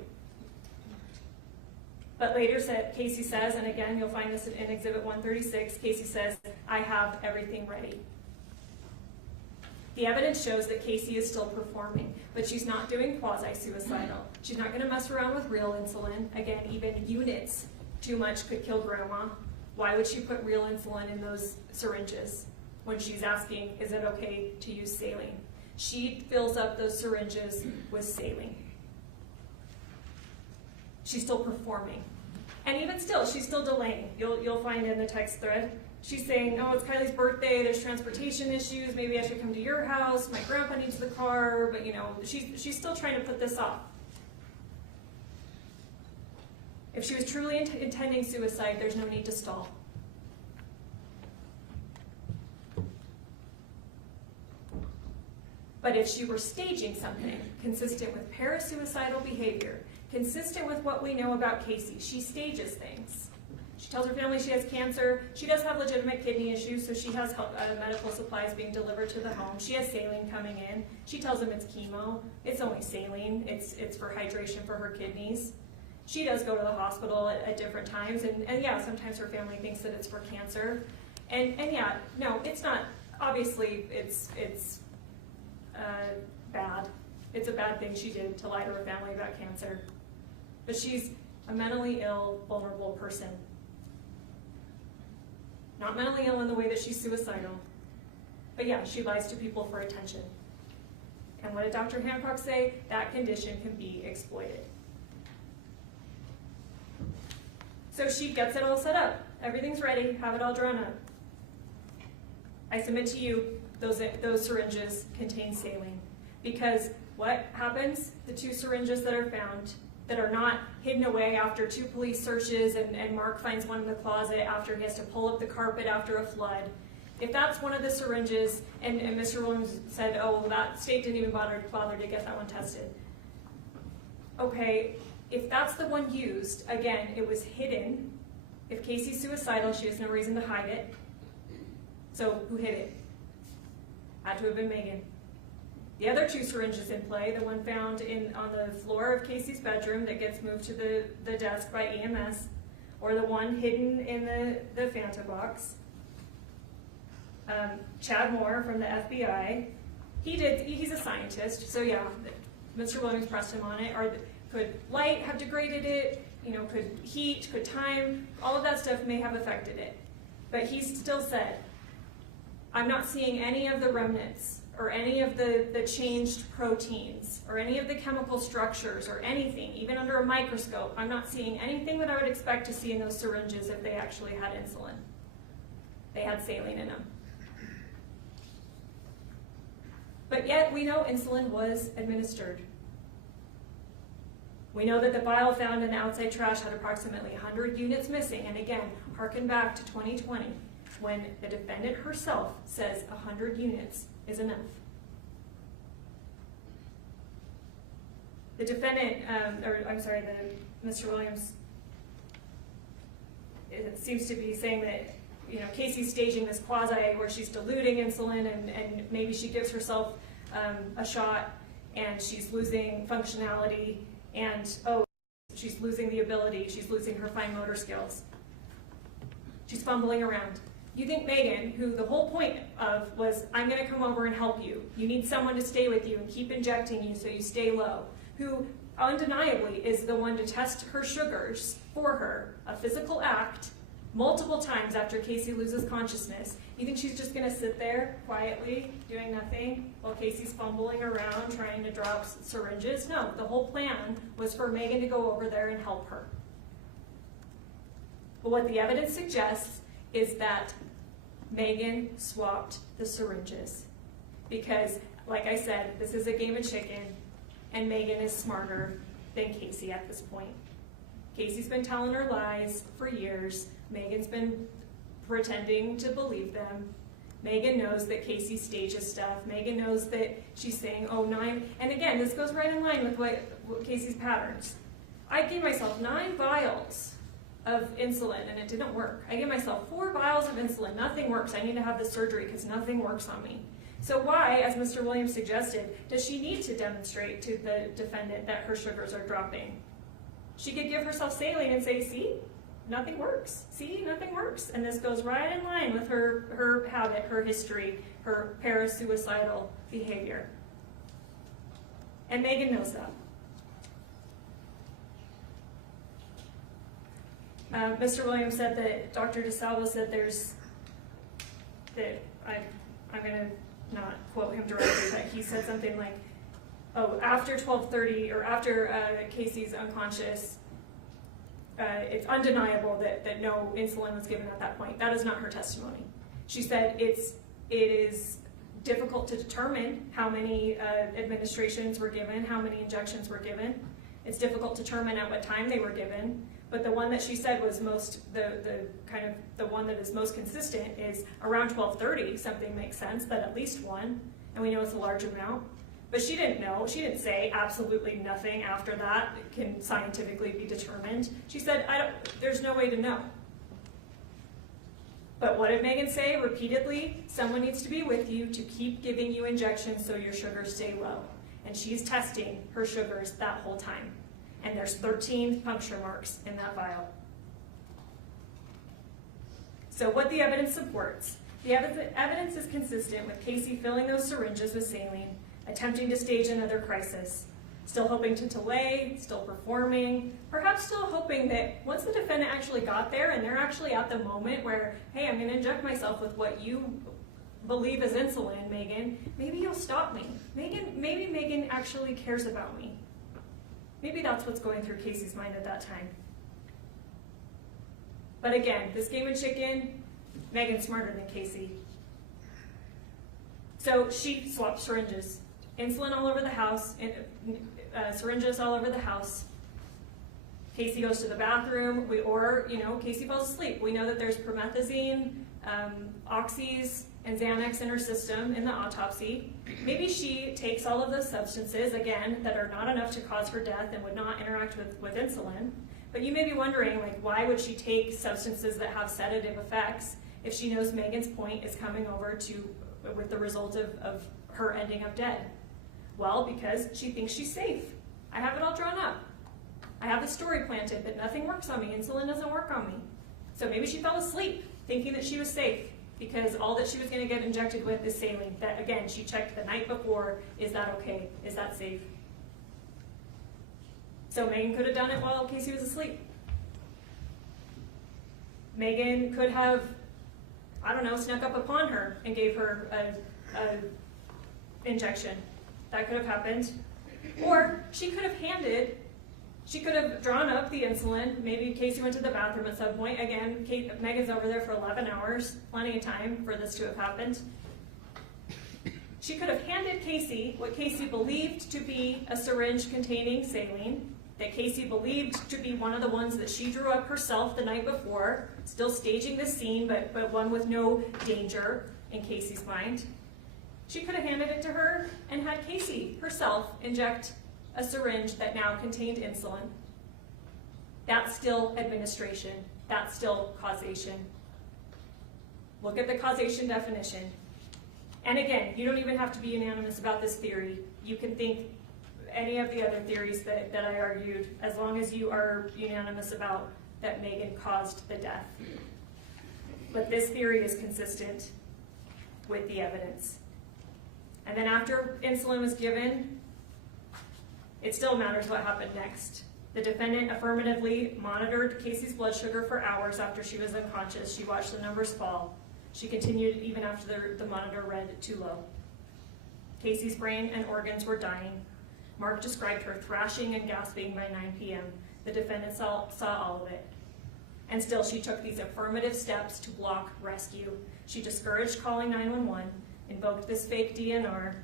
But later, Kacee says, and again, you'll find this in Exhibit 136, Kacee says, I have everything ready. The evidence shows that Kacee is still performing, but she's not doing quasi-suicidal. She's not going to mess around with real insulin. Again, even units too much could kill grandma. Why would she put real insulin in those syringes when she's asking, is it okay to use saline? She fills up those syringes with saline. She's still performing. And even still, she's still delaying. You'll find in the text thread, she's saying, oh, it's Kylie's birthday, there's transportation issues, maybe I should come to your house, my grandpa needs the car, but you know, she's still trying to put this off. If she was truly intending suicide, there's no need to stall. But if she were staging something consistent with parasuicidal behavior, consistent with what we know about Kacee, she stages things. She tells her family she has cancer. She does have legitimate kidney issues, so she has medical supplies being delivered to the home. She has saline coming in. She tells them it's chemo. It's only saline. It's for hydration for her kidneys. She does go to the hospital at different times, and yeah, sometimes her family thinks that it's for cancer. And yeah, no, it's not. Obviously, it's bad. It's a bad thing she did to lie to her family about cancer. But she's a mentally ill, vulnerable person. Not mentally ill in the way that she's suicidal. But yeah, she lies to people for attention. And what did Dr. Hancock say? That condition can be exploited. So she gets it all set up. Everything's ready, have it all drawn up. I submit to you, those syringes contain saline. Because what happens? The 2 syringes that are found, that are not hidden away after 2 police searches, and Mark finds one in the closet after he has to pull up the carpet after a flood. If that's one of the syringes, and Mr. Williams said, oh, well, that state didn't even bother to get that one tested. Okay, if that's the one used, again, it was hidden. If Kacey's suicidal, she has no reason to hide it. So who hid it? Had to have been Meggan. The other two syringes in play, the one found on the floor of Kacey's bedroom that gets moved to the desk by EMS, or the one hidden in the Fanta box. Chad Moore from the FBI, he's a scientist, so yeah, Mr. Williams pressed him on it. Or could light have degraded it? You know, could heat, could time, all of that stuff may have affected it. But he still said, I'm not seeing any of the remnants or any of the changed proteins or any of the chemical structures or anything, even under a microscope. I'm not seeing anything that I would expect to see in those syringes if they actually had insulin. They had saline in them. But yet we know insulin was administered. We know that the vial found in the outside trash had approximately 100 units missing. And again, harken back to 2020, when the defendant herself says 100 units is enough. The defendant, Mr. Williams, it seems to be saying that, you know, Kacey's staging this quasi where she's diluting insulin and maybe she gives herself a shot and she's losing functionality and, oh, she's losing the ability, she's losing her fine motor skills. She's fumbling around. You think Meggan, who the whole point of was, I'm going to come over and help you. You need someone to stay with you and keep injecting you so you stay low. Who undeniably is the one to test her sugars for her, a physical act, multiple times after Kacee loses consciousness. You think she's just going to sit there quietly, doing nothing, while Kacey's fumbling around trying to drop syringes? No, the whole plan was for Meggan to go over there and help her. But what the evidence suggests is that Meggan swapped the syringes. Because, like I said, this is a game of chicken, and Meggan is smarter than Kacee at this point. Kacey's been telling her lies for years. Meggan's been pretending to believe them. Meggan knows that Kacee stages stuff. Meggan knows that she's saying, oh, 9, and again, this goes right in line with what Kacey's patterns. I gave myself 9 vials of insulin and it didn't work. I gave myself 4 vials of insulin, nothing works. I need to have the surgery because nothing works on me. So why, as Mr. Williams suggested, does she need to demonstrate to the defendant that her sugars are dropping? She could give herself saline and say, see, nothing works. See, nothing works. And this goes right in line with her habit, her history, her parasuicidal behavior. And Meggan knows that. Mr. Williams said that Dr. DeSalvo said I'm going to not quote him directly, but he said something like, oh, after 12:30 or after Kacey's unconscious, it's undeniable that no insulin was given at that point. That is not her testimony. She said it is difficult to determine how many administrations were given, how many injections were given. It's difficult to determine at what time they were given. But the one that she said was the one that is most consistent is around 12:30. Something makes sense, that at least one, and we know it's a large amount. But she didn't know. She didn't say absolutely nothing after that can scientifically be determined. She said, there's no way to know. But what did Meggan say repeatedly? Someone needs to be with you to keep giving you injections so your sugars stay low. And she's testing her sugars that whole time. And there's 13 puncture marks in that vial. So what the evidence supports. The evidence is consistent with Kacee filling those syringes with saline, attempting to stage another crisis, still hoping to delay, still performing, perhaps still hoping that once the defendant actually got there and they're actually at the moment where, hey, I'm going to inject myself with what you believe is insulin, Meggan, maybe you'll stop me. Maybe Meggan actually cares about me. Maybe that's what's going through Kacey's mind at that time. But again, this game of chicken, Meggan's smarter than Kacee. So she swapped syringes. Insulin all over the house, syringes all over the house. Kacee goes to the bathroom, Kacee falls asleep. We know that there's promethazine, oxys and Xanax in her system in the autopsy. Maybe she takes all of those substances, again, that are not enough to cause her death and would not interact with insulin. But you may be wondering, like, why would she take substances that have sedative effects if she knows Meggan's point is coming over with the result of her ending up dead? Well, because she thinks she's safe. I have it all drawn up. I have the story planted that nothing works on me, insulin doesn't work on me. So maybe she fell asleep thinking that she was safe because all that she was going to get injected with is saline. That, again, she checked the night before, is that okay? Is that safe? So Meggan could have done it while Kacee was asleep. Meggan could have, I don't know, snuck up upon her and gave her a injection. That could have happened. Or she could have drawn up the insulin. Maybe Kacee went to the bathroom at some point. Again, Meggan's over there for 11 hours, plenty of time for this to have happened. She could have handed Kacee what Kacee believed to be a syringe containing saline, that Kacee believed to be one of the ones that she drew up herself the night before, still staging the scene, but one with no danger in Kacee's mind. She could have handed it to her and had Kacee herself inject a syringe that now contained insulin. That's still administration. That's still causation. Look at the causation definition. And again, you don't even have to be unanimous about this theory. You can think any of the other theories that I argued, as long as you are unanimous about that Meggan caused the death. But this theory is consistent with the evidence. And then after insulin was given, it still matters what happened next. The defendant affirmatively monitored Kacee's blood sugar for hours after she was unconscious. She watched the numbers fall. She continued even after the monitor read too low. Kacee's brain and organs were dying. Mark described her thrashing and gasping by 9 p.m. The defendant saw all of it. And still, she took these affirmative steps to block rescue. She discouraged calling 911, invoked this fake DNR,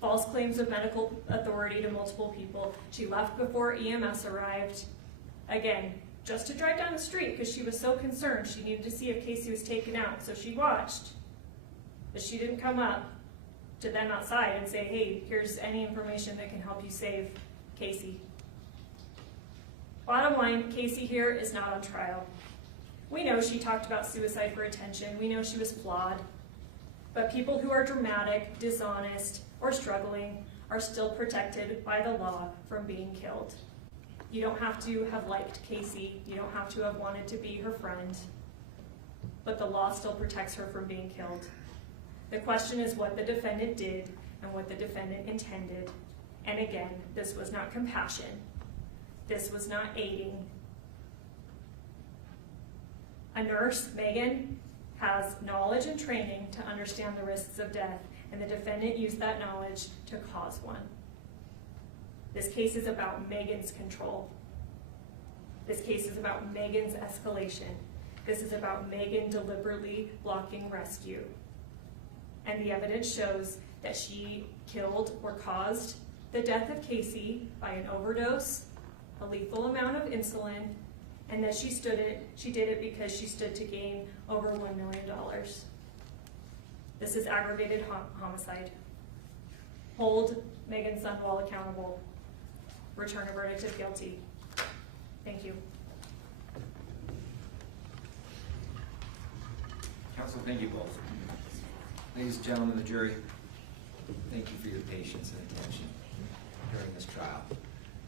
false claims of medical authority to multiple people. She left before EMS arrived, again, just to drive down the street because she was so concerned. She needed to see if Kacee was taken out, so she watched. But she didn't come up to them outside and say, hey, here's any information that can help you save Kacee. Bottom line, Kacee here is not on trial. We know she talked about suicide for attention. We know she was flawed. But people who are dramatic, dishonest, or struggling are still protected by the law from being killed. You don't have to have liked Kacee. You don't have to have wanted to be her friend. But the law still protects her from being killed. The question is what the defendant did and what the defendant intended. And again, this was not compassion. This was not aiding. A nurse, Meggan, has knowledge and training to understand the risks of death, and the defendant used that knowledge to cause one. This case is about Meggan's control. This case is about Meggan's escalation. This is about Meggan deliberately blocking rescue. And the evidence shows that she killed or caused the death of Kacee by an overdose, a lethal amount of insulin, and that she did it because she stood to gain over $1 million. This is aggravated homicide. Hold Meggan Sundwall accountable. Return a verdict of guilty. Thank you. Counsel, thank you both. Ladies and gentlemen of the jury, thank you for your patience and attention during this trial.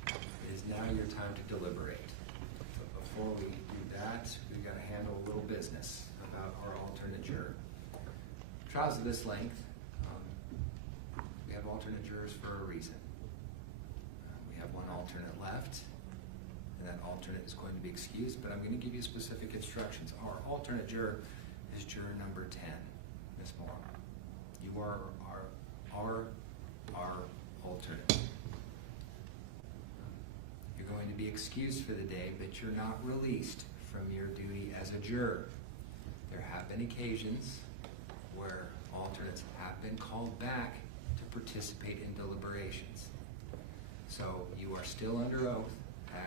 It is now your time to deliberate. But before we do that, we've got to handle a little business about our alternate juror. Trials of this length, we have alternate jurors for a reason. We have one alternate left, and that alternate is going to be excused, but I'm going to give you specific instructions. Our alternate juror is juror number 10, Ms. Moore. You are our alternate. You're going to be excused for the day, but you're not released from your duty as a juror. There have been occasions where alternates have been called back to participate in deliberations. So you are still under oath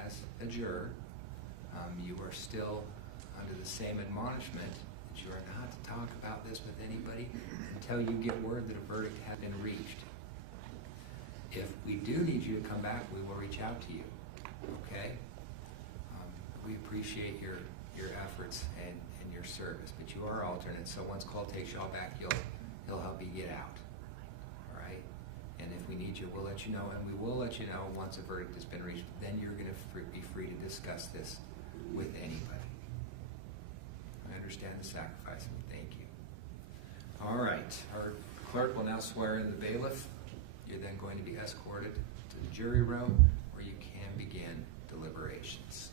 as a juror. You are still under the same admonishment that you are not to talk about this with anybody until you get word that a verdict has been reached. If we do need you to come back, we will reach out to you, okay? We appreciate your efforts and your service, but you are alternate, so once call takes y'all back, he'll help you get out, all right? And if we need you, we'll let you know, and we will let you know once a verdict has been reached. Then you're gonna be free to discuss this with anybody. I understand the sacrifice, and thank you. All right, our clerk will now swear in the bailiff. You're then going to be escorted to the jury room where you can begin deliberations.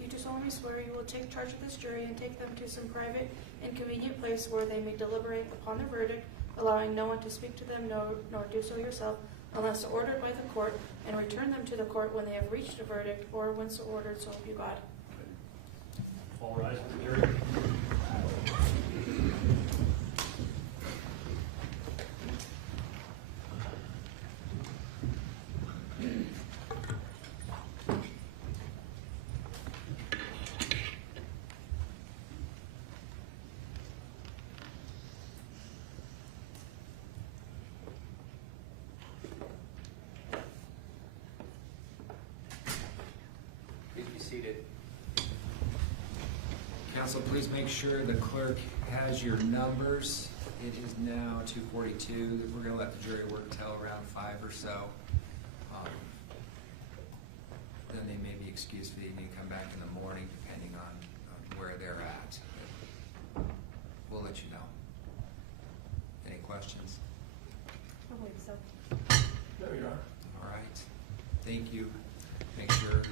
You do solemnly swear you will take charge of this jury and take them to some private and convenient place where they may deliberate upon the verdict, allowing no one to speak to them, nor do so yourself, unless ordered by the court, and return them to the court when they have reached a verdict, or when so ordered, so help you God. All rise for the jury. Please be seated. Council, please make sure the clerk has your numbers. It is now 2:42. We're gonna let the jury work till around 5 or so. Then they may be excused for the evening, come back in the morning, depending on where they're at. We'll let you know. Any questions? I believe so. There you are. All right. Thank you. Make sure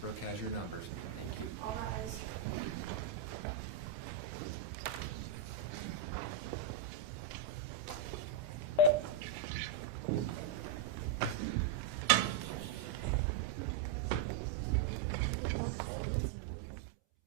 Brooke has your numbers. Thank you. All rise.